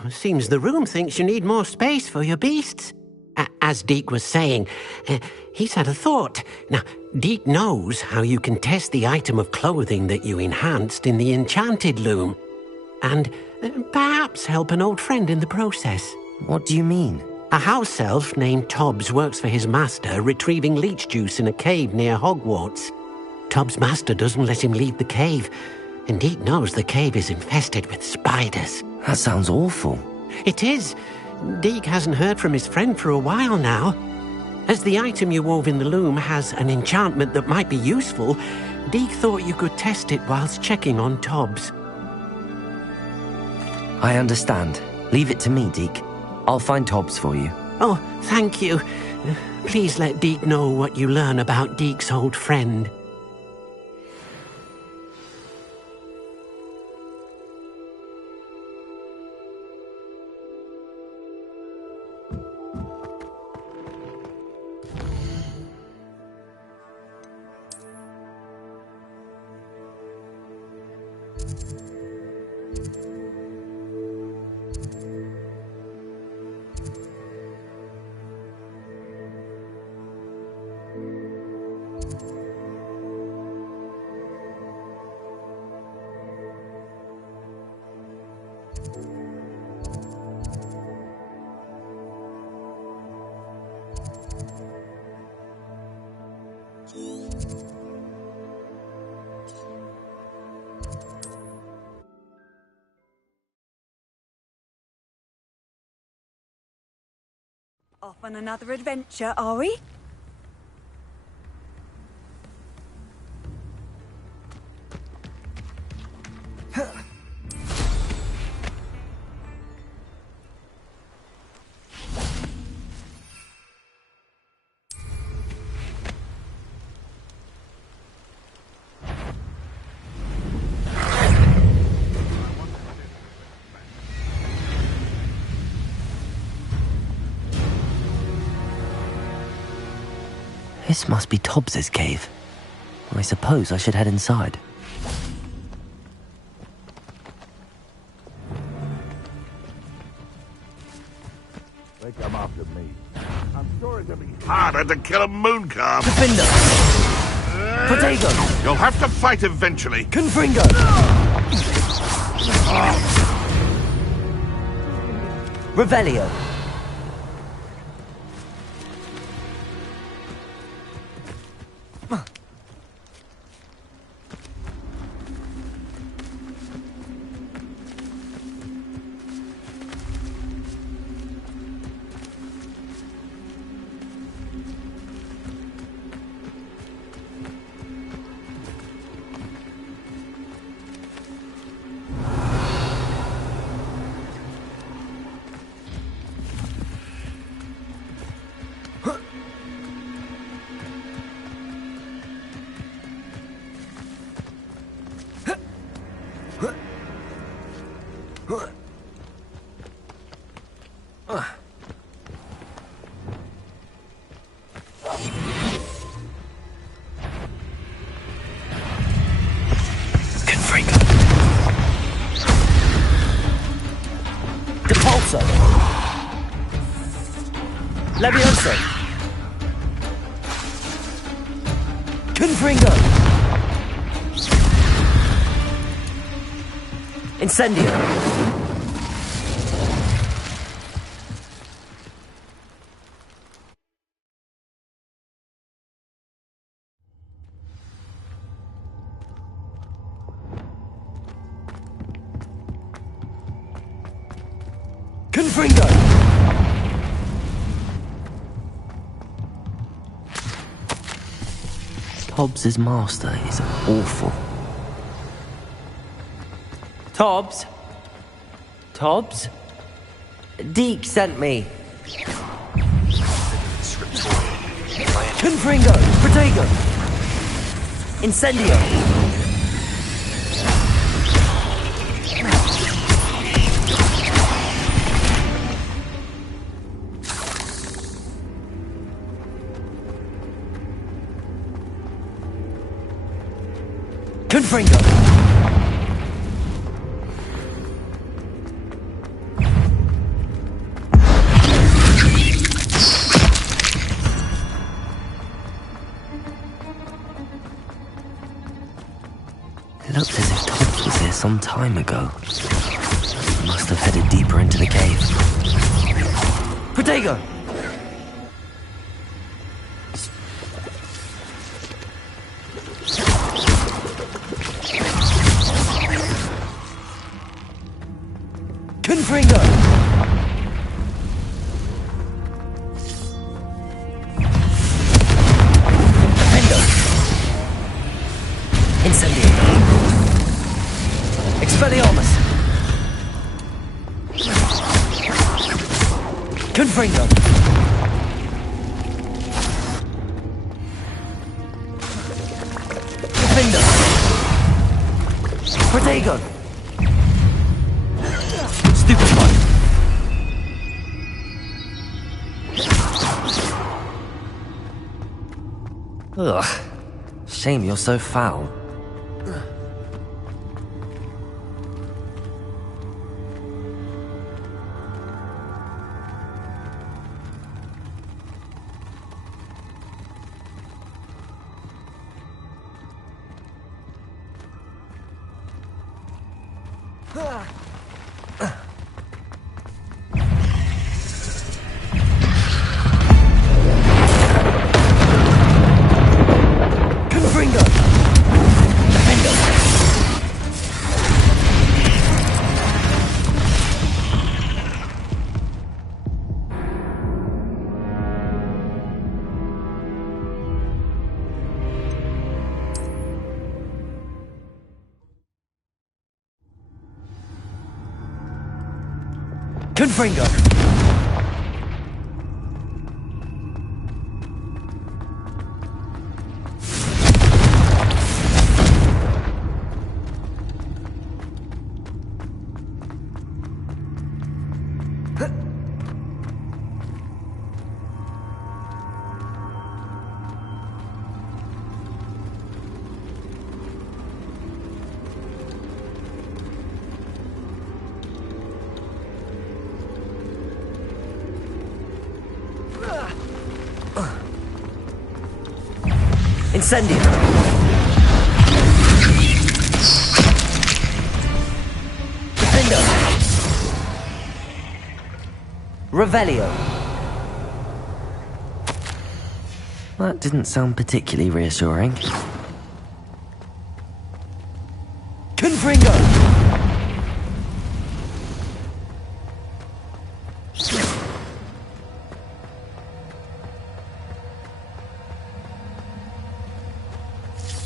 Seems the room thinks you need more space for your beasts. As Deek was saying, he's had a thought. Now, Deek knows how you can test the item of clothing that you enhanced in the enchanted loom. And perhaps help an old friend in the process. What do you mean? A house elf named Tobbs works for his master retrieving leech juice in a cave near Hogwarts. Tobbs' master doesn't let him leave the cave, and Deek knows the cave is infested with spiders. That sounds awful. It is. Deek hasn't heard from his friend for a while now. As the item you wove in the loom has an enchantment that might be useful, Deek thought you could test it whilst checking on Tobbs. I understand. Leave it to me, Deke. I'll find Tobbs for you. Oh, thank you. Please let Deek know what you learn about Deek's old friend. Off on another adventure, are we? This must be Tobbs's cave. I suppose I should head inside. They come after me. I'm sure it'll be harder to kill a mooncalf. Defender! Protego! You'll have to fight eventually. Confringo! Revelio! Depulso! Levioso! Confringo! Incendio! Confringo! Tobbs' master is awful. Tobbs? Tobbs? Deke sent me. Confringo! Protego! Incendio! Confringo! It looked as if Tobbs was here some time ago. He must have headed deeper into the cave. Protego! Confringo! Defendo! Incendio! Expelliarmus! Confringo! Defendo! Protego! Stupefy! Ugh. Shame you're so foul. Confringo! Defendo! Confringo! Incendio! Defendo! Revelio! That didn't sound particularly reassuring. Confringo!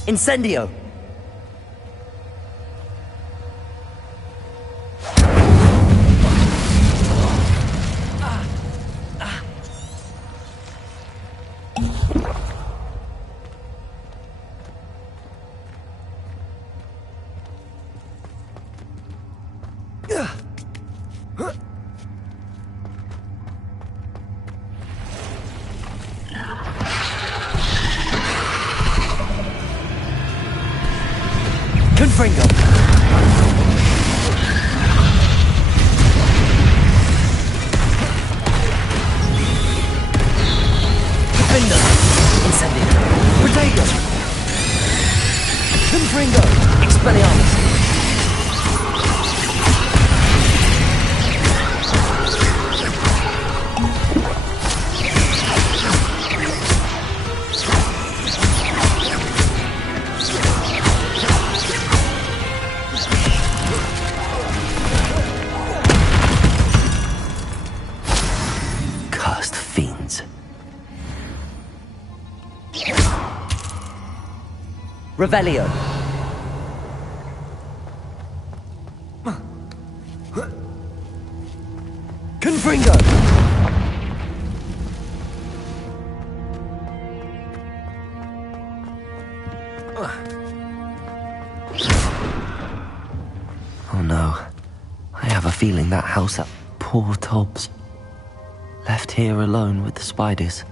Incendio! Confringo! Defendo! Incendio! Protego! Confringo! Expelliarmus! Revelio. Confringo! Oh no. I have a feeling that house at poor Tobbs. Left here alone with the spiders.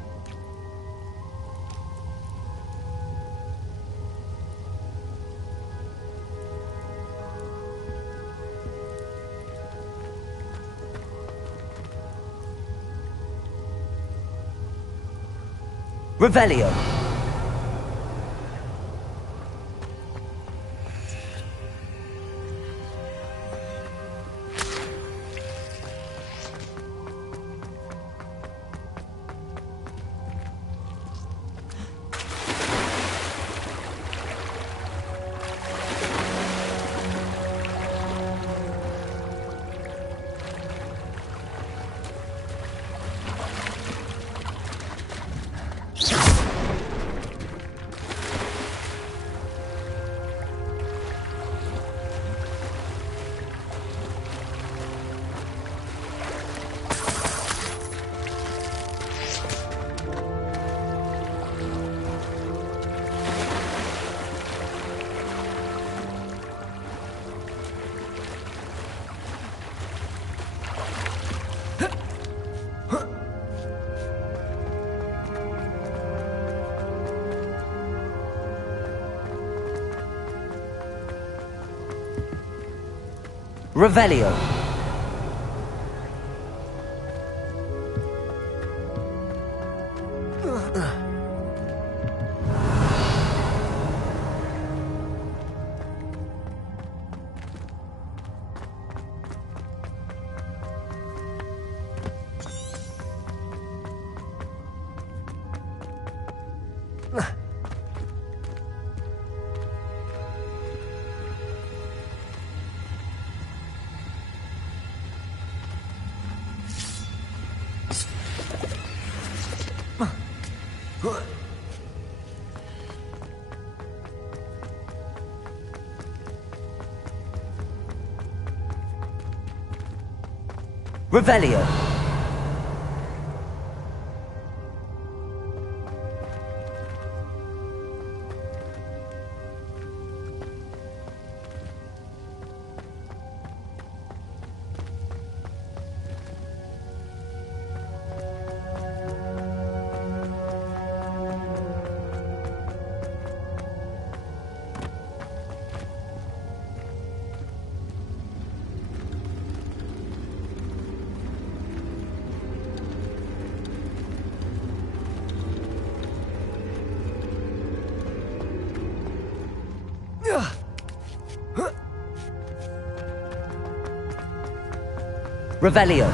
Revelio. Revelio. Revelio. Revelio.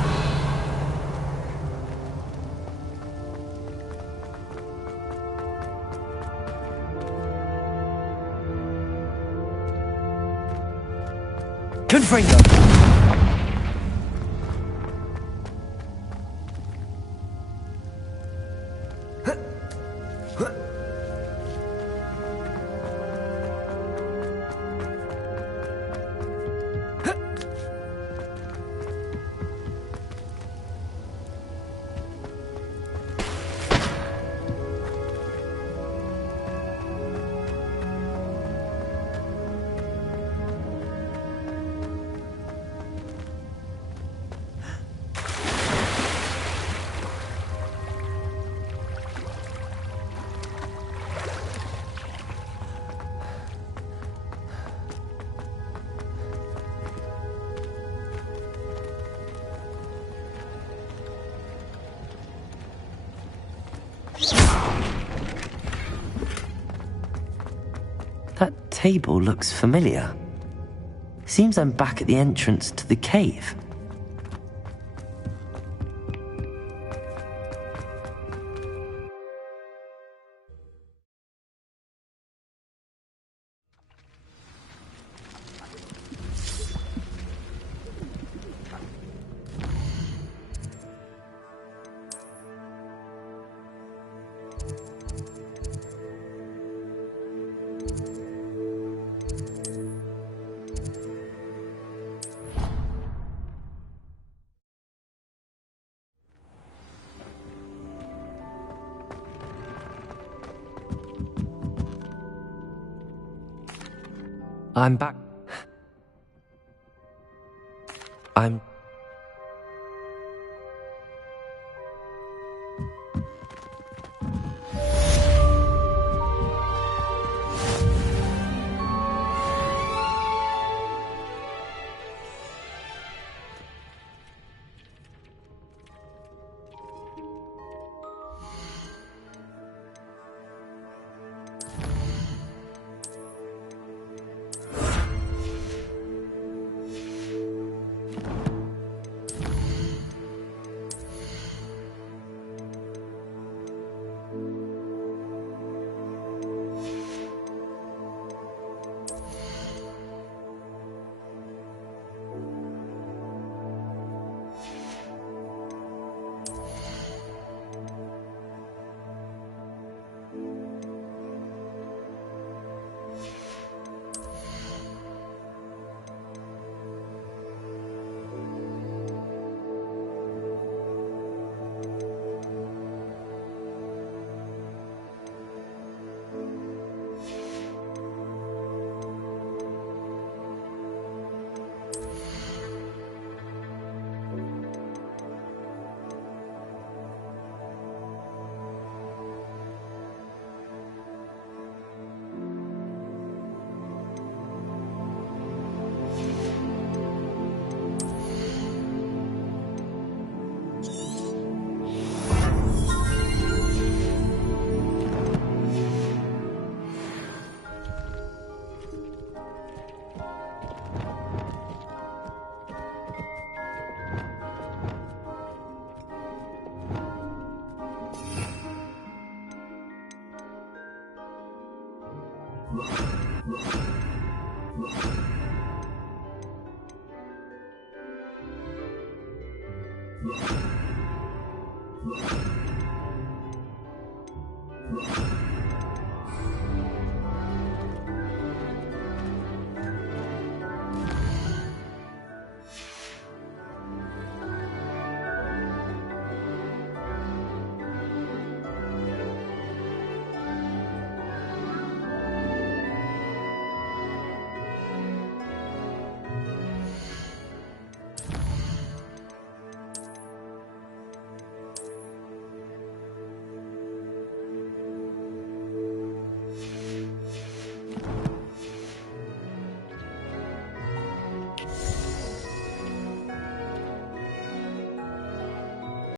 Confringo. That table looks familiar. Seems I'm back at the entrance to the cave. I'm back. I'm... you